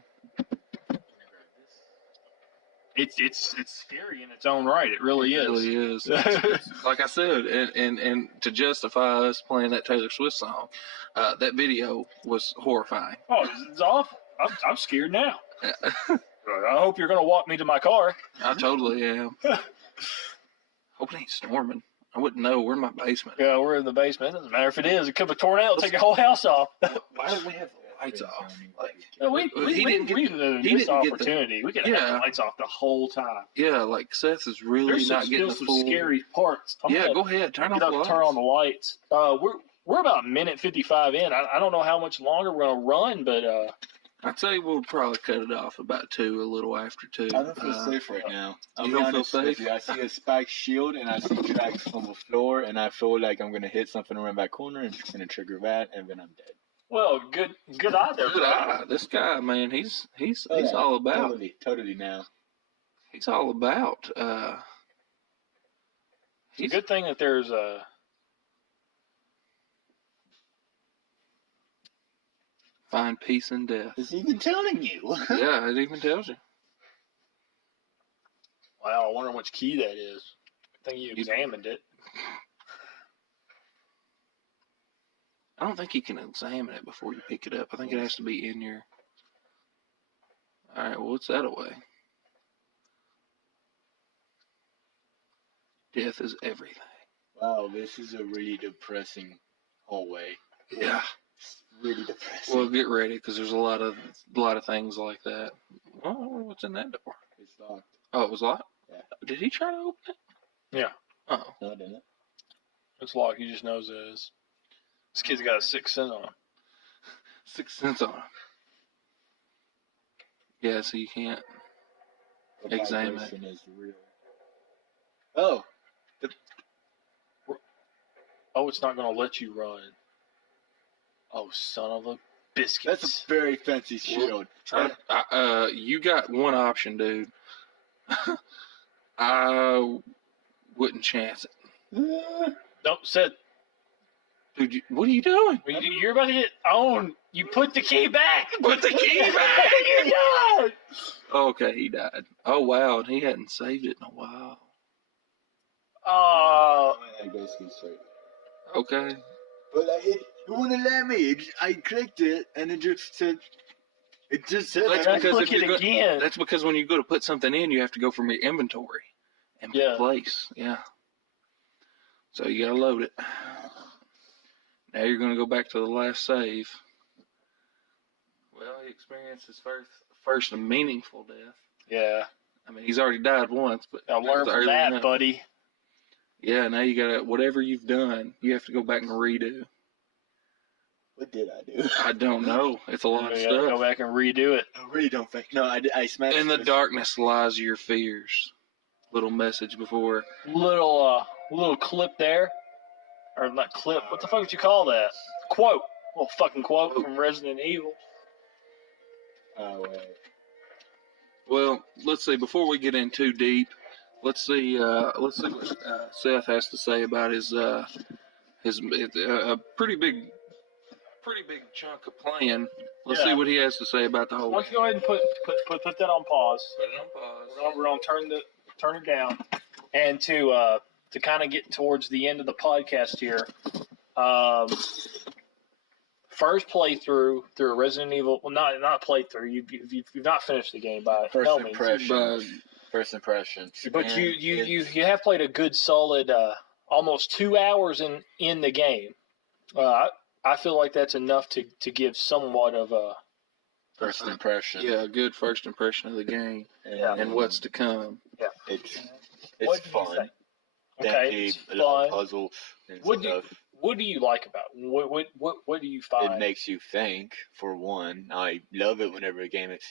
It's scary in its own right. It really It is. really is. Like I said, and to justify us playing that Taylor Swift song, that video was horrifying. Oh, it's awful. I'm scared now. I hope you're gonna walk me to my car. I totally am. Hope it ain't storming. I wouldn't know. We're in my basement. Yeah, we're in the basement. It doesn't matter if it is. It could be a tornado. It'll take the whole house off. Why don't we have the lights off? Like, No, we didn't get this opportunity. We could have the lights off the whole time. Yeah, like Seth is really There's not getting the some full. scary parts. Go ahead. Turn on the lights. Turn on the lights. We're about a minute 55 in. I don't know how much longer we're gonna run, but I'd say we'll probably cut it off about 2, a little after 2. I don't feel safe right now. You don't feel safe? I see a spiked shield and I see tracks from the floor, and I feel like I'm gonna hit something around that corner and it's gonna trigger that, and then I'm dead. well, good eye there. Good eye. This guy, man, he's all about. Totally now. He's all about. It's a good thing that there's Find peace in death. It's even telling you. Yeah, it even tells you. Wow, I wonder which key that is. I think you examined it. I don't think you can examine it before you pick it up. I think it has to be in your. All right, well, what's that away? Death is everything. Wow, this is a really depressing hallway. Yeah. It's really depressing. Well, get ready because there's a lot of things like that. Oh, what's in that door? It's locked. Oh, it was locked? Yeah. Did he try to open it? Yeah. Oh. No, I didn't. It's locked. He just knows it is. This kid's got a 6th sense on him. 6 cents on him. Yeah, so you can't examine it. Is real. Oh. Oh, it's not going to let you run. Oh, son of a biscuit. That's a very fancy shield. You got one option, dude. I wouldn't chance it. Nope, Seth. Dude, what are you doing? You're about to get owned. You put the key back. Put the key back. You died. Okay, he died. Oh, wow, and he hadn't saved it in a while. Oh. I go straight. Okay. But it wouldn't let me. I clicked it and it just said. It just said. That's that. because click it again. That's because when you go to put something in, you have to go from your inventory and place. Yeah. So you gotta load it. Now you're gonna go back to the last save. Well, he experienced his first meaningful death. Yeah. I mean, he's already died once, but I'll learn from that, buddy. Yeah, now you gotta, whatever you've done, you have to go back and redo. What did I do? I don't know. It's a lot of stuff. Go back and redo it. I really don't think. No, I smashed. In the darkness lies your fears. Little message before. Little clip there. Or not clip. What the fuck would you call that? Quote. Little fucking quote from Resident Evil. Oh, wait. Well, let's see. Before we get in too deep, let's see what Seth has to say about his pretty big chunk of playing. Let's see what he has to say about the whole. Why don't you go ahead and put that on pause? Put it on pause. We're gonna turn it down, and to kind of get towards the end of the podcast here. First playthrough through a Resident Evil. Well, not playthrough. You've not finished the game by First no means. impression. First impressions. But you have played a good solid almost 2 hours in the game. I feel like that's enough to give somewhat of a first impression. Yeah, a good first impression of the game and what's to come. Yeah, it's fun. Okay, it's a lot of fun. puzzles and stuff. What do you like about it? What do you find? It makes you think, for one. I love it whenever a game is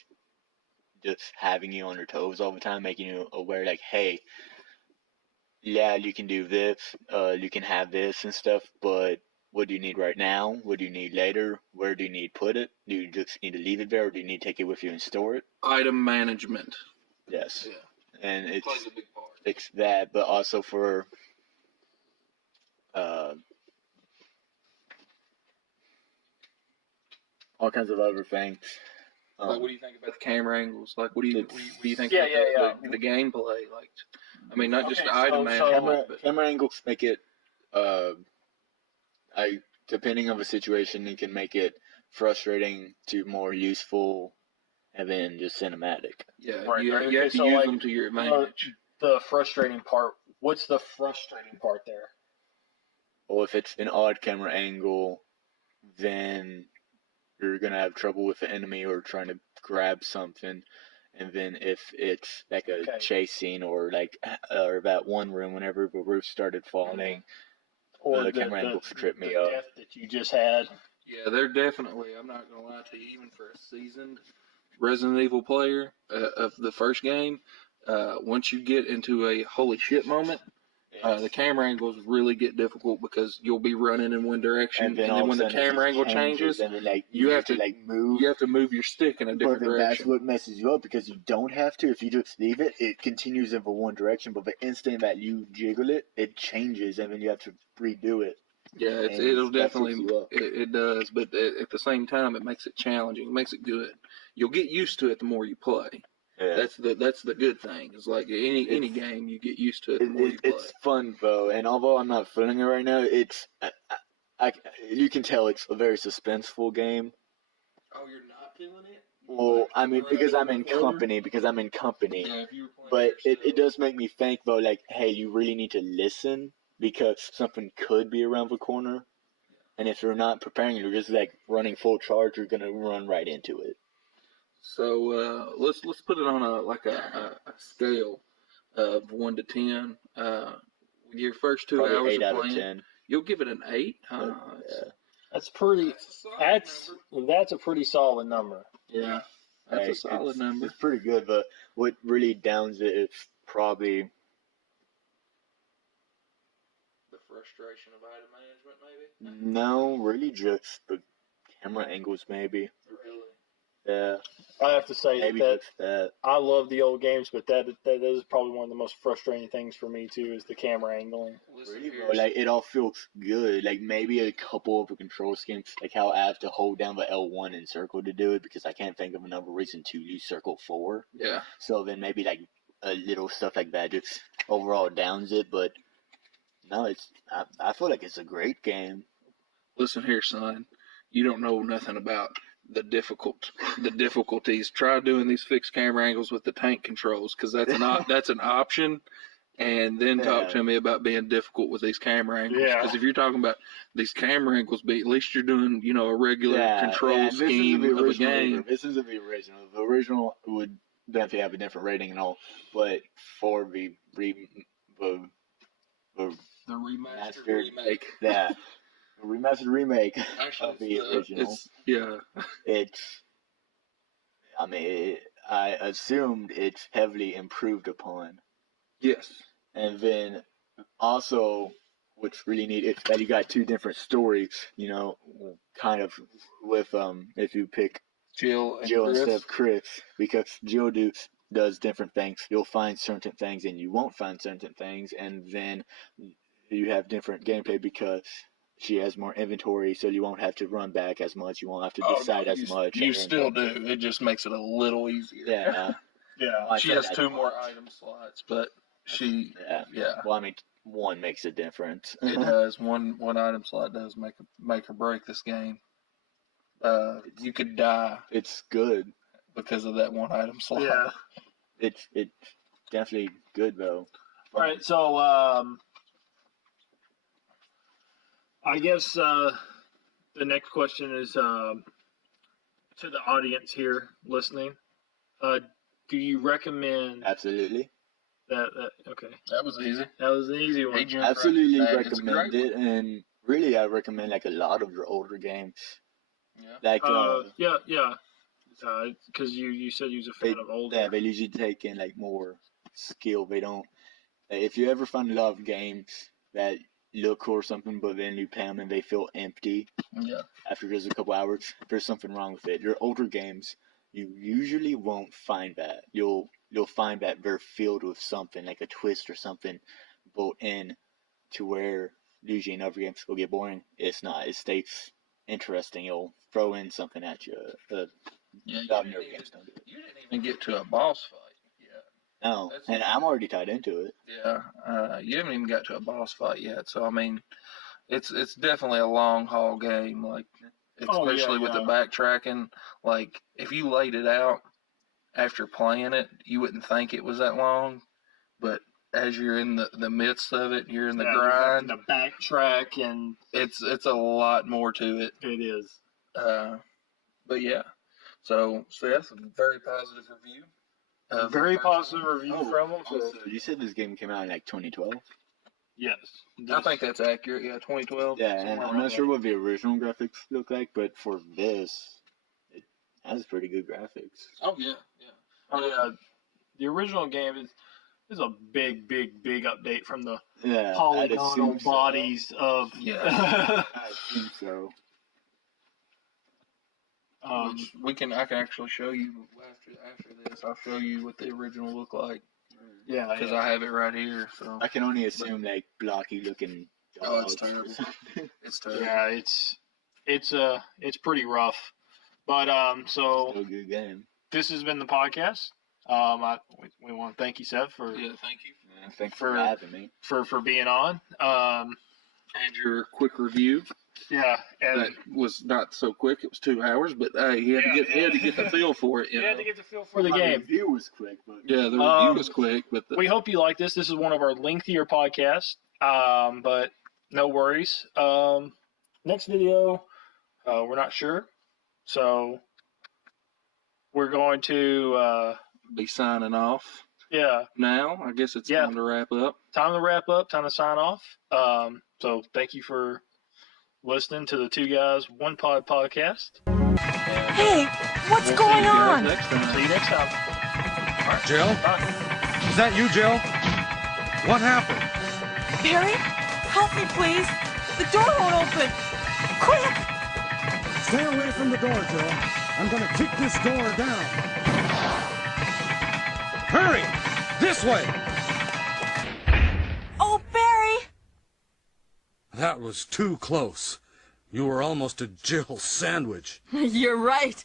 just having you on your toes all the time, making you aware, like, hey, yeah, you can do this, you can have this and stuff, but what do you need right now? What do you need later? Where do you need to put it? Do you just need to leave it there, or do you need to take it with you and store it? Item management. Yes. Yeah. And It plays a big part. it's that, but also for all kinds of other things. Like, what do you think about the camera angles? Like, what do you think Yeah, about the gameplay? Like, I mean, not just Okay, the item management, but camera angles make it, depending on the situation, it can make it frustrating to more useful, and then just cinematic. yeah, Right, you right. have Okay, to so, use like, them to your advantage. The frustrating part. What's the frustrating part there? Or if it's an odd camera angle, then you're gonna have trouble with the enemy or trying to grab something. And then if it's like a chase scene or that one room whenever the roof started falling, Or the camera angles trip me the up. death that you just had. Yeah, they're definitely. I'm not gonna lie to you. Even for a seasoned Resident Evil player of the first game, once you get into a holy shit moment, the camera angles really get difficult because you'll be running in one direction, and then when the camera angle changes, and then you have to move. You have to move your stick in a different But then that's direction. what messes you up, because you don't have to. If you just leave it, it continues in the one direction. But the instant that you jiggle it, it changes, and then you have to redo it. Yeah, it'll definitely it does, but at the same time, it makes it challenging. It makes it good. You'll get used to it the more you play. Yeah. That's the good thing. It's like any game, you get used to it the more you play. It's fun though, and although I'm not feeling it right now, it's you can tell it's a very suspenseful game. Oh, you're not feeling it? Well, I mean, because I'm in company. Yeah, if you were playing But it yourself. does make me think though, like, hey, you really need to listen, because something could be around the corner, and if you're not preparing, you're just like running full charge, you're gonna run right into it. So let's put it on a scale of 1 to 10. With your first 2 Probably hours 8 of out of playing, 10. you'll give it an 8. Yeah. That's pretty. That's a solid number. That's a pretty solid number. Yeah, that's a solid number. It's pretty good, but what really downs it is probably The frustration of item management, maybe? no, really just the camera angles, maybe. Really? Yeah, I have to say maybe that just that. I love the old games, but that is probably one of the most frustrating things for me too, is the camera angling. Really, bro, like, it all feels good. Like, maybe a couple of the control schemes, like how I have to hold down the L1 and circle to do it, because I can't think of another reason to use circle 4. Yeah. So then maybe like a little stuff like that just overall downs it. But no, I feel like it's a great game. Listen here, son. You don't know nothing about the difficulties. Try doing these fixed camera angles with the tank controls, because that's an option. And then talk to me about being difficult with these camera angles. Yeah. Because if you're talking about these camera angles, at least you're doing, a regular control scheme of a game. This isn't the original. The original would definitely have a different rating and all, but for the remastered remake. Yeah. The remastered remake Actually, of the original. I assumed it's heavily improved upon. Yes. And then also, what's really neat is that you got 2 different stories, kind of with, if you pick Jill instead of Chris, because Jill does different things. You'll find certain things and you won't find certain things, and then you have different gameplay because she has more inventory, so you won't have to run back as much. You won't have to decide as much. You still do. It just makes it a little easier. Yeah. Yeah. She has 2 more item slots, but yeah. Well, I mean, one makes a difference. It does. One item slot does make or break this game. You could die. It's good because of that one item slot. Yeah. It's definitely good though. All right, so I guess the next question is to the audience here listening. Do you recommend? Absolutely. Okay. That was easy. That was an easy one. Absolutely recommend it, and really I recommend like a lot of your older games. Yeah. Like yeah. Because you said you was a fan of older. Yeah, they usually take in like more skill. They don't. If you ever find a lot of games that look cool or something, but then you play them and they feel empty. Yeah. After just a couple hours, there's something wrong with it. Your older games, you usually won't find that. You'll find that they're filled with something, like a twist or something built in to where usually in other games will get boring. It's not. It stays interesting. You'll throw in something at you. Yeah, You didn't even get to a boss fight. No, and I'm already tied into it. Yeah, you haven't even got to a boss fight yet. So I mean, it's definitely a long haul game. Like, especially with the backtracking. Like, if you laid it out after playing it, you wouldn't think it was that long. But as you're in the midst of it, you're in the grind, the backtrack, and it's a lot more to it. It is. But yeah. So Seth, a very positive review. Very positive review from him. So you said this game came out in like 2012? Yes. I think that's accurate. Yeah, 2012. Yeah, and I'm not sure what the original graphics look like, but for this, it has pretty good graphics. Oh yeah, yeah. Oh yeah. The original game is a big update from the polygonal bodies of. Yeah, I think so. Which I can actually show you after this. I'll show you what the original looked like. Yeah, because I have it right here. So I can only assume like blocky looking. Oh, it's terrible. It's terrible. Yeah, it's pretty rough. But so still a good game. This has been the podcast. We want to thank you, Seth, for thank you. Yeah, thanks for having me. For being on. And your quick review. Yeah, and that was not so quick. It was 2 hours, but he had to get the feel for it. He had to get the feel for the game. The review was quick, but the review was quick. But we hope you like this. This is one of our lengthier podcasts, but no worries. Next video, we're not sure, so we're going to be signing off. Yeah. Now, I guess it's time to wrap up. Time to wrap up. Time to sign off. So thank you for listening to the 2 Guys, 1 Pod podcast. Hey, what's going on? See you next time. All right, Jill? Is that you, Jill? What happened? Barry, help me, please. The door won't open. Quick! Stay away from the door, Jill. I'm gonna kick this door down. Hurry! This way! Oh, Barry! That was too close. You were almost a Jill sandwich. You're right.